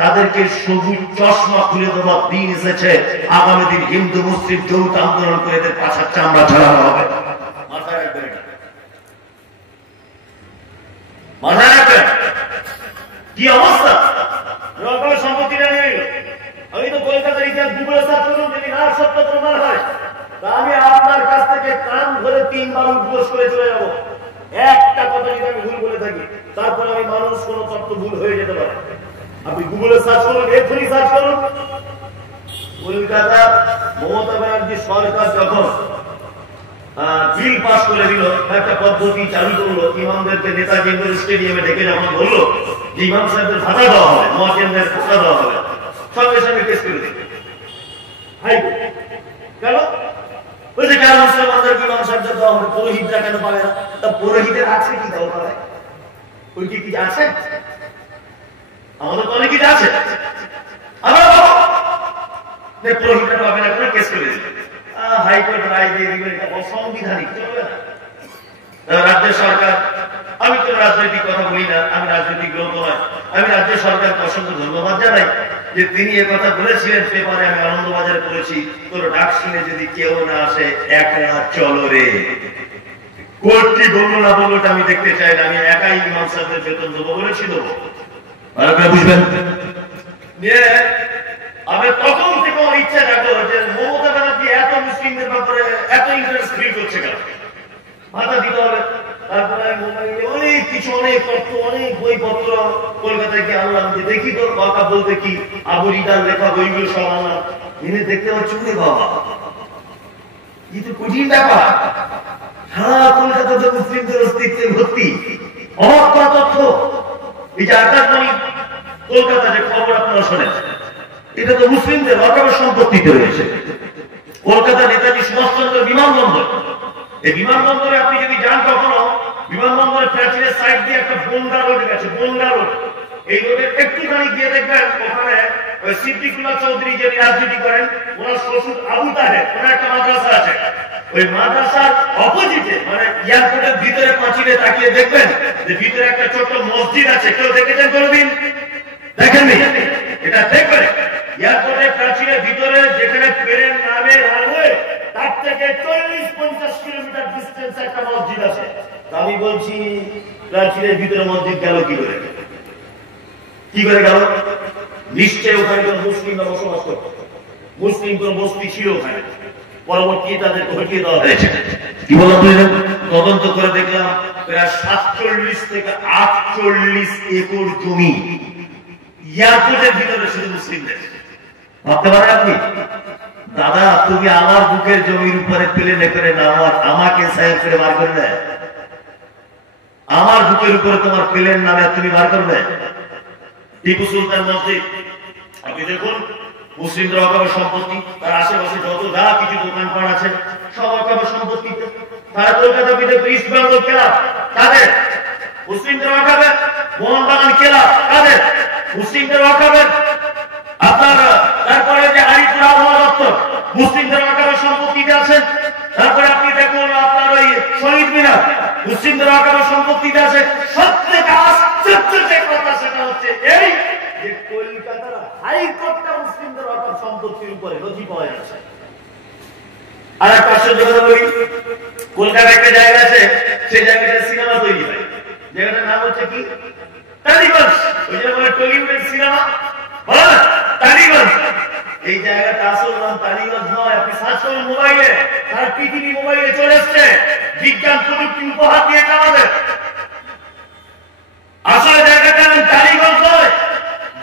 তাদেরকে সবুজ চশমা খুলে দেওয়ার দিন এসেছে। আগামী দিন হিন্দু মুসলিম যৌথ আন্দোলন করে এদের পাছার চামড়া ছাড়ানো হবে। মাথায় রাখবেন এটা, মাথায় রাখবেন। কি অবস্থা সম্পত্তিটা নিয়ে গেল। আমি তো কলকাতার ইতিহাস গুগলে সার্চ করলাম, যদি না সত্য প্রমাণ হয় তা আমি আপনার কাছ থেকে কান ধরে 3 বার উদ্ঘোষ করে চলে যাবো। একটা কথা যদি আমি ভুল বলে থাকি, তারপরে আমি মানুষ কোন তত্ত্ব ভুল হয়ে যেতে পারে। আপনি গুগলে সার্চ করুন, এক্ষুনি সার্চ করুন। কলকাতা মমতা ব্যানার্জি সরকার যখন বিল পাস করে দিল, একটা পদ্ধতি চালু করলো, ইমামদেরকে নেতাজি ইন্ডোর স্টেডিয়ামে ডেকে যখন বললো যে ইমাম সাহেবদের ভাতা দেওয়া হবে, মুয়াজ্জিনদের ভাতা দেওয়া হবে, সঙ্গে সঙ্গে কেস করে দিল হাইকোর্ট। কেন? বলছে কেন মুসলমানদেরকে ইমাম সাহেবদের দেওয়া হবে, পুরোহিতরা কেন পাবে না? তা পুরোহিতের আছে কি দেওয়া পাবে? ওই কি কিছু আছে? আমাদের তো অনেক কিছু আছে। আমরা পুরোহিতরা পাবে না করে কেস করে দিল। হাইকোর্ট রায় দিয়ে দিবে, এটা অসাংবিধানিক, চলবে না। রাজ্য সরকার, আমি তো রাজনৈতিক কথা বলি না, আমি রাজনৈতিক লোক নয়, আমি রাজ্য সরকারকে অসংখ্য ধন্যবাদ জানাই যে তিনি কথা বলেছিলেন পেপারে, আমি আনন্দবাজারে পড়েছি, তোর ডাক শুনে যদি কেউ না আসে এক রাত চলো রে। কোর্টটি বললো না বললো আমি দেখতে চাই না, আমি একাই ইমাম সাহেবদের বেতন দেবো বলেছি, দেবো। বুঝবেন? আমি তখন থেকে আমার ইচ্ছা থাকলো যে মমতা ব্যানার্জি এত মুসলিমদের ব্যাপারে এত ইন্টারেস্ট ফিল করছে কেন, ভাতা দিতে হবে। তারপরে মোবাইলে অনেক কিছু, অনেক তথ্য, অনেক বইপত্র কলকাতায় গিয়ে আনলাম, যে দেখি তো কথা বলতে কি আবু রিদার লেখা বইগুলো সব আনলাম, এনে দেখতে পাচ্ছি রে বাবা, কি তো কঠিন ব্যাপার। সারা কলকাতাতে মুসলিমদের অস্তিত্বে ভর্তি, অবাক করা তথ্য। এই যে আকাশবাণী কলকাতা যে খবর আপনারা শোনেন, এটা তো মুসলিমদের ওয়াকফের সম্পত্তিতে রয়েছে। কলকাতা নেতাজি সুভাষচন্দ্র বিমানবন্দর, এই বিমানবন্দরে আপনি যদি যান কখনো, বিমানবন্দরের প্রাচীরের সাইড দিয়ে একটা বনগা রোড গেছে, বনগা রোড। এই রোডের একটুখানি গিয়ে দেখবেন ওখানে ওই সিদ্দিকুল্লাহ চৌধুরী যে রাজনীতি করেন, ওনার শ্বশুর আবু তাহের, ওনার একটা মাদ্রাসা আছে। ওই মাদ্রাসার অপোজিটে, মানে এয়ারপোর্টের ভিতরে পাঁচিলে তাকিয়ে দেখবেন যে ভিতরে একটা ছোট্ট মসজিদ আছে। কেউ দেখেছেন কোনোদিন? দেখেননি? এটা দেখবেন এয়ারপোর্টের প্রাচীরের ভিতরে, যেখানে প্লেন নামে রানওয়ে, তার থেকে 40-50 কিলোমিটার ডিস্টেন্স একটা মসজিদ আছে। আমি বলছি প্রাচীরের ভিতরে মসজিদ গেল কি করে? কি করে গেল? নিশ্চয় ওখানে কোন মুসলিমরা বসবাস করত, মুসলিম কোন বস্তি ছিল ওখানে, পরবর্তী তাদের ঘটিয়ে দেওয়া হয়েছে। কি বললাম? তদন্ত করে দেখলাম প্রায় 47 থেকে 48 একর জমি এয়ারপোর্টের ভিতরে শুধু মুসলিমদের। ভাবতে পারেন আপনি? দাদা, তুমি আমার বুকের জমির উপরে প্লেনে করে নাও, আমাকে সাহেব করে বার করবে? আমার বুকের উপরে তোমার প্লেন নামে তুমি বার করবে? টিপু সুলতান মসজিদ আপনি দেখুন, মুসলিমদের ওয়াকফের সম্পত্তি, তার আশেপাশে যত যা কিছু দোকানপাট আছে সব ওয়াকফের সম্পত্তি। তারা কলকাতা ইস্ট বেঙ্গল ক্লাব তাদের, মুসলিমদের ওয়াকফের। মোহনবাগান ক্লাব তাদের, মুসলিমদের ওয়াকফের। আপনার তারপরে যে আরিফুল আবহাওয়া দপ্তর, মুসলিমদের ওয়াকফের সম্পত্তিতে আছে। তারপরে আপনি দেখুন আপনার ওই শহীদ মিনার, মুসলিমদের ওয়াকফের সম্পত্তিতে আছে। সবথেকে আশ্চর্য কথা সেটা হচ্ছে এই যে কলকাতার হাইকোর্টটা মুসলিমদের ওয়াকফ সম্পত্তির উপরে নথি পাওয়া যাচ্ছে। আর একটা আশ্চর্য কথা বলি, কলকাতায় একটা জায়গা আছে, সেই জায়গাটা সিনেমা তৈরি হয়। জায়গাটার নাম হচ্ছে কি? টালিগঞ্জ। ওই যে বলে টলিউডের সিনেমা, বলে না টালিগঞ্জ। এই জায়গাটা আসল নাম টালিগঞ্জ নয়। আপনি সার্চ করুন মোবাইলে, তার পৃথিবী মোবাইলে চলে এসছে। বিজ্ঞান প্রযুক্তি উপহার দিয়েছে আমাদের। আসলে জায়গাটার নাম টালিগঞ্জ নয়,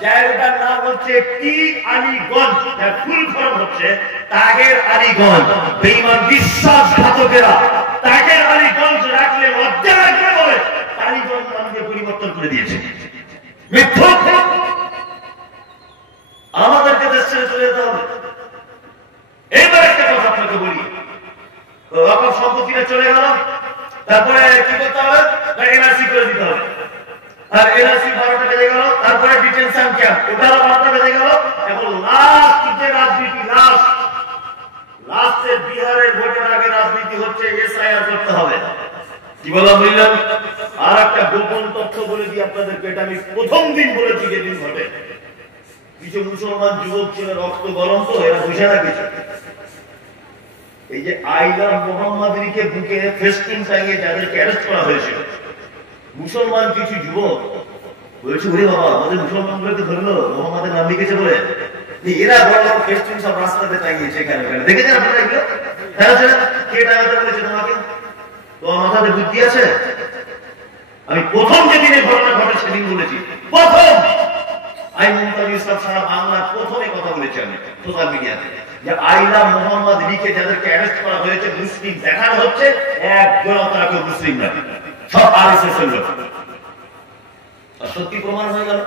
জায়গাটার নাম হচ্ছে টি আলীগঞ্জ। যার ফুল ফর্ম হচ্ছে তাগের আলীগঞ্জ। বেঈমান বিশ্বাসঘাতকেরা তাগের আলীগঞ্জ রাখলে লজ্জা লাগবে বলে টালিগঞ্জ নাম দিয়ে পরিবর্তন করে দিয়েছে। মিথ্যুক, আমাদেরকে দেশ ছেড়ে চলে যেতে হবে। এবার একটা কথা আপনাকে বলি, ওয়াকফ সম্পত্তিটা চলে গেল, তারপরে কি করতে হবে? এনআরসি করে দিতে হবে। আর এনআরসি 12টা বেজে গেল, তারপরে ডিটেনশন ক্যাম্প, ওটারও 12টা বেজে গেল। এখন লাস্ট যে রাজনীতি, লাস্টের বিহারের ভোটের আগে রাজনীতি হচ্ছে এসআইআর করতে হবে। কি বললাম বুঝলাম? আর একটা গোপন তথ্য বলে দিই আপনাদেরকে, এটা আমি প্রথম দিন বলেছি যেদিন ঘটে। কিছু মুসলমান যুবক ছিল রক্ত গরম, তো এরা বুঝে না কিছু। এই যে আইলা মোহাম্মদকে বুকে ফেস্টুন টাঙিয়ে যাদেরকে অ্যারেস্ট করা হয়েছিল, মুসলমান কিছু যুবক বলেছে, ওরে বাবা, আমাদের মুসলমানগুলোকে ধরলো, মোহাম্মদের নাম লিখেছে বলে। এরা বড় বড় ফেস্টুন সব রাস্তাতে টাঙিয়েছে এখানে ওখানে। দেখেছেন আপনারা এগুলো? কে টাঙাতে বলেছে তোমাকে? তোমার মাথাতে বুদ্ধি আছে? আমি প্রথম যেদিন এই ঘটনা ঘটে সেদিন বলেছি, প্রথম আই মুমতাজ ইসলাম সারা বাংলা প্রথমে কথা বলেছি আমি সোশ্যাল মিডিয়াতে, যে আইলা মোহাম্মদ লিখে যাদেরকে অ্যারেস্ট করা হয়েছে মুসলিম দেখানো হচ্ছে, একজন তারা কেউ মুসলিম না, সব আরএসএস এর লোক। সত্যি প্রমাণ হয়ে গেল।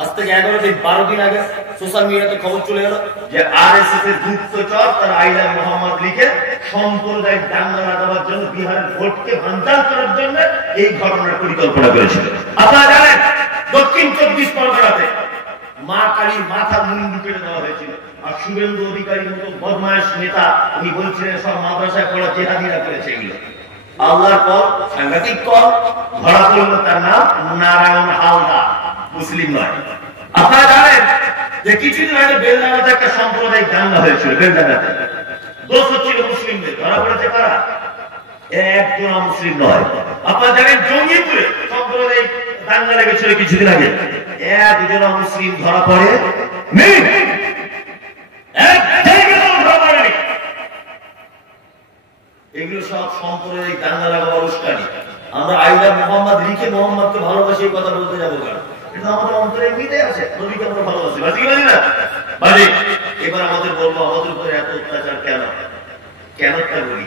আজ থেকে 11-12 দিন আগে সোশ্যাল মিডিয়াতে খবর চলে গেল যে আরএসএস এর গুপ্তচর তারা আইলা মোহাম্মদ লিখে সাম্প্রদায়িক দাঙ্গা লাগাবার জন্য, বিহারের ভোটকে ভাঙচুর করার জন্য এই ঘটনার পরিকল্পনা করেছিল। আপনারা জানেন দক্ষিণ 24 পরগনাতে মা কালীর মাথা মুন্ডু কেটে দেওয়া হয়েছিল। আর শুভেন্দু অধিকারীর মতো বদমাইশ নেতা উনি বলছিলেন সব মাদ্রাসায় পড়া জেহাদিরা করেছে এগুলো। আল্লাহর কল, সাংঘাতিক কল, ধরা পড়ল তার নাম নারায়ণ হালদার, মুসলিম নয়। আপনারা জানেন যে কিছুদিন আগে বেলডাঙ্গাতে একটা সাম্প্রদায়িক দাঙ্গা হয়েছিল। বেলডাঙ্গাতে দোষ হচ্ছিল মুসলিমদের, ধরা পড়েছে কারা? একজন মুসলিম নয়। আপনারা জানেন জঙ্গিপুরে সাম্প্রদায়িক দাঙ্গা লেগেছিল কিছুদিন আগে, একজন মুসলিম ধরা পড়ে নেই। এগুলো সব সাম্প্রদায়িক দাঙ্গা লাগাবার উস্কানি। আমরা আইলা মোহাম্মদ লিখে মোহাম্মদকে ভালোবাসি কথা বলতে যাবো কেন? এটা আমাদের অন্তরে এমনিতে আছে, নবীকে আমরা ভালোবাসি, বাজি কি বাজি না বাজি। এবার আমাদের বলবো আমাদের উপরে এত অত্যাচার কেন? কেন তা বলি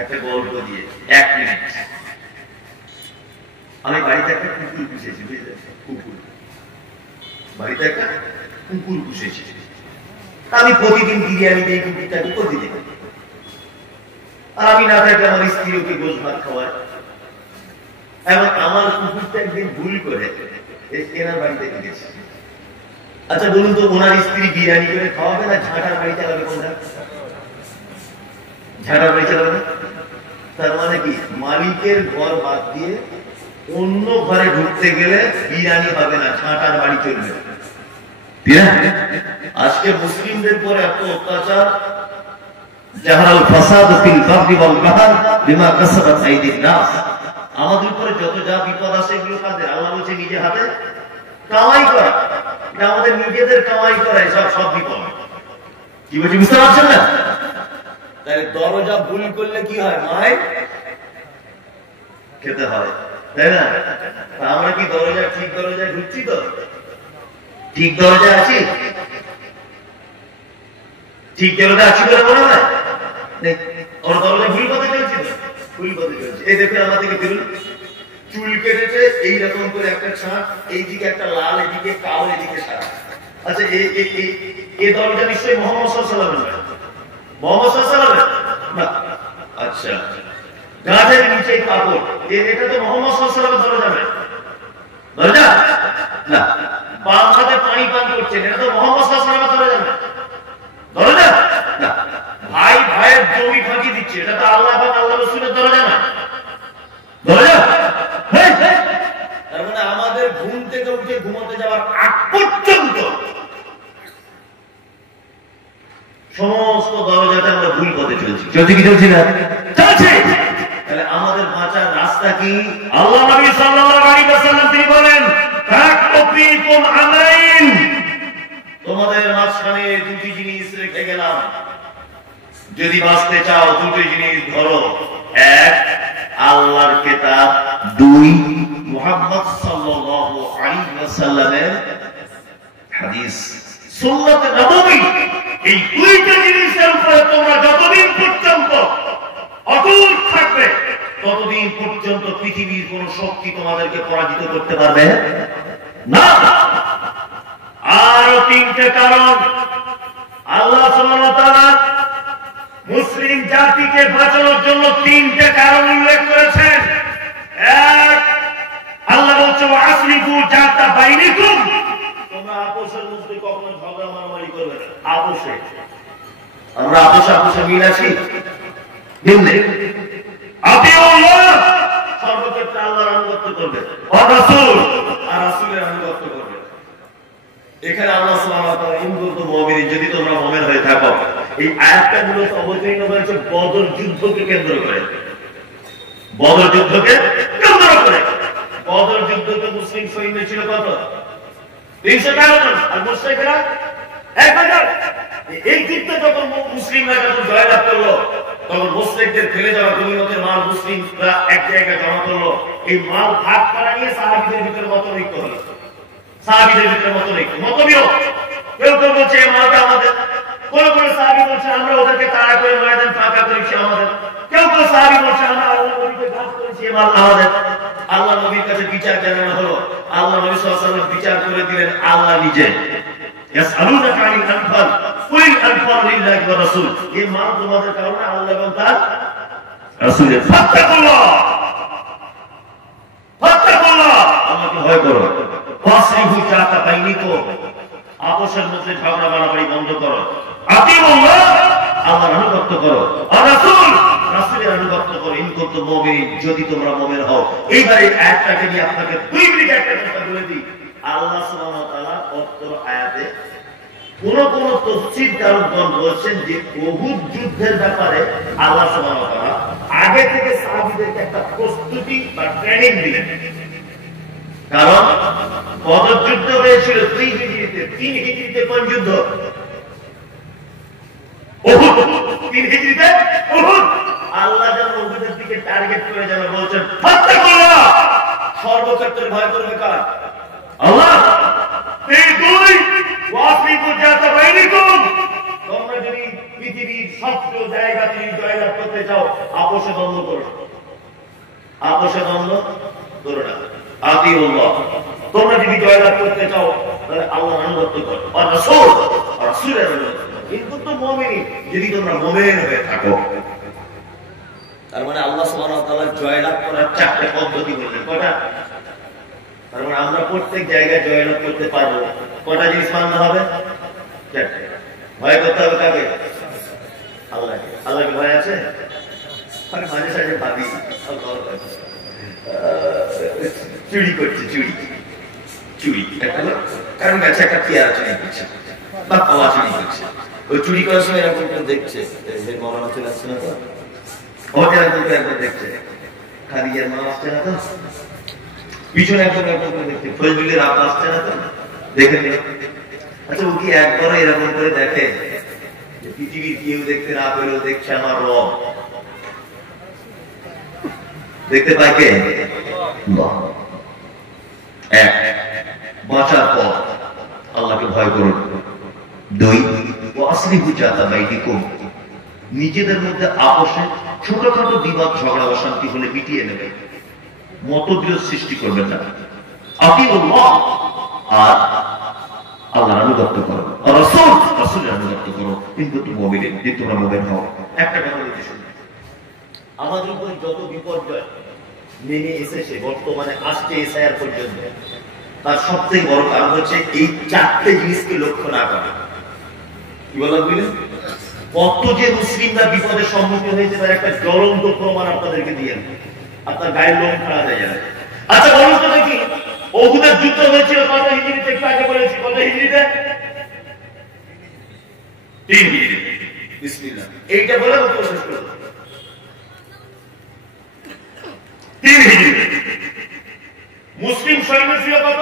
একটা গল্প দিয়ে, 1 মিনিট। আমি বাড়িতে একটা কুকুর পুষেছি, বুঝলেন? কুকুর বাড়িতে একটা কুকুর পুষেছি। আমি প্রতিদিন বিরিয়ানি দিই কুকুরটাকে, প্রতিদিন। আর আমি না থাকলে আমার স্ত্রী ওকে গোশ ভাত খাওয়ায়। এবং আমার কুকুরটা একদিন ভুল করে এনার বাড়িতে গেছে। আচ্ছা বলুন তো, ওনার স্ত্রী বিরিয়ানি করে খাওয়াবে না ঝাঁটার বাড়ি চালাবে? কোনটা? ঝাঁটার বাড়ি চালাবে না। তার মানে কি, মালিকের ঘর বাদ দিয়ে অন্য ঘরে ঢুকতে গেলে বিরিয়ানি হবে না, ঝাঁটার বাড়ি চলবে। আজকে মুসলিমদের পরে এত অত্যাচার, জাহারাল ফাসাদ ফিল বাররি ওয়াল বাহর বিমা কাসাবাত আইদিন নাস। আমাদের উপরে যত যা বিপদ আসে এগুলো কাদের? আল্লাহ বলছে নিজে হাতে কামাই করা। এটা আমাদের নিজেদের কামাই করা, সব বিপদ। কি বলছি বুঝতে পারছেন না? তাহলে দরজা ভুল করলে কি হয়? মায়ের খেতে হয়, তাই না? আমরা কি দরজা ঠিক দরজায় ঢুকছি? তো ঠিক দরজা আছি? ঠিক দরজা আছি বলে মনে হয়? ওর দরজা ভুল পথে চলছে, ভুল পথে চলছে। এই দেখে আমার দিকে ফিরুন, চুল কেটেছে এইরকম করে একটা ছাঁট, এইদিকে একটা লাল, এদিকে কালো, এদিকে সাদা। আচ্ছা এই দরজা নিশ্চয়ই মোহাম্মদ সাল্লাল্লাহু আলাইহি ওয়াসাল্লাম, মোহাম্মদ সাল্লাল্লাহু আলাইহি ওয়াসাল্লাম না? আচ্ছা, গাছের নিচে কাপড়, এটা তো মোহাম্মদ সাল্লাল্লাহু আলাইহি ওয়াসাল্লামের দরজা নয়, দরজা না। বাম হাতে পানি পান করছেন, এটা তো মোহাম্মদ সাল্লাল্লাহু আলাইহি ওয়াসাল্লামের দরজা নয়, দরজা না। ভাই ভাইয়ের জমি ফাঁকি দিচ্ছে, এটা তো আল্লাহ এবং আল্লাহ রাসূলের দরজা না, দরজা। তার মানে আমাদের ঘুম থেকে উঠে ঘুমাতে যাওয়ার আগ পর্যন্ত সমস্ত দরজাতে আমরা ভুল পথে চলছি। চলছি কি চলছি না? চলছি। তাহলে আমাদের বাঁচার রাস্তা কি? আল্লাহ নবী সাল্লাল্লাহু আলাইহি ওয়াসাল্লাম তিনি বলেন, তাকফিকুম আমাইন, তোমাদের মাঝখানে দুটি জিনিস রেখে গেলাম, যদি বাঁচতে চাও দুটি জিনিস ধরো। 1 আল্লাহর কিতাব, 2 মুহাম্মদ সাল্লাল্লাহু আলাইহি ওয়াসাল্লামের হাদিস, সুন্নাত নববী। এই দুইটা জিনিসের উপরে তোমরা যতদিন পর্যন্ত অটল থাকবে ততদিন পর্যন্ত পৃথিবীর কোন শক্তি তোমাদেরকে পরাজিত করতে পারবে না। আরো 3টে কারণ আল্লাহ সুবহানাহু ওয়া তাআলা মুসলিম জাতিকে বাঁচানোর জন্য 3টে কারণ উল্লেখ করেছেন। 1, আল্লাহ বলছে ওয়াসলিহু যাতা বাইনিকুম, তোমরা আপোষের মধ্যে কখনো ঝগড়া মারামারি করবে না। আপোষে আমরা আপোষে মিল আছি, মিল নেই। আতিউল্লাহ, সর্বক্ষেত্রে আল্লাহর আনুগত্য আনুগত্য করবে, আর রাসূল আর রাসূলের আনুগত্য করবে। এখানে আল্লাহ সুবহানাহু ওয়া তাআলা ইন কুনতুম মুমিনিন, যদি তোমরা মুমিন হয়ে থাকো, এই আয়াতটা মূলত অবতীর্ণ হয়েছে বদর যুদ্ধকে কেন্দ্র করে। বদর যুদ্ধকে কেন্দ্র করে। বদর যুদ্ধতে মুসলিম সৈন্য ছিল কত? 313 জন, আর মুশরিকরা 1000। এই যুদ্ধে যখন মুসলিমরা যখন জয়লাভ করলো, তখন মুশরিকদের ফেলে যাওয়া গনিমতের মাল মুসলিমরা এক জায়গায় জমা করলো। এই মাল ভাগ করা নিয়ে সাহাবীদের ভিতরে মতৈক্য হলো। সাহাবীদের ভিতরে মতবিরোধ। কেউ কেউ বলছে এই মালটা আমাদের, কোন কোন সাহাবী বলছে আমরা ওদেরকে তাড়া করে ময়দান ফাঁকা করেছি আমাদের, কেউ কেউ সাহাবী বলছে আমরা আল্লাহর নবীকে ঘাত করেছি, এই মাল আমাদের। আল্লাহ নবীর কাছে বিচার জানানো হলো। আল্লাহ নবী সাল্লাল্লাহু আলাইহি ওয়াসাল্লাম বিচার করে দিলেন আল্লাহ নিজে। ইয়াসআলুনাকা আনিল আনফাল কুল আনফাল লিল্লাহি ওয়া রাসূল। এই মাল তোমাদের কারণে আল্লাহ এবং তার রাসূলের। ফাত্তাকুল্লাহ, আল্লাহকে ভয় করো। ফাসরিহু জাতা বাইনিকুম, আপসের মধ্যে ঝগড়া মারামারি বন্ধ করো। আতিউল্লাহ, আল্লাহর আনুগত্য করো। আর রাসূল, রাসূলের আনুগত্য করো। ইন কুনতুম মুমিনিন, যদি তোমরা মুমিন হও। এইবার এই আয়াতটাকে নিয়ে আপনাকে 2 মিনিট একটা কথা বলে দিই। আল্লাহ সুবহানাহু ওয়া তাআলা উত্তর আয়াতে কোন কোন তাফসীরকারগণ বলেছেন যে উহুদ যুদ্ধের ব্যাপারে আল্লাহ সুবহানাহু ওয়া তাআলা আগে থেকে সাহাবীদেরকে একটা প্রস্তুতি বা ট্রেনিং দিলেন। কারণ বদর যুদ্ধ হয়েছিল 3 হিজরিতে। 3 হিজরিতে কোন যুদ্ধ? উহুদ। 3 হিজরিতে উহুদ। আল্লাহ যেন উহুদের দিকে টার্গেট করে যেন বলছেন ফাত্তাকুল্লাহ, সর্বক্ষেত্রে ভয় করবে কার? আল্লাহ। এই দুই ওয়াসিকু জাতা বাইনিকুম, তোমরা যদি পৃথিবীর সবচেয়ে জায়গা থেকে জয়লাভ করতে চাও, আপোষে দ্বন্দ্ব করো। আপোষে দ্বন্দ্ব করো না। আতিউল্লাহ, তোমরা যদি জয়লাভ করতে চাও তাহলে আল্লাহর আনুগত্য করো। আর রাসূল, রাসূলের আনুগত্য করো। কিন্তু তো মুমিন, যদি তোমরা মুমিন হয়ে থাকো। তার মানে আল্লাহ সুবহানাহু ওয়া তাআলা জয়লাভ করার 4টা পদ্ধতি বললেন। কয়টা? তার মানে আমরা প্রত্যেক জায়গায় জয়লাভ করতে পারবো। কয়টা জিনিস মানতে হবে? 4টা। ভয় করতে হবে কাকে? আল্লাহকে। আল্লাহকে ভয় আছে? মানে মাঝে সাঝে ভাবি চুরি করছে, চুরি চুরি কারণ কাছে একটা পেয়ারা চুরি করছে বা পাওয়া চুরি করছে। ওই চুরি করার সময় এরকম দেখছে, মরানা চলে আসছে না তো, একবার দেখছে খাদিজার মা আসছে না তো, পিছনে একদম দেখছে ফজলুলের আব্বা আসছে না তো, দেখে নিল। আচ্ছা, ও কি একবারও এরকম করে দেখে পৃথিবীর কেউ দেখতে না পেলেও দেখছে আমার রব? দেখতে পায় কে? এক, বাঁচার পর আল্লাহকে ভয় করুন। 2, ওয়াসলিহু জাতা বাইনিকুম, নিজেদের মধ্যে আপোষে ছোটখাটো বিবাদ ঝগড়া অশান্তি হলে মিটিয়ে নেবে, মতবিরোধ সৃষ্টি করবেন না। আতিউল্লাহ, আর আল্লাহর আনুগত্য করো। আর রাসূল, রাসূলের আনুগত্য করো। ইন কুনতুম মুমিনিন, যদি তোমরা মুমিন হও। একটা কথা বলতে শুনুন, আমাদের উপর যত বিপর্যয় নেমে এসেছে বর্তমানে আসছে এসআইআর পর্যন্ত, তার সবথেকে বড় কারণ হচ্ছে এই 4টে জিনিসকে লক্ষ্য না করা। কি বলা বুঝলেন? কত যে মুসলিমরা বিপদের সম্মুখীন হয়েছে তার একটা জ্বলন্ত প্রমাণ আপনাদেরকে দিয়ে আপনার গায়ের লোম খাড়া হয়ে যাবে। আচ্ছা বলুন তো দেখি, উহুদের যুদ্ধ হয়েছিল কত হিজরিতে? একটু আগে বলেছি কত হিজরিতে? 3 হিজরিতে। বিসমিল্লাহ, এইটা বলে শেষ করে 3 হিজরিতে। মুসলিম সৈন্য ছিল কত?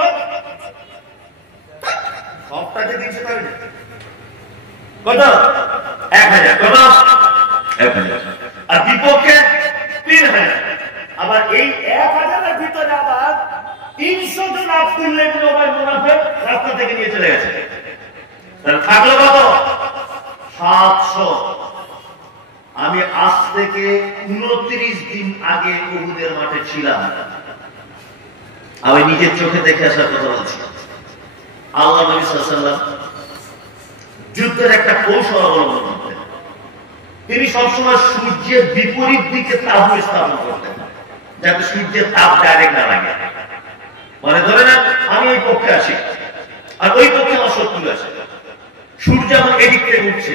সবটাতে 300 থাকে না কত? 1000। কত? 1000। আর বিপক্ষে 3000। আবার এই 1000-এর ভিতরে আবার 300 জন আব্দুল্লাহ ইবনে উবাই মুনাফিক রাস্তা থেকে নিয়ে চলে গেছে। তাহলে থাকলো কত? 700। আমি আজ থেকে 29 দিন আগে উহুদের মাঠে ছিলাম। আমি নিজের চোখে দেখে আসার কথা বলছি। আল্লাহ নবী সাল্লাল্লাহু আলাইহি ওয়াসাল্লাম যুদ্ধের একটা কৌশল অবলম্বন করতেন। তিনি সবসময় সূর্যের বিপরীত দিকে তাঁবু স্থাপন করতেন, যাতে সূর্যের তাপ ডাইরেক্ট না লাগে। মানে ধরে না আমি এই পক্ষে আসি আর ওই পক্ষে আমার শত্রু আসে, সূর্য আমার এদিক থেকে উঠছে,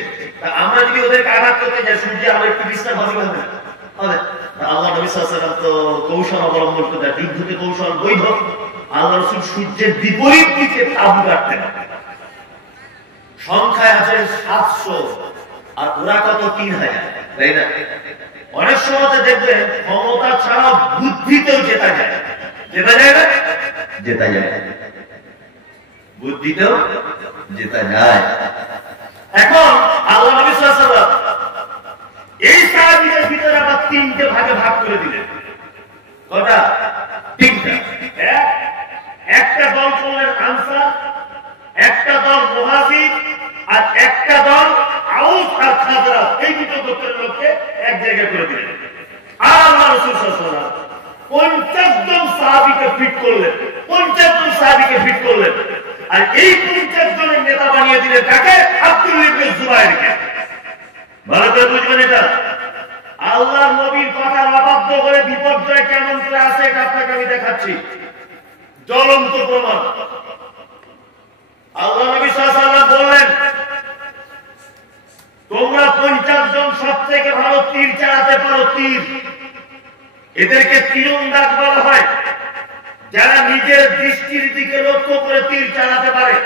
আমরা যদি ওদেরকে আঘাত করতে যাই সূর্য আমার একটু বিশ্রাম হবে না, আল্লাহ নবী সাল্লাল্লাহু আলাইহি ওয়াসাল্লাম তো কৌশল অবলম্বন করতেন, যুদ্ধে কৌশল বৈধ। আল্লাহ রাসূল সূর্যের বিপরীত দিকে তাবু গাড়তেন। সংখ্যায় আছে 700 আর ওরা কত 3000, তাই না? অনেক সময় দেখবেন ক্ষমতা ছাড়া বুদ্ধিতেও জেতা যায়। জেতা যায় না? জেতা যায়, বুদ্ধিতেও জেতা যায়। এখন আল্লাহ নবী সাল্লাল্লাহু আলাইহি ওয়াসাল্লাম এই সাহাবীদের ভিতরে আবার 3টে ভাগে ভাগ করে দিলেন। কটা? 3টা। একটা দল করলেন আনসার, একটা দল মুহাজির, আর একটা দল আউস আর খাজরাজ। এই দুটো গোত্রের লোককে এক জায়গায় করে দিলেন। আর আল্লাহ রাসূল সাল্লাল্লাহু আলাইহি ওয়াসাল্লাম 50 জন সাহাবীকে ফিট করলেন। 50 জন সাহাবীকে ফিট করলেন। আর এই 50 জনের নেতা বানিয়ে দিলেন কাকে? আব্দুল্লাহ ইবনে জুবাইরকে। ভালো করে বুঝবেন এটা। আল্লাহর নবীর কথা অবাধ্য করে বিপর্যয় কেমন করে আসে এটা আপনাকে আমি দেখাচ্ছি, জ্বলন্ত প্রমাণ। আল্লাহ নবী সাল্লাল্লাহু আলাইহি ওয়াসাল্লাম বললেন, তোমরা 50 জন সব থেকে ভালো তীর চালাতে পারো। তীর, এদেরকে তীরন্দাজ বলা হয়, যারা নিজের দৃষ্টির দিকে লক্ষ্য করে তীর চালাতে পারে।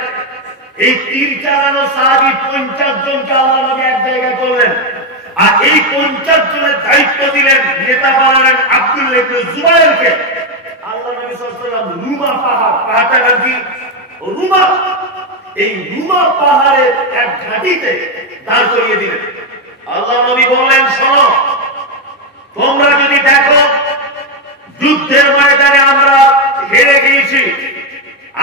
এই তীর চালানো সাহাবী 50 জনকে আল্লাহ নবী এক জায়গায় করলেন। আর এই 50 জনের দায়িত্ব দিলেন, নেতা বানালেন আব্দুল্লাহ ইবনে জুবাইরকে। আল্লাহ নবী সাল্লাল্লাহু আলাইহি ওয়াসাল্লাম রুমা পাহাড়, পাহাড়টা কি রুমা, এই রুমা পাহাড়ের এক ঘাঁটিতে দাঁড় করিয়ে দিলেন। আল্লাহ নবী বললেন, শোনো, তোমরা যদি দেখো যুদ্ধের ময়দানে আমরা হেরে গিয়েছি,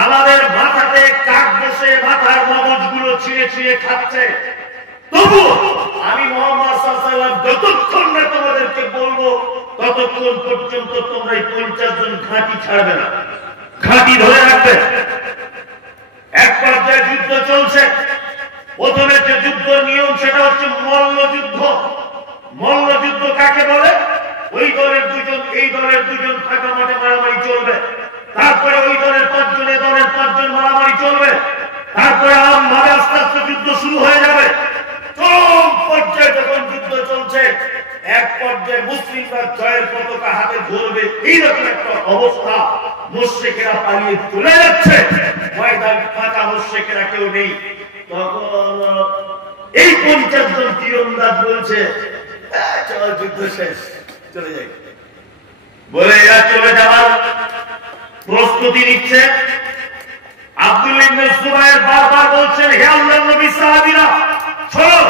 আমাদের মাথাতে কাক বসে মাথার মগজগুলো ছিঁড়ে ছিঁড়ে খাচ্ছে, তবু আমি মুহাম্মদ সাল্লাল্লাহু আলাইহি ওয়াসাল্লাম যতক্ষণ না তোমাদেরকে বলবো ততক্ষণ পর্যন্ত তোমরা এই 50 জন ঘাঁটি ছাড়বে না, ঘাঁটি ধরে রাখবে। এক পর্যায়ে যুদ্ধ চলছে। প্রথমে যে যুদ্ধ নিয়ম সেটা হচ্ছে মল্লযুদ্ধ। মল্লযুদ্ধ কাকে বলে? ওই দলের দুজন এই দলের দুজন ফাঁকা মাঠে মারামারি চলবে, তারপরে ওই দলের 5 জন এই দলের 5 জন মারামারি চলবে, তারপরে আমভাবে আস্তে আস্তে যুদ্ধ শুরু হয়ে যাবে। চরম পর্যায়ে যখন যুদ্ধ চলছে, এক পর্যায়ে মুসলিমরা জয়ের পতাকা হাতে ধরবে, এইরকম একটা অবস্থা। মুশরিকেরা পালিয়ে চলে যাচ্ছে, ময়দান ফাঁকা, মুশরিকেরা কেউ নেই। তখন এই 50 জন তীরন্দাজ বলছে, চল যুদ্ধ শেষ, চলে যাই বলে এরা চলে যাওয়ার প্রস্তুতি নিচ্ছে। আব্দুল্লাহ ইবনে জুবাইর বারবার বলছেন, হে আল্লাহর নবী, সাহাবীরা শোনো,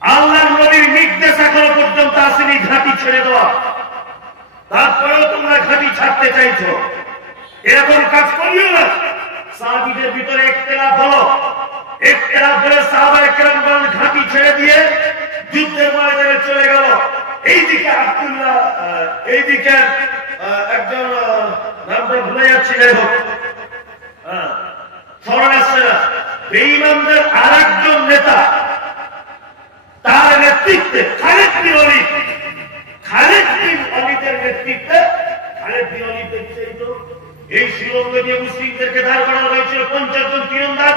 আল্লাহর নবীর নির্দেশ এখনো পর্যন্ত আসেনি ঘাঁটি ছেড়ে দেওয়া, তারপরেও তোমরা ঘাঁটি ছাড়তে চাইছো, এরকম কাজ করিও না। সাহাবীদের ভিতরে ইখতিলাফ হলো। ইখতিলাফ হলে সাহাবায়ে কেরাম বলেন ঘাঁটি ছেড়ে দিয়ে যুদ্ধের ময়দানে চলে গেল। এইদিকে আব্দুল্লাহ, এইদিকে একজন নামটা ভুলে যাচ্ছি, যাই হোক স্মরণ আসছে না, বেঈমানদের আরেকজন নেতা, তার নেতৃত্বে খালিদ বিন ওলীদ, খালিদ বিন ওলীদের নেতৃত্বে, খালিদ বিন ওলীদ দেখছেন তো, এই সুরঙ্গ দিয়ে মুসলিমদেরকে দাঁড় করানো হয়েছিল 50 জন তীরন্দাজ।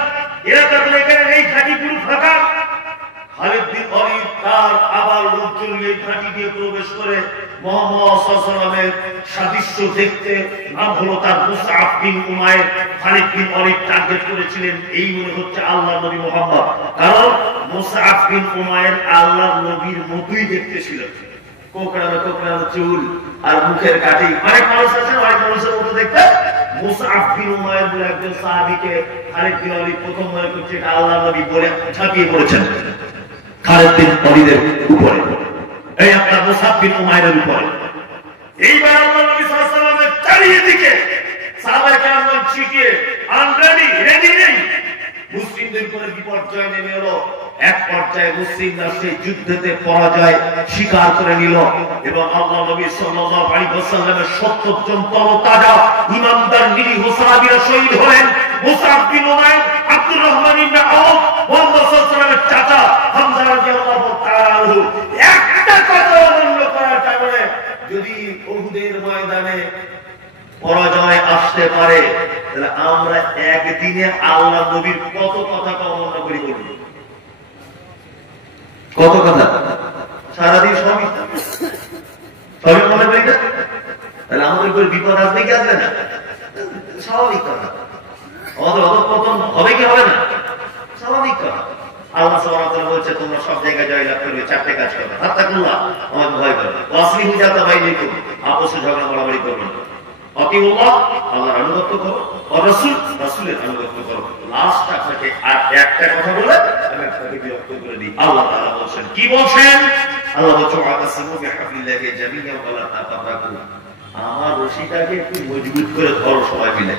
এরা তাদের এখানে এই ঘাঁটিগুলো ফাঁকা। খালিদ বিন ওলীদ তার আবার লোকজন এই ঘাঁটি দিয়ে প্রবেশ করে মুহাম্মদ সাল্লাল্লাহু আলাইহি ওয়াসাল্লামের সাদৃশ্য দেখতে, নাম হলো তার মুসআব বিন উমাইর। খালিদ বিন ওলীদ টার্গেট করেছিলেন, এই মনে হচ্ছে আল্লাহর নবী মুহাম্মদ, কারণ মুসআব বিন উমাইর আল্লাহর নবীর মতোই দেখতে ছিল, কোকড়ানো কোকড়ানো চুল আর মুখের কাঠি। অনেক মানুষ আছে অনেক মানুষের মতো দেখতে। মুসআব বিন উমাইর বলে একজন সাহাবীকে খালিদ বিন ওলীদ প্রথম মনে করছে এটা আল্লাহর নবী বলে ঝাঁপিয়ে পড়েছেন খালিদ বিন ওলীদের উপরে, এই আপনার মুসআব বিন উমাইরের উপরে। এইবার আল্লাহর নবী সাল্লাল্লাহু আলাইহি ওয়াসাল্লামের চারিদিকে সাহাবায়ে কেরাম ছিটিয়ে আনরেডি, রেডি নেই। মুসলিমদের উপরে বিপর্যয় নেমে এলো। এক পর্যায়ে মুসলিমরা সেই যুদ্ধেতে পরাজয় স্বীকার করে নিল এবং আল্লাহ নবী সাল্লাল্লাহু আলাইহি ওয়াসাল্লামের 70 জন তরতাজা ইমানদার নিরীহ সাহাবীরা শহীদ হলেন। মুসআব বিন উমাইর, আব্দুর রহমান ইবনে আওফ, মুহাম্মদ সাল্লাল্লাহু আলাইহি ওয়াসাল্লামের চাচা হামজা রাদিয়াল্লাহু তাআলা আনহু। একটা কথা অমান্য করার কারণে যদি উহুদের ময়দানে পরাজয় আসতে পারে, তাহলে আমরা একদিনে আল্লাহ নবীর কত কথা অমান্য করি বলবো? কত কথা? সারাদিন সবই সবই মনে করি না, তাহলে আমাদের উপর বিপদ আসবে কি আসবে না? স্বাভাবিক কথা। আমাদের অধঃপতন হবে কি হবে না? স্বাভাবিক কথা। আল্লাহ সুবহানাহু ওয়া তাআলা বলছে তোমরা সব জায়গায় জয়লাভ করবে, চারটে কাজ করবে। তাকুল্লাহ, আমাকে ভয় করবে। ওয়াসলিহু যাতা বাইনাকুম, আপসে ঝগড়া মারামারি করবে না। আতিউল্লাহ, আল্লাহর আনুগত্য করো। আর রাসূল, রাসূলের আনুগত্য করো। লাস্ট আপনাকে আর একটা কথা বলে আমি আপনাকে বিরক্ত করে দিই। আল্লাহ তাআলা বলেন, কি বলেন? আল্লাহ বলেন ওয়াতাসিমু বিহাবলিল্লাহি জামিআন ওয়া লা তাফারাকু, আমার রশিটাকে একটু মজবুত করে ধরো সবাই মিলে।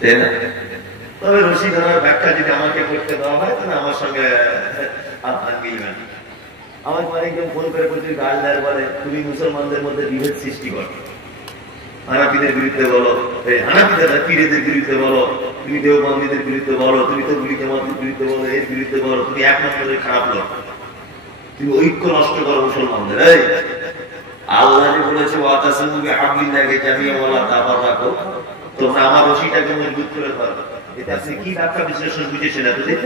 তাই না? তবে রশি ধরার ব্যাখ্যা যদি আমাকে করতে দেওয়া হয় তাহলে আমার সঙ্গে আপনার মিলবে না। আমার অনেকজন ফোন করে বলছে গালদার বলে তুমি মুসলমানদের মধ্যে বিভেদ সৃষ্টি করো, হানাফিদের বিরুদ্ধে বলো, হানাফিদের পীরেদের বিরুদ্ধে বলো, তুমি দেওবন্দিদের বিরুদ্ধে বলো, তুমি তো গুলি জামাতের বিরুদ্ধে বলো, এর বিরুদ্ধে বলো, তুমি এক নম্বরের খারাপ লোক, তুমি ঐক্য নষ্ট করো মুসলমানদের। এই আল্লাহ যে বলেছে ওয়াতাসিমু বিহাবলিল্লাহি জামিআন ওয়া লা তাফারাকু, তোমরা আমার রশিটাকে মজবুত করে ধরো। এটা আপনি কি ব্যাখ্যা বিশ্লেষণ বুঝেছেন? এতদিন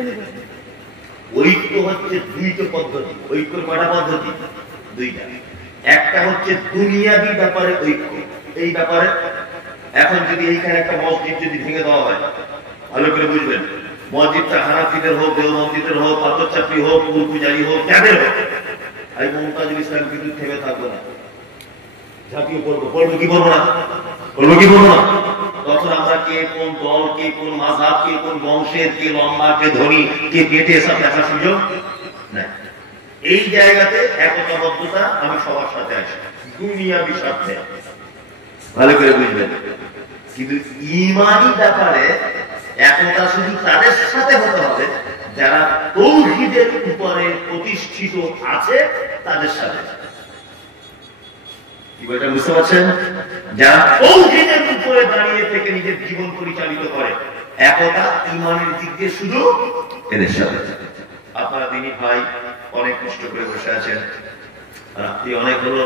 ঐক্য হচ্ছে দুইটা পদ্ধতি। ঐক্যের কয়টা পদ্ধতি? দুইটা। একটা হচ্ছে দুনিয়াবি ব্যাপারে ঐক্য। এই ব্যাপারে এখন যদি এইখানে একটা মসজিদ যদি ভেঙে দেওয়া হয়, ভালো করে বুঝবেন, মসজিদটা হানাফিদের হোক, দেওবন্দিদের হোক, পাথরচাপড়ি হোক, ফুল পূজারি হোক, যাদের হোক, এই মুমতাজুল ইসলাম কিন্তু থেমে থাকবো না, ঝাঁপিয়ে পড়বো। পড়বো কি পড়বো না? পড়বো কি পড়বো না? তখন আমরা কে কোন দল, কে কোন মাযহাব, কে কোন বংশের, কে লম্বা, কে ধনী, কে পেটে, এসব দেখার সুযোগ নাই। এই জায়গাতে একতাবদ্ধতা আমি সবার সাথে আসি, দুনিয়াবি স্বার্থে, ভালো করে বুঝবেন। কিন্তু ঈমানি ব্যাপারে একতা শুধু তাদের সাথে হতে হবে যারা তাওহীদের উপরে প্রতিষ্ঠিত আছে, তাদের সাথে। কি বলতে বুঝতে পারছেন? যারা তাওহীদের উপরে দাঁড়িয়ে থেকে নিজের জীবন পরিচালিত করে, একতা ঈমানের দিক দিয়ে শুধু এদের সাথে। আপনারা দিনী ভাই অনেক কষ্ট করে বসে আছেন, রাত্রি অনেক হলো,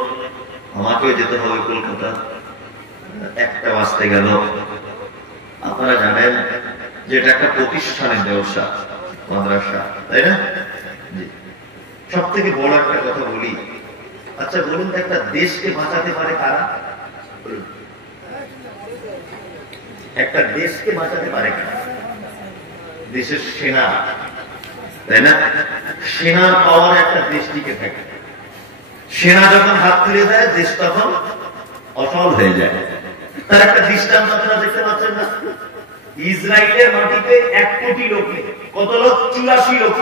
আমাকেও যেতে হবে কলকাতা, একটা বাজতে গেল। আপনারা জানেন যে এটা একটা প্রতিষ্ঠানের ব্যবসা, মাদ্রাসা, তাই না? সব থেকে বড় একটা কথা বলি, আচ্ছা বলুন তো একটা দেশকে বাঁচাতে পারে কারা? একটা দেশকে বাঁচাতে পারে কারা? দেশের সেনা, তাই না? সেনার পাওয়ার একটা দেশ টিকে থাকে। সেনা যখন হাত তুলে দেয়, দেশ তখন অচল হয়ে যায়। তার একটা দৃষ্টান্ত আপনারা দেখতে পাচ্ছেন না? ইসরায়েলের মাটিতে 1 কোটি লোক, কত লোক? 84 লক্ষ,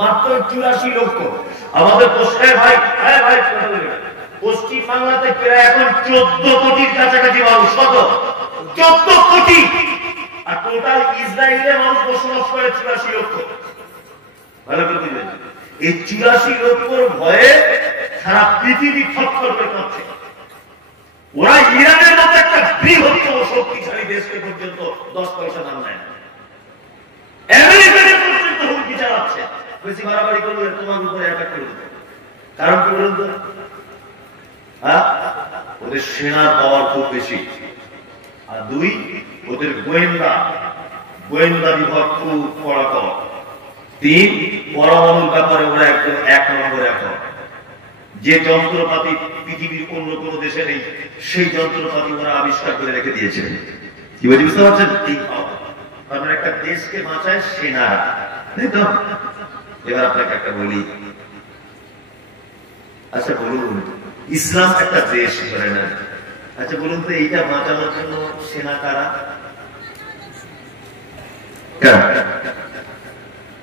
মাত্র 84 লক্ষ। আমাদের পশ্চিম ভাই, হ্যাঁ ভাই, পশ্চিম বাংলাতে প্রায় এখন 14 কোটির কাছাকাছি মানুষ। কত? 14 কোটি। আর টোটাল ইসরায়েলের মানুষ বসবাস করে 84 লক্ষ। ভালো করে বুঝলেন? এই 84 লক্ষর ভয়ে সারা পৃথিবী থরথর করে কাঁপছে। ওরা ইরানের মতো একটা বৃহত্তম শক্তিশালী দেশকে পর্যন্ত 10 পয়সা দাম নেয় না। আমেরিকানের পর্যন্ত হুমকি চালাচ্ছে, বেশি বাড়াবাড়ি করলে তোমার উপরে অ্যাটাক করে দেবে। কারণ কি বলুন তো? ওদের সেনার পাওয়ার খুব বেশি, আর 2 ওদের গোয়েন্দা বিভাগ খুব কড়াকড়, 3 পরমাণুর ব্যাপারে ওরা একদম 1 নম্বরে এখন। যে যন্ত্রপাতি পৃথিবীর অন্য কোন দেশে নেই, সেই যন্ত্রপাতি ওরা আবিষ্কার করে রেখে দিয়েছে। কি বলছি বুঝতে পারছেন? কারণ একটা দেশকে বাঁচায় সেনারা, তাই তো? এবার আপনাকে একটা বলি, আচ্ছা বলুন, ইসলাম একটা দেশ ধরে নেন, আচ্ছা বলুন তো এইটা বাঁচানোর জন্য সেনা কারা?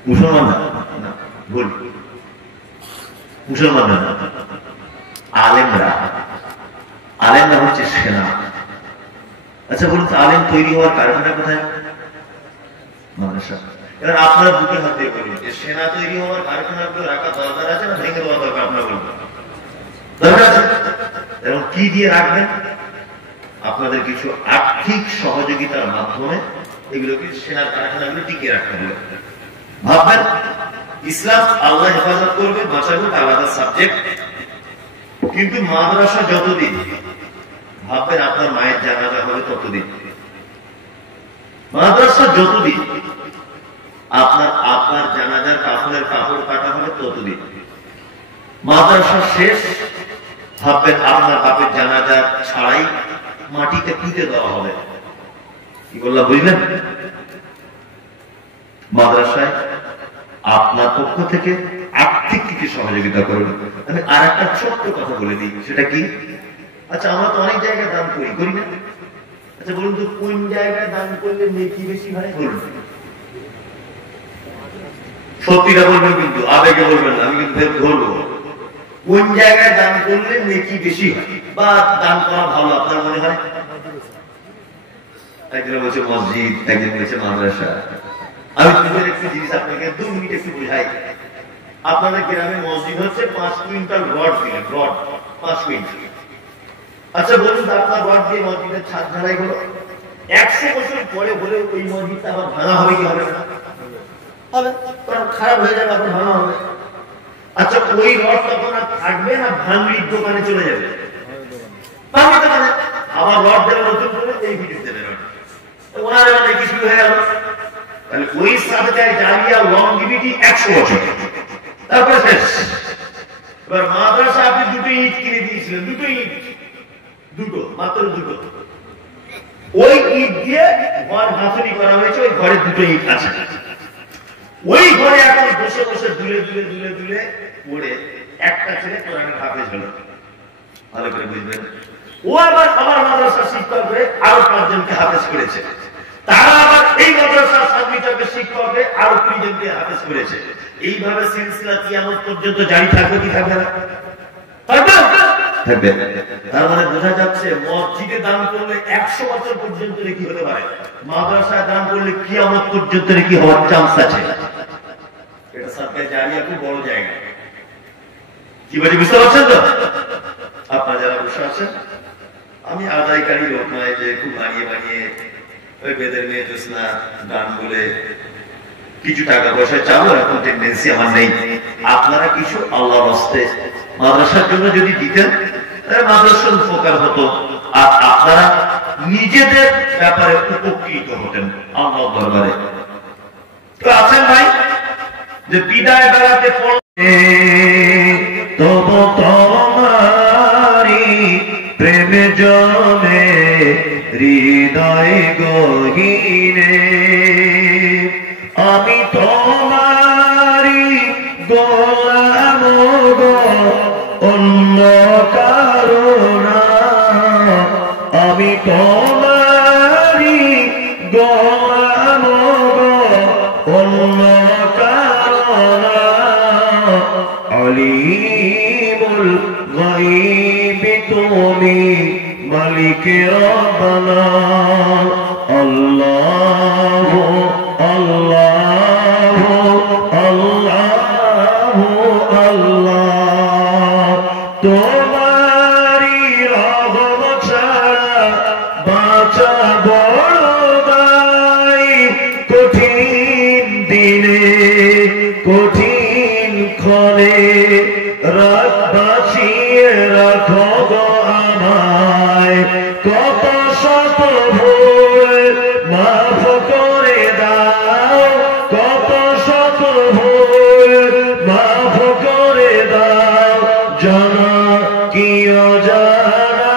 মুসলমান না, ভুল, মুসলমান না, আলেমরা। আলেমরা হচ্ছে সেনা। আচ্ছা বলুন তো আলেম তৈরি হওয়ার কারণটা কোথায়? মাদ্রাসা। এবার আপনার বুকে হাত দিয়ে বলুন, যে সেনা তৈরি হওয়ার কারখানাগুলো রাখা দরকার আছে না ভেঙে দেওয়া দরকার? আপনার বলবেন দরকার আছে। এবং কি দিয়ে রাখবেন? আপনাদের কিছু আর্থিক সহযোগিতার মাধ্যমে এগুলোকে, সেনার কারখানাগুলো টিকিয়ে রাখতে হবে। ভাববেন ইসলাম আল্লাহ হেফাজত করবে, বাঁচাবে, আলাদা সাবজেক্ট। কিন্তু মাদ্রাসা যতদিন, ভাববেন আপনার মায়ের জানাজা হবে ততদিন, মাদ্রাসা যতদিন, আপনার জানাজার কাপড়ের কাপড় কাটা হবে ততদিন। মাদ্রাসা শেষ, ভাববেন আপনার বাপের জানাজা ছাড়াই মাটিতে পুঁতে দেওয়া হবে। কি বললাম বুঝলেন? মাদ্রাসায় আপনার পক্ষ থেকে আর্থিক কিছু সহযোগিতা করুন। আমি আর একটা ছোট্ট কথা বলে দিই, সেটা কি? আচ্ছা, আমরা তো অনেক জায়গায় দান করি, করি না? আচ্ছা বলুন তো, কোন জায়গায় দান করলে নেকি বেশি হয়? বলুন, সত্যিটা বলবেন, কিন্তু আবেগে বলবেন না, আমি কিন্তু ধরবো। কোন জায়গায় দান করলে নেকি বেশি হয় বা দান করা ভালো আপনার মনে হয়? একজন বলছে মসজিদ, একজন বলছে মাদ্রাসা। আমি তোমাদের একটু জিনিস আপনাকে 2 মিনিট একটু বুঝাই। আপনাদের গ্রামে মসজিদ হচ্ছে 5 কুইন্টাল রড দিলেন, রড 5 কুইন্টাল। আচ্ছা বলুন, আপনার রড দিয়ে মসজিদের ছাদ ঢালাই হলো, 100 বছর পরে হলে ওই মসজিদটা আবার ভাঙা হবে কি হবে না? হবে, কারণ খারাপ হয়ে যাবে, আবার ভাঙা হবে। আচ্ছা, ওই রড তখন আর থাকবে না, ভাঙড়ির দোকানে চলে যাবে। ভাঙড়ির দোকানে আবার রড দেবে নতুন করে, এই ভিডিও দেবে রড, ওনার মানে কিছু হয়ে গেল। তাহলে ওই সাবজেক্ট জারিয়া লংজিভিটি 100 বছর, তারপরে শেষ। এবার মাদ্রাসা আপনি 2টো ইট কিনে দিয়েছিলেন, 2টো ইট, 2টো, মাত্র 2টো। ওই ইট দিয়ে ঘর গাঁথনি করা হয়েছে, ওই ঘরে 2টো ইট আছে। ওই ঘরে এখন বসে বসে দুলে দুলে দুলে দুলে পড়ে একটা ছেলে কোরআনের হাফেজ হলো। ভালো করে বুঝবেন, ও আবার আমার মাদ্রাসার শিক্ষক হয়ে আরো 5 জনকে হাফেজ করেছে। তারা আবার এই মাদ্রাসার সাতমিটারকে শিক্ষক হয়ে আরো 20 জনকে হাফেজ করেছে। এইভাবে সিলসিলা কিয়ামত পর্যন্ত জারি থাকবে কি থাকবে না? থাকবে। তার মানে বোঝা যাচ্ছে মসজিদে দান করলে 100 বছর পর্যন্ত কি হতে পারে, মাদ্রাসায় দান করলে কিয়ামত পর্যন্ত কি হওয়ার চান্স আছে। এটা সরকার জারিয়া খুব বড় জায়গা। কি বলে বুঝতে পারছেন তো? আপনারা যারা বসে আছেন, আমি আদায়কারী লোক নয় যে খুব বানিয়ে বানিয়ে ওই বেদের মেয়ে জোসনা গান বলে কিছু টাকা পয়সা চাবো, এখন টেন্ডেন্সি আমার নেই। আপনারা কিছু আল্লাহর রাস্তে মাদ্রাসার জন্য যদি দিতেন, তাহলে মাদ্রাসার উপকার হতো, আর আপনারা নিজেদের ব্যাপারে উপকৃত হতেন আল্লাহর দরবারে। তো আছেন ভাই যে বিদায় বেলাতে পড়ে তবু তোমারি প্রেম জমে হৃদয় গহীনে, আমি তোমারি গোলাম গো অন্য কারো না, আমি তোমারি গোলাম গো অন্য কারো না, আলিমুল গায়বি তুমি মালিক রব্বানা, আল্লাহু আল্লাহু আল্লাহু আল্লাহ, তোমারি রহমত ছাড়া বাঁচা বড় দায়, কঠিন দিনে কঠিন ক্ষণে রাত বাঁচিয়ে রাখো গো আমায়, কত শত ভুল মাফ করে দাও, কত শত ভুল মাফ করে দাও, জানা কি অজানা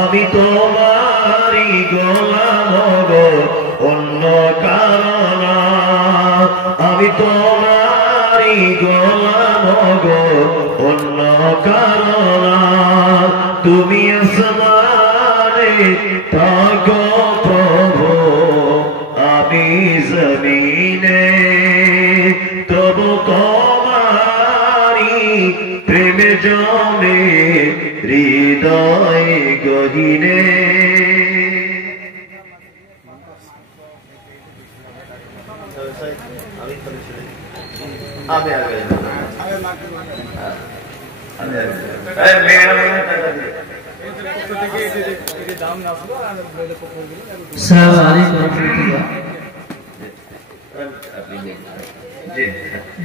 আমি তোমারই গোলাম গো অন্য কারণ, আমি তোমারই গোলাম গো অন্য কারণ, তুমি আসমানে থাকো প্রভু আমি জমিনে, তবু তোমারি প্রেম জমে হৃদয় গহীনে।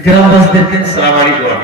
গ্রামবাসীদেরকে আসসালামু আলাইকুম।